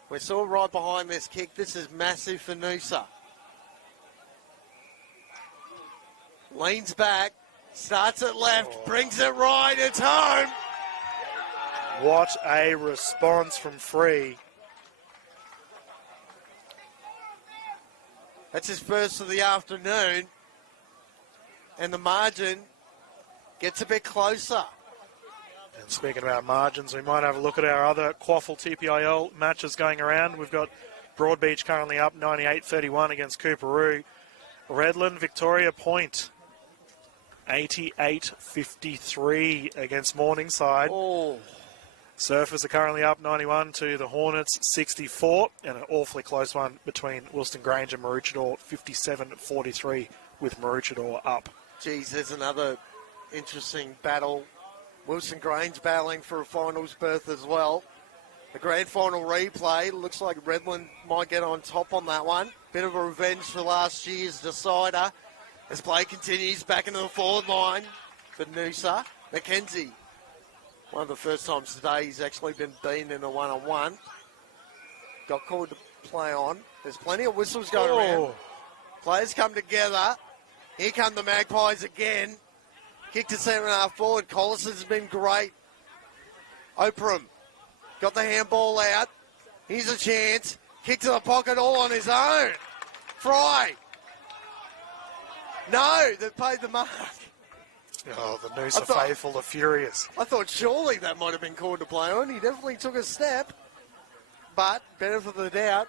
We're sort of right behind this kick. This is massive for Noosa. Leans back. Starts it left. Brings it right. It's home. What a response from Free. That's his first of the afternoon. And the margin gets a bit closer. And speaking about margins, we might have a look at our other QAFL TPIL matches going around. We've got Broadbeach currently up 98-31 against Cooperoo. Redland, Victoria Point, 88-53 against Morningside. Oh, Surfers are currently up 91 to the Hornets 64, and an awfully close one between Wilston Grange and Maroochydore, 57-43 with Maroochydore up. geez, there's another interesting battle. Wilson Grange battling for a finals berth as well. The grand final replay. Looks like Redland might get on top on that one. Bit of a revenge for last year's decider. As play continues back into the forward line for Noosa. McKenzie. One of the first times today he's actually been beaten in a one-on-one. Got called to play on. There's plenty of whistles going around. Players come together. Here come the Magpies again. Kick to centre and half forward. Collis has been great. Operum got the handball out. Here's a chance. Kick to the pocket all on his own. Fry. No, they've paid the mark. Oh, the Noosa faithful are furious. I thought surely that might have been called to play on. He definitely took a step. But, benefit of the doubt.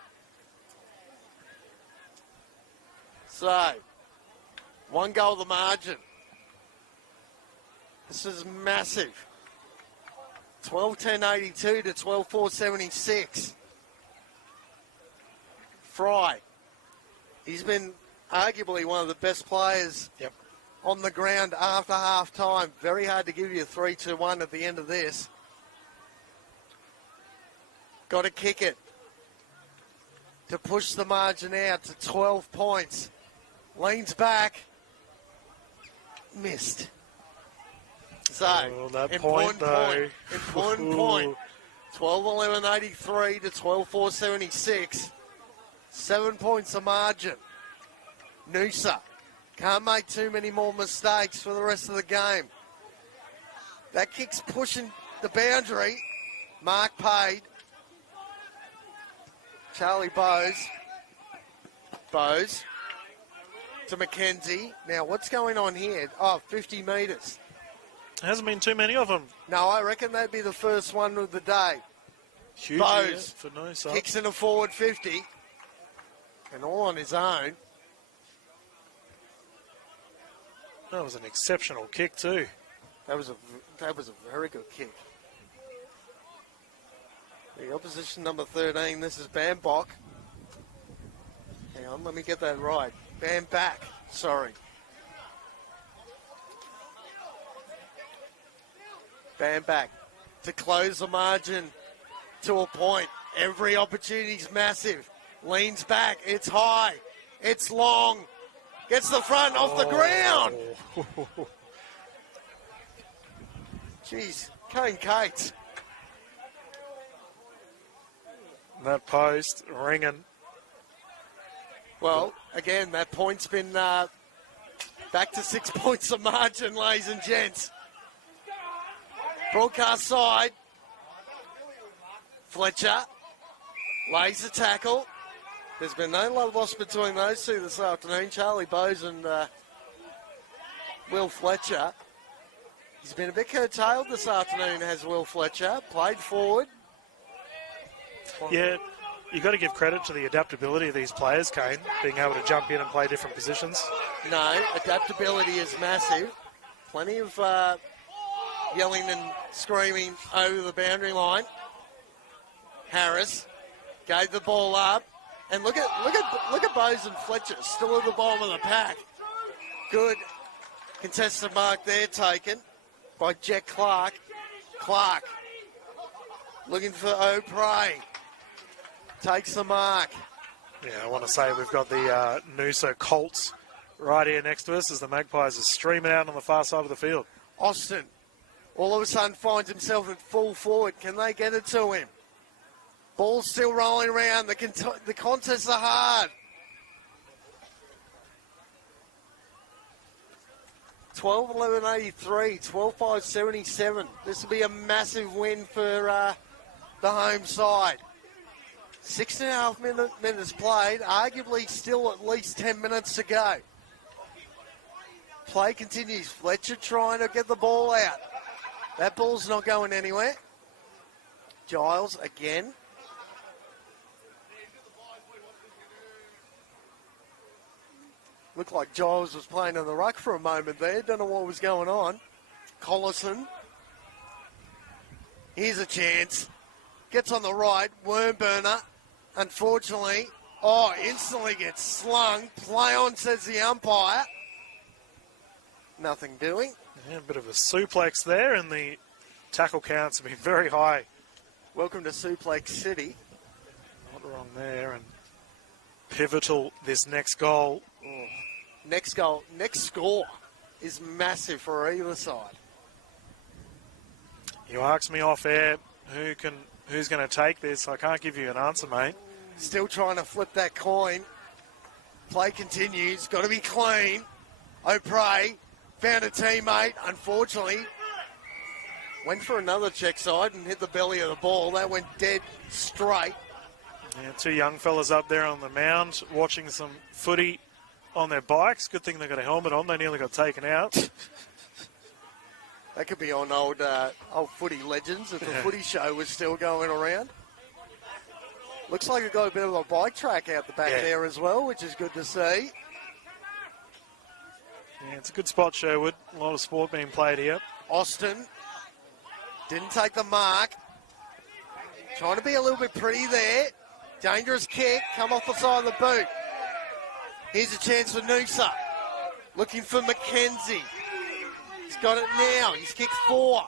So, 1 goal the margin. This is massive. 12-10-82 to 12-4-76. Fry. He's been arguably one of the best players on the ground after half time. Very hard to give you a 3-2-1 at the end of this. Got to kick it to push the margin out to 12 points. Leans back. Missed. So, important point. 12-11-83 to 12-4-76. 7 points the margin. Noosa can't make too many more mistakes for the rest of the game. That kick's pushing the boundary. Mark paid. Charlie Bowes. Bowes to McKenzie. Now, what's going on here? Oh, 50 metres. Hasn't been too many of them. No, I reckon that'd be the first one of the day. Huge Bose year for Noosa. kicks in a forward 50. And all on his own. That was an exceptional kick too. That was a very good kick. The opposition number 13, this is Bambok. Hang on, let me get that right. Bamback, sorry. Bamback to close the margin to a point. Every opportunity's massive. Leans back, it's high, it's long. Gets the front off the ground. Jeez, Kane Cates. That post ringing. Well, again, that point's been back to 6 points of margin, ladies and gents. Broadcast side. Fletcher lays the tackle. There's been no love lost between those two this afternoon, Charlie Bose and Will Fletcher. He's been a bit curtailed this afternoon, has Will Fletcher. Played forward. Yeah, you've got to give credit to the adaptability of these players, Kane, being able to jump in and play different positions. No, adaptability is massive. Plenty of yelling and screaming over the boundary line. Harris gave the ball up. And look at Bose and Fletcher still at the bottom of the pack. Good contested mark there taken by Jack Clark. Clark looking for O'Prey. Takes the mark. Yeah, I want to say we've got the Noosa Colts right here next to us as the Magpies are streaming out on the far side of the field. Austin all of a sudden finds himself at full forward. Can they get it to him? Ball's still rolling around. The contests are hard. 12-11-83, 12-5-77. This will be a massive win for the home side. 6.5 minutes played. Arguably still at least 10 minutes to go. Play continues. Fletcher trying to get the ball out. That ball's not going anywhere. Giles again. Looked like Giles was playing on the ruck for a moment there. Don't know what was going on. Collison. Here's a chance. Gets on the right. Wormburner. Unfortunately. Instantly gets slung. Play on, says the umpire. Nothing doing. Yeah, a bit of a suplex there, and the tackle counts have been very high. Welcome to Suplex City. Not wrong there, and pivotal this next goal. Next goal, next score is massive for either side. You asked me off air who's going to take this. I can't give you an answer, mate. Still trying to flip that coin. Play continues. Got to be clean. O'Prey found a teammate. Unfortunately, went for another check side and hit the belly of the ball. That went dead straight. Yeah, two young fellas up there on the mound watching some footy on their bikes. Good thing they got a helmet on. They nearly got taken out. That could be on old footy legends if the footy show was still going around. Looks like we've got a bit of a bike track out the back there as well, which is good to see. Yeah, it's a good spot, Sherwood. A lot of sport being played here. Austin didn't take the mark. Trying to be a little bit pretty there. Dangerous kick. Come off the side of the boot. Here's a chance for Noosa. Looking for McKenzie. He's got it now. He's kicked 4.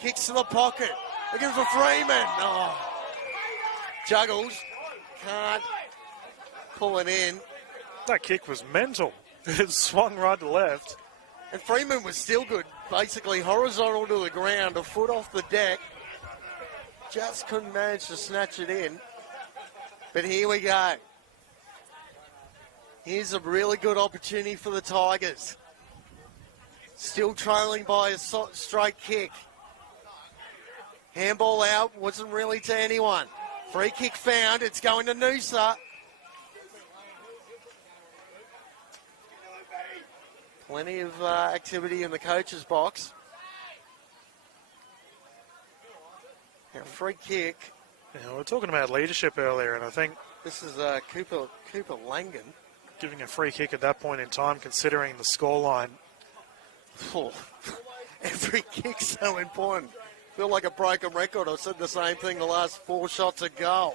Kicks to the pocket. Looking for Freeman. Juggles. Can't pull it in. That kick was mental. It swung right to left. And Freeman was still good. Basically horizontal to the ground, a foot off the deck. Just couldn't manage to snatch it in. But here we go. Here's a really good opportunity for the Tigers. Still trailing by a straight kick. Handball out, wasn't really to anyone. Free kick found, it's going to Noosa. Plenty of activity in the coach's box. Now, free kick Yeah, we were talking about leadership earlier, and I think This is Cooper Langan. giving a free kick at that point in time, considering the scoreline. Oh, every kick's so important. Feel like a broken record. I said the same thing the last 4 shots a goal.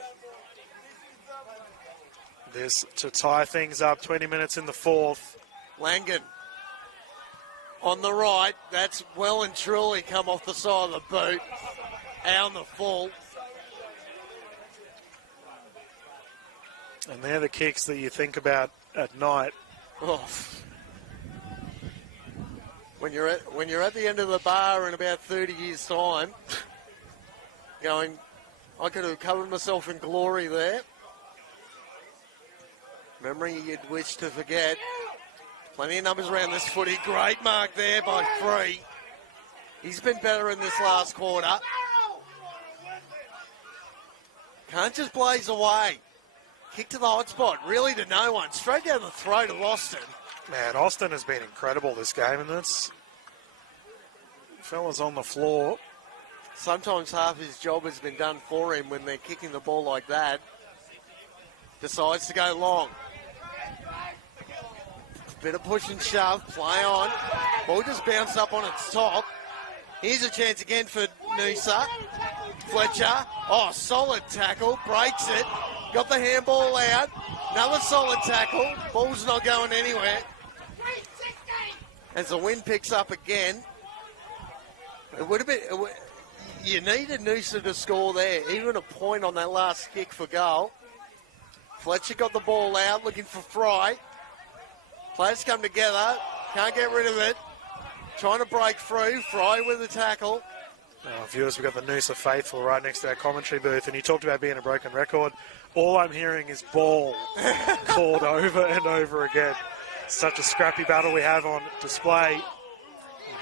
This to tie things up, 20 minutes in the fourth. Langan on the right. That's well and truly come off the side of the boot. Out on the full. And they're the kicks that you think about at night. Oh. When you're at the end of the bar in about 30 years' time, going, I could have covered myself in glory there. Memory you'd wish to forget. Plenty of numbers around this footy. Great mark there by Free. He's been better in this last quarter. Can't just blaze away. Kick to the hot spot, really to no one. Straight down the throat of Austin. Man, Austin has been incredible this game, and that's fellas on the floor. Sometimes half his job has been done for him when they're kicking the ball like that. Decides to go long. Bit of push and shove, play on. Ball just bounced up on its top. Here's a chance again for Noosa. Fletcher, oh, solid tackle, breaks it. Got the handball out. Another solid tackle. Ball's not going anywhere. As the wind picks up again. It would have been... You needed Noosa to score there. Even a point on that last kick for goal. Fletcher got the ball out, looking for Fry. Players come together. Can't get rid of it. Trying to break through. Fry with the tackle. Viewers, we've got the Noosa faithful right next to our commentary booth, and you talked about being a broken record. All I'm hearing is ball called over and over again. Such a scrappy battle we have on display.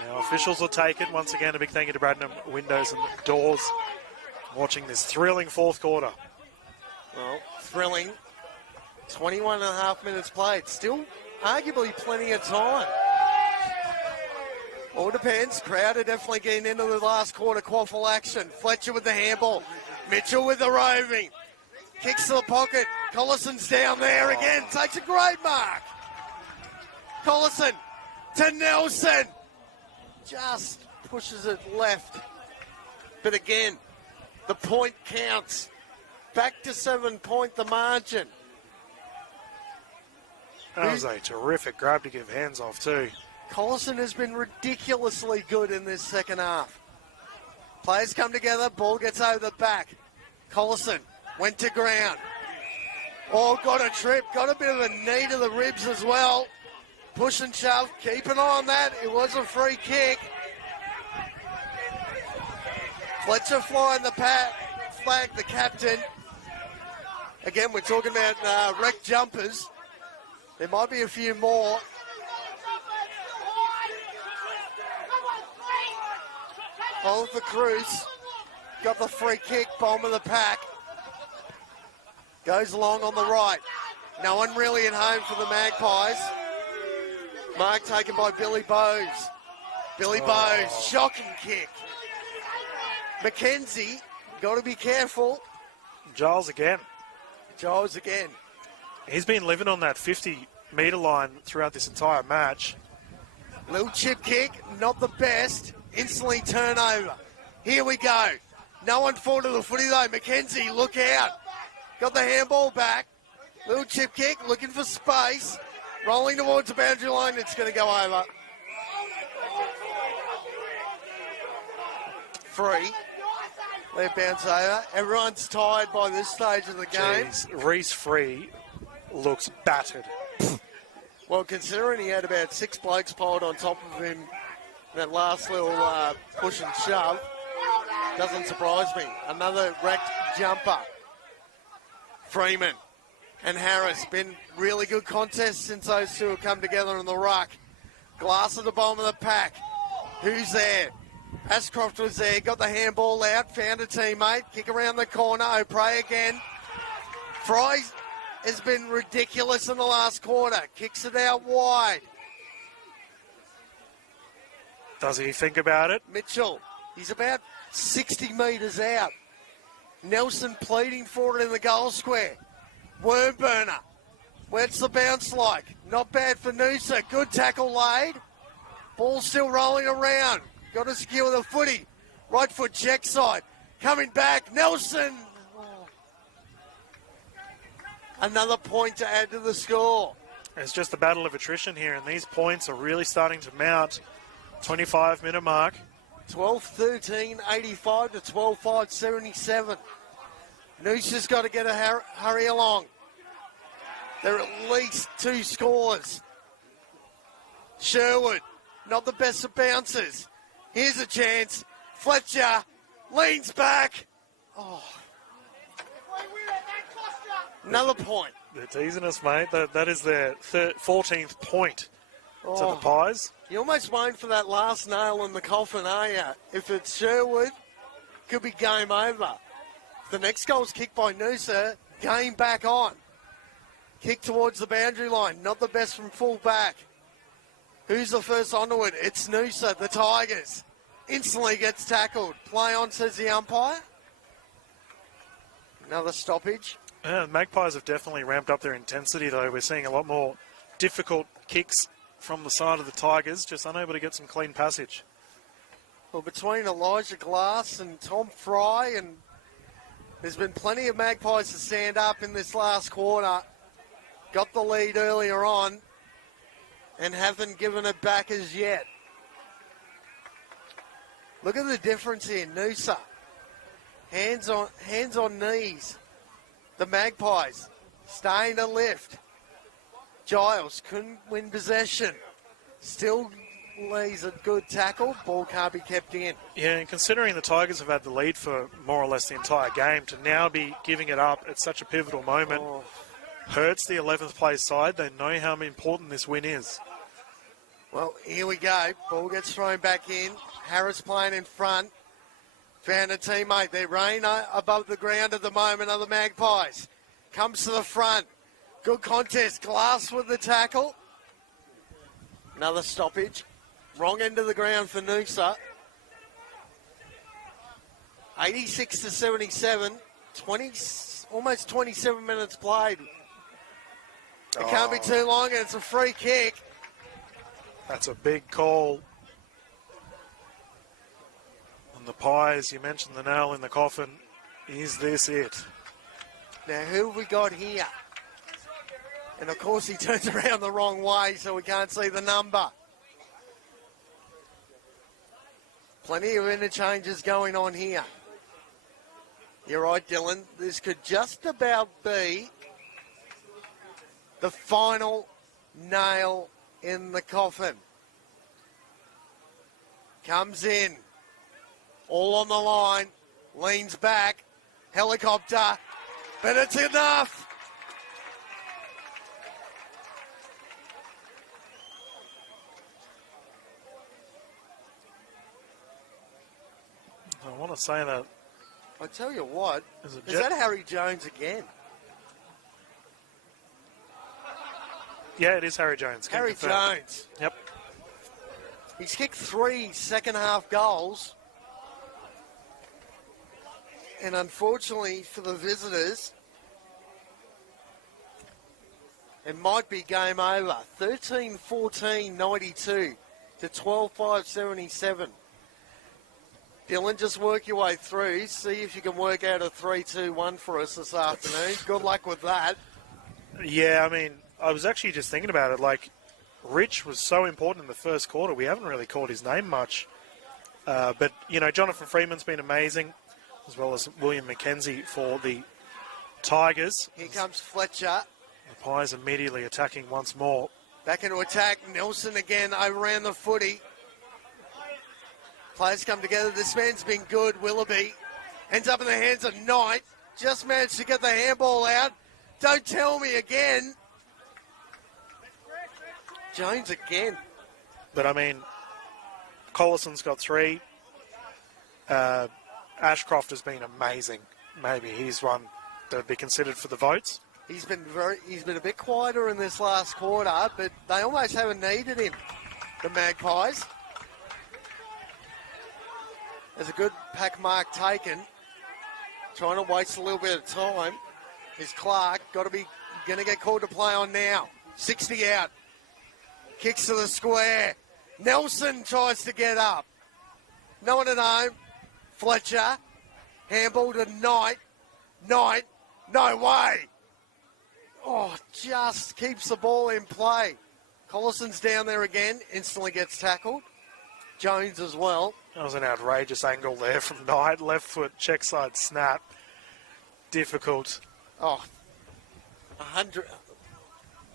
Now, officials will take it. Once again, a big thank you to Bradnam Windows and Doors watching this thrilling fourth quarter. Well, thrilling. 21 and a half minutes played. Still arguably plenty of time. All depends. Crowd are definitely getting into the last quarter QAFL action. Fletcher with the handball. Mitchell with the roving. Kicks to the pocket. Collison's down there again. Takes a great mark. Collison to Nelson. Just pushes it left. But again, the point counts. Back to 7 point the margin. That was a terrific grab to give hands off too. Collison has been ridiculously good in this second half. Players come together, ball gets over the back. Collison went to ground. Oh, got a trip, got a bit of a knee to the ribs as well. Push and shove, keep an eye on that. It was a free kick. Fletcher flying the flag, the captain. Again, we're talking about wrecked jumpers. There might be a few more. Oliver Cruz got the free kick, bottom of the pack. Goes along on the right. No one really at home for the Magpies. Mark taken by Billy Bowes. Billy Bowes, shocking kick. McKenzie, got to be careful. Giles again. Giles again. He's been living on that 50-metre line throughout this entire match. Little chip kick, not the best. Instantly turnover. Here we go. No one fall to the footy though. McKenzie, look out. Got the handball back. Little chip kick, looking for space. Rolling towards the boundary line. It's going to go over. Free. Let it bounce over. Everyone's tired by this stage of the game. Jeez, Reece Free looks battered. Well, considering he had about 6 blokes piled on top of him, that last little push and shove, doesn't surprise me. Another wrecked jumper. Freeman and Harris, been really good contests since those two have come together in the ruck. Glass at the bottom of the pack. Who's there? Ashcroft was there, got the handball out, found a teammate, kick around the corner, O'Prey again. Fry has been ridiculous in the last quarter, kicks it out wide. Does he think about it? Mitchell, he's about 60 metres out. Nelson pleading for it in the goal square. Wormburner. What's the bounce like? Not bad for Noosa. Good tackle laid. Ball still rolling around. Got to secure the footy. Right foot check side. Coming back. Nelson. Another point to add to the score. It's just a battle of attrition here, and these points are really starting to mount. 25-minute mark. 12-13, 85 to 12-5, 77. Noosa's got to get a hurry along. There are at least 2 scores. Sherwood, not the best of bouncers. Here's a chance. Fletcher leans back. Oh. Another point. They're teasing us, mate. That is their 14th point to the Pies. You're almost waiting for that last nail in the coffin, are you? If it's Sherwood, could be game over. The next goal's kicked by Noosa. Game back on. Kick towards the boundary line. Not the best from full back. Who's the first onto it? It's Noosa, the Tigers. Instantly gets tackled. Play on, says the umpire. Another stoppage. Yeah, the Magpies have definitely ramped up their intensity, though. We're seeing a lot more difficult kicks from the side of the Tigers, just unable to get some clean passage. Well, between Elijah Glass and Tom Fry, and there's been plenty of Magpies to stand up in this last quarter. Got the lead earlier on and haven't given it back as yet. Look at the difference here. Noosa, hands on knees. The Magpies staying to lift. Giles couldn't win possession. Still lays a good tackle. Ball can't be kept in. Yeah, and considering the Tigers have had the lead for more or less the entire game, to now be giving it up at such a pivotal moment hurts the 11th place side. They know how important this win is. Well, here we go. Ball gets thrown back in. Harris playing in front. Found a teammate. They're rain above the ground at the moment are the Magpies. Comes to the front. Good contest. Glass with the tackle. Another stoppage. Wrong end of the ground for Noosa. 86 to 77. Almost 27 minutes played. It can't be too long, and it's a free kick. That's a big call. And the Pies, you mentioned the nail in the coffin. Is this it? Now, who have we got here? And, of course, he turns around the wrong way, so we can't see the number. Plenty of interchanges going on here. You're right, Dylan. This could just about be the final nail in the coffin. Comes in. All on the line. Leans back. Helicopter. But it's enough. I want to say that. I tell you what. Is that Harry Jones again? Yeah, it is Harry Jones. Harry Jones. Yep. He's kicked 3 second-half goals. And unfortunately for the visitors, it might be game over. 13-14, 92 to 12-5, 77. Dylan, just work your way through. See if you can work out a 3-2-1 for us this afternoon. Good luck with that. Yeah, I mean, I was actually just thinking about it. Like, Rich was so important in the first quarter. We haven't really called his name much. But, you know, Jonathan Freeman's been amazing, as well as William McKenzie for the Tigers. Here comes Fletcher. The Pies immediately attacking once more. Back into attack. Nelson again overran the footy. Players come together. This man's been good. Willoughby ends up in the hands of Knight. Just managed to get the handball out. Don't tell me again. Jones again. But, I mean, Collison's got 3. Ashcroft has been amazing. Maybe he's one that would be considered for the votes. He's been a bit quieter in this last quarter, but they almost haven't needed him, the Magpies. There's a good pack mark taken. trying to waste a little bit of time, is Clark. Going to get called to play on now. 60 out. Kicks to the square. Nelson tries to get up. No one at home. Fletcher. Handball to Knight. Knight. No way. Oh, just keeps the ball in play. Collison's down there again. Instantly gets tackled. Jones as well. That was an outrageous angle there from Knight. Left foot, check side snap. Difficult. Oh,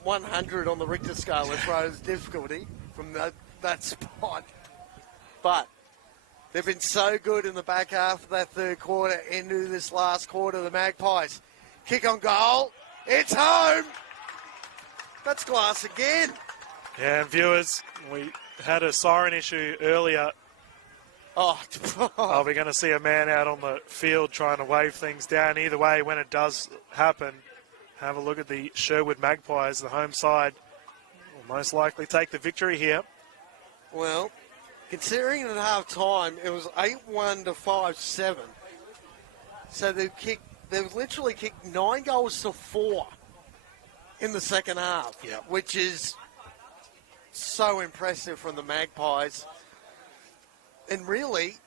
100 on the Richter scale of throws difficulty from that spot. But they've been so good in the back half of that third quarter into this last quarter. The Magpies kick on goal. It's home. That's Glass again. Yeah, and viewers, we had a siren issue earlier. Oh, Are we going to see a man out on the field trying to wave things down? Either way, when it does happen, have a look at the Sherwood Magpies, the home side. Will most likely take the victory here. Well, considering at half time it was 8-1 to 5-7. So they've literally kicked 9 goals to 4 in the second half, Yep. which is so impressive from the Magpies. And really,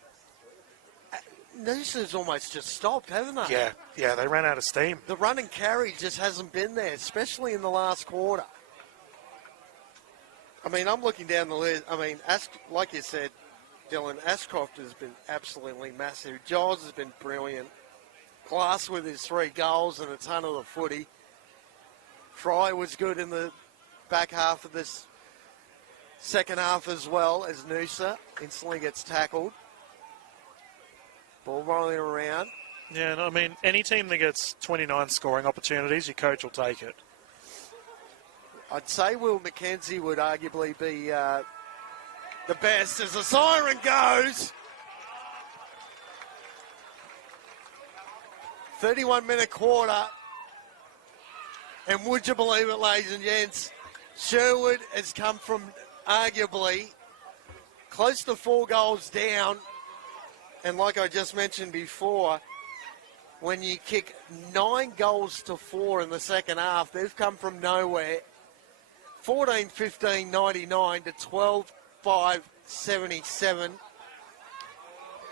Noosa's almost just stopped, haven't they? Yeah, they ran out of steam. The run and carry just hasn't been there, especially in the last quarter. I mean, I'm looking down the list. I mean, like you said, Dylan, Ashcroft has been absolutely massive. Giles has been brilliant. Glass with his 3 goals and a ton of the footy. Fry was good in the back half of this second half as well, as Noosa instantly gets tackled. Ball rolling around. Yeah, I mean, any team that gets 29 scoring opportunities, your coach will take it. I'd say Will McKenzie would arguably be the best as the siren goes. 31-minute quarter. And would you believe it, ladies and gents, Sherwood has come from arguably close to 4 goals down. And like I just mentioned before, when you kick 9 goals to 4 in the second half, they've come from nowhere. 14-15-99 to 12-5-77.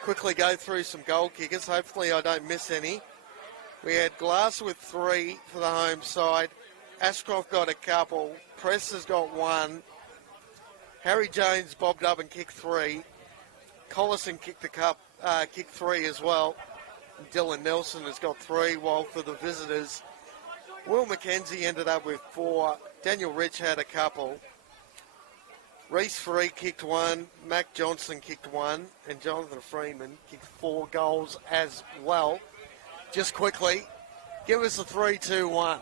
Quickly go through some goal kickers. Hopefully I don't miss any. We had Glass with 3 for the home side. Ashcroft got a couple. Press has got 1. Harry Jones bobbed up and kicked 3. Collison kicked 3 as well. And Dylan Nelson has got 3, while for the visitors, Will McKenzie ended up with 4. Daniel Rich had a couple. Reece Free kicked 1. Mac Johnson kicked 1. And Jonathan Freeman kicked 4 goals as well. Just quickly, give us a 3-2-1.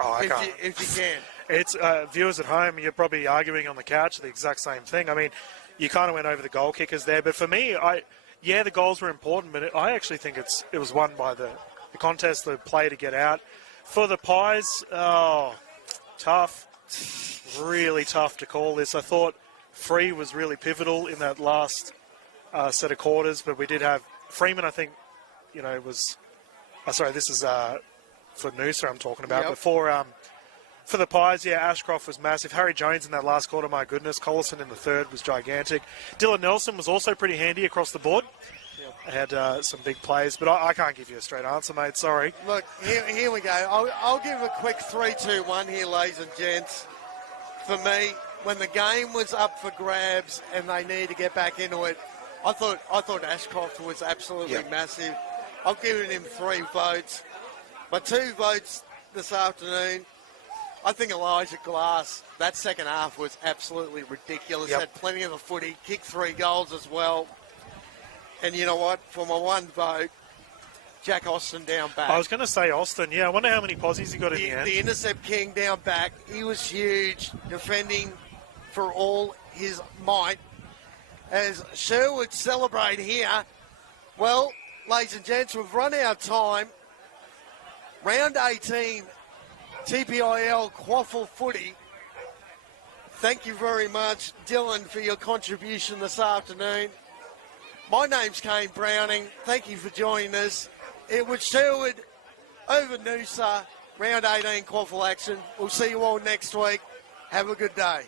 Oh, I can't. If you can. It's viewers at home, you're probably arguing on the couch the exact same thing. I mean, you kind of went over the goal kickers there, but for me, the goals were important, but I actually think it was won by the contest, the play to get out. For the Pies, tough, really tough to call this. I thought Free was really pivotal in that last set of quarters, but we did have Freeman, I think, was... sorry, this is for Noosa I'm talking about. Yep. But for the Pies, Ashcroft was massive. Harry Jones in that last quarter, my goodness. Collison in the third was gigantic. Dylan Nelson was also pretty handy across the board. Yep. Had some big plays, but I can't give you a straight answer, mate. Sorry. Look, here we go. I'll give a quick 3-2-1 here, ladies and gents. For me, when the game was up for grabs and they need to get back into it, I thought Ashcroft was absolutely massive. I've given him 3 votes. My 2 votes this afternoon, I think Elijah Glass, that second half was absolutely ridiculous. Yep. Had plenty of the footy, kicked 3 goals as well. And you know what? For my 1 vote, Jack Austin down back. I was going to say Austin. I wonder how many posies he got in the end. The intercept king down back. He was huge, defending for all his might. As Sherwood celebrate here, well, ladies and gents, we've run out of time. Round 18, TPIL QAFL footy. Thank you very much, Dylan, for your contribution this afternoon. My name's Kane Browning. Thank you for joining us. it was Sherwood over Noosa, round 18 QAFL action. We'll see you all next week. Have a good day.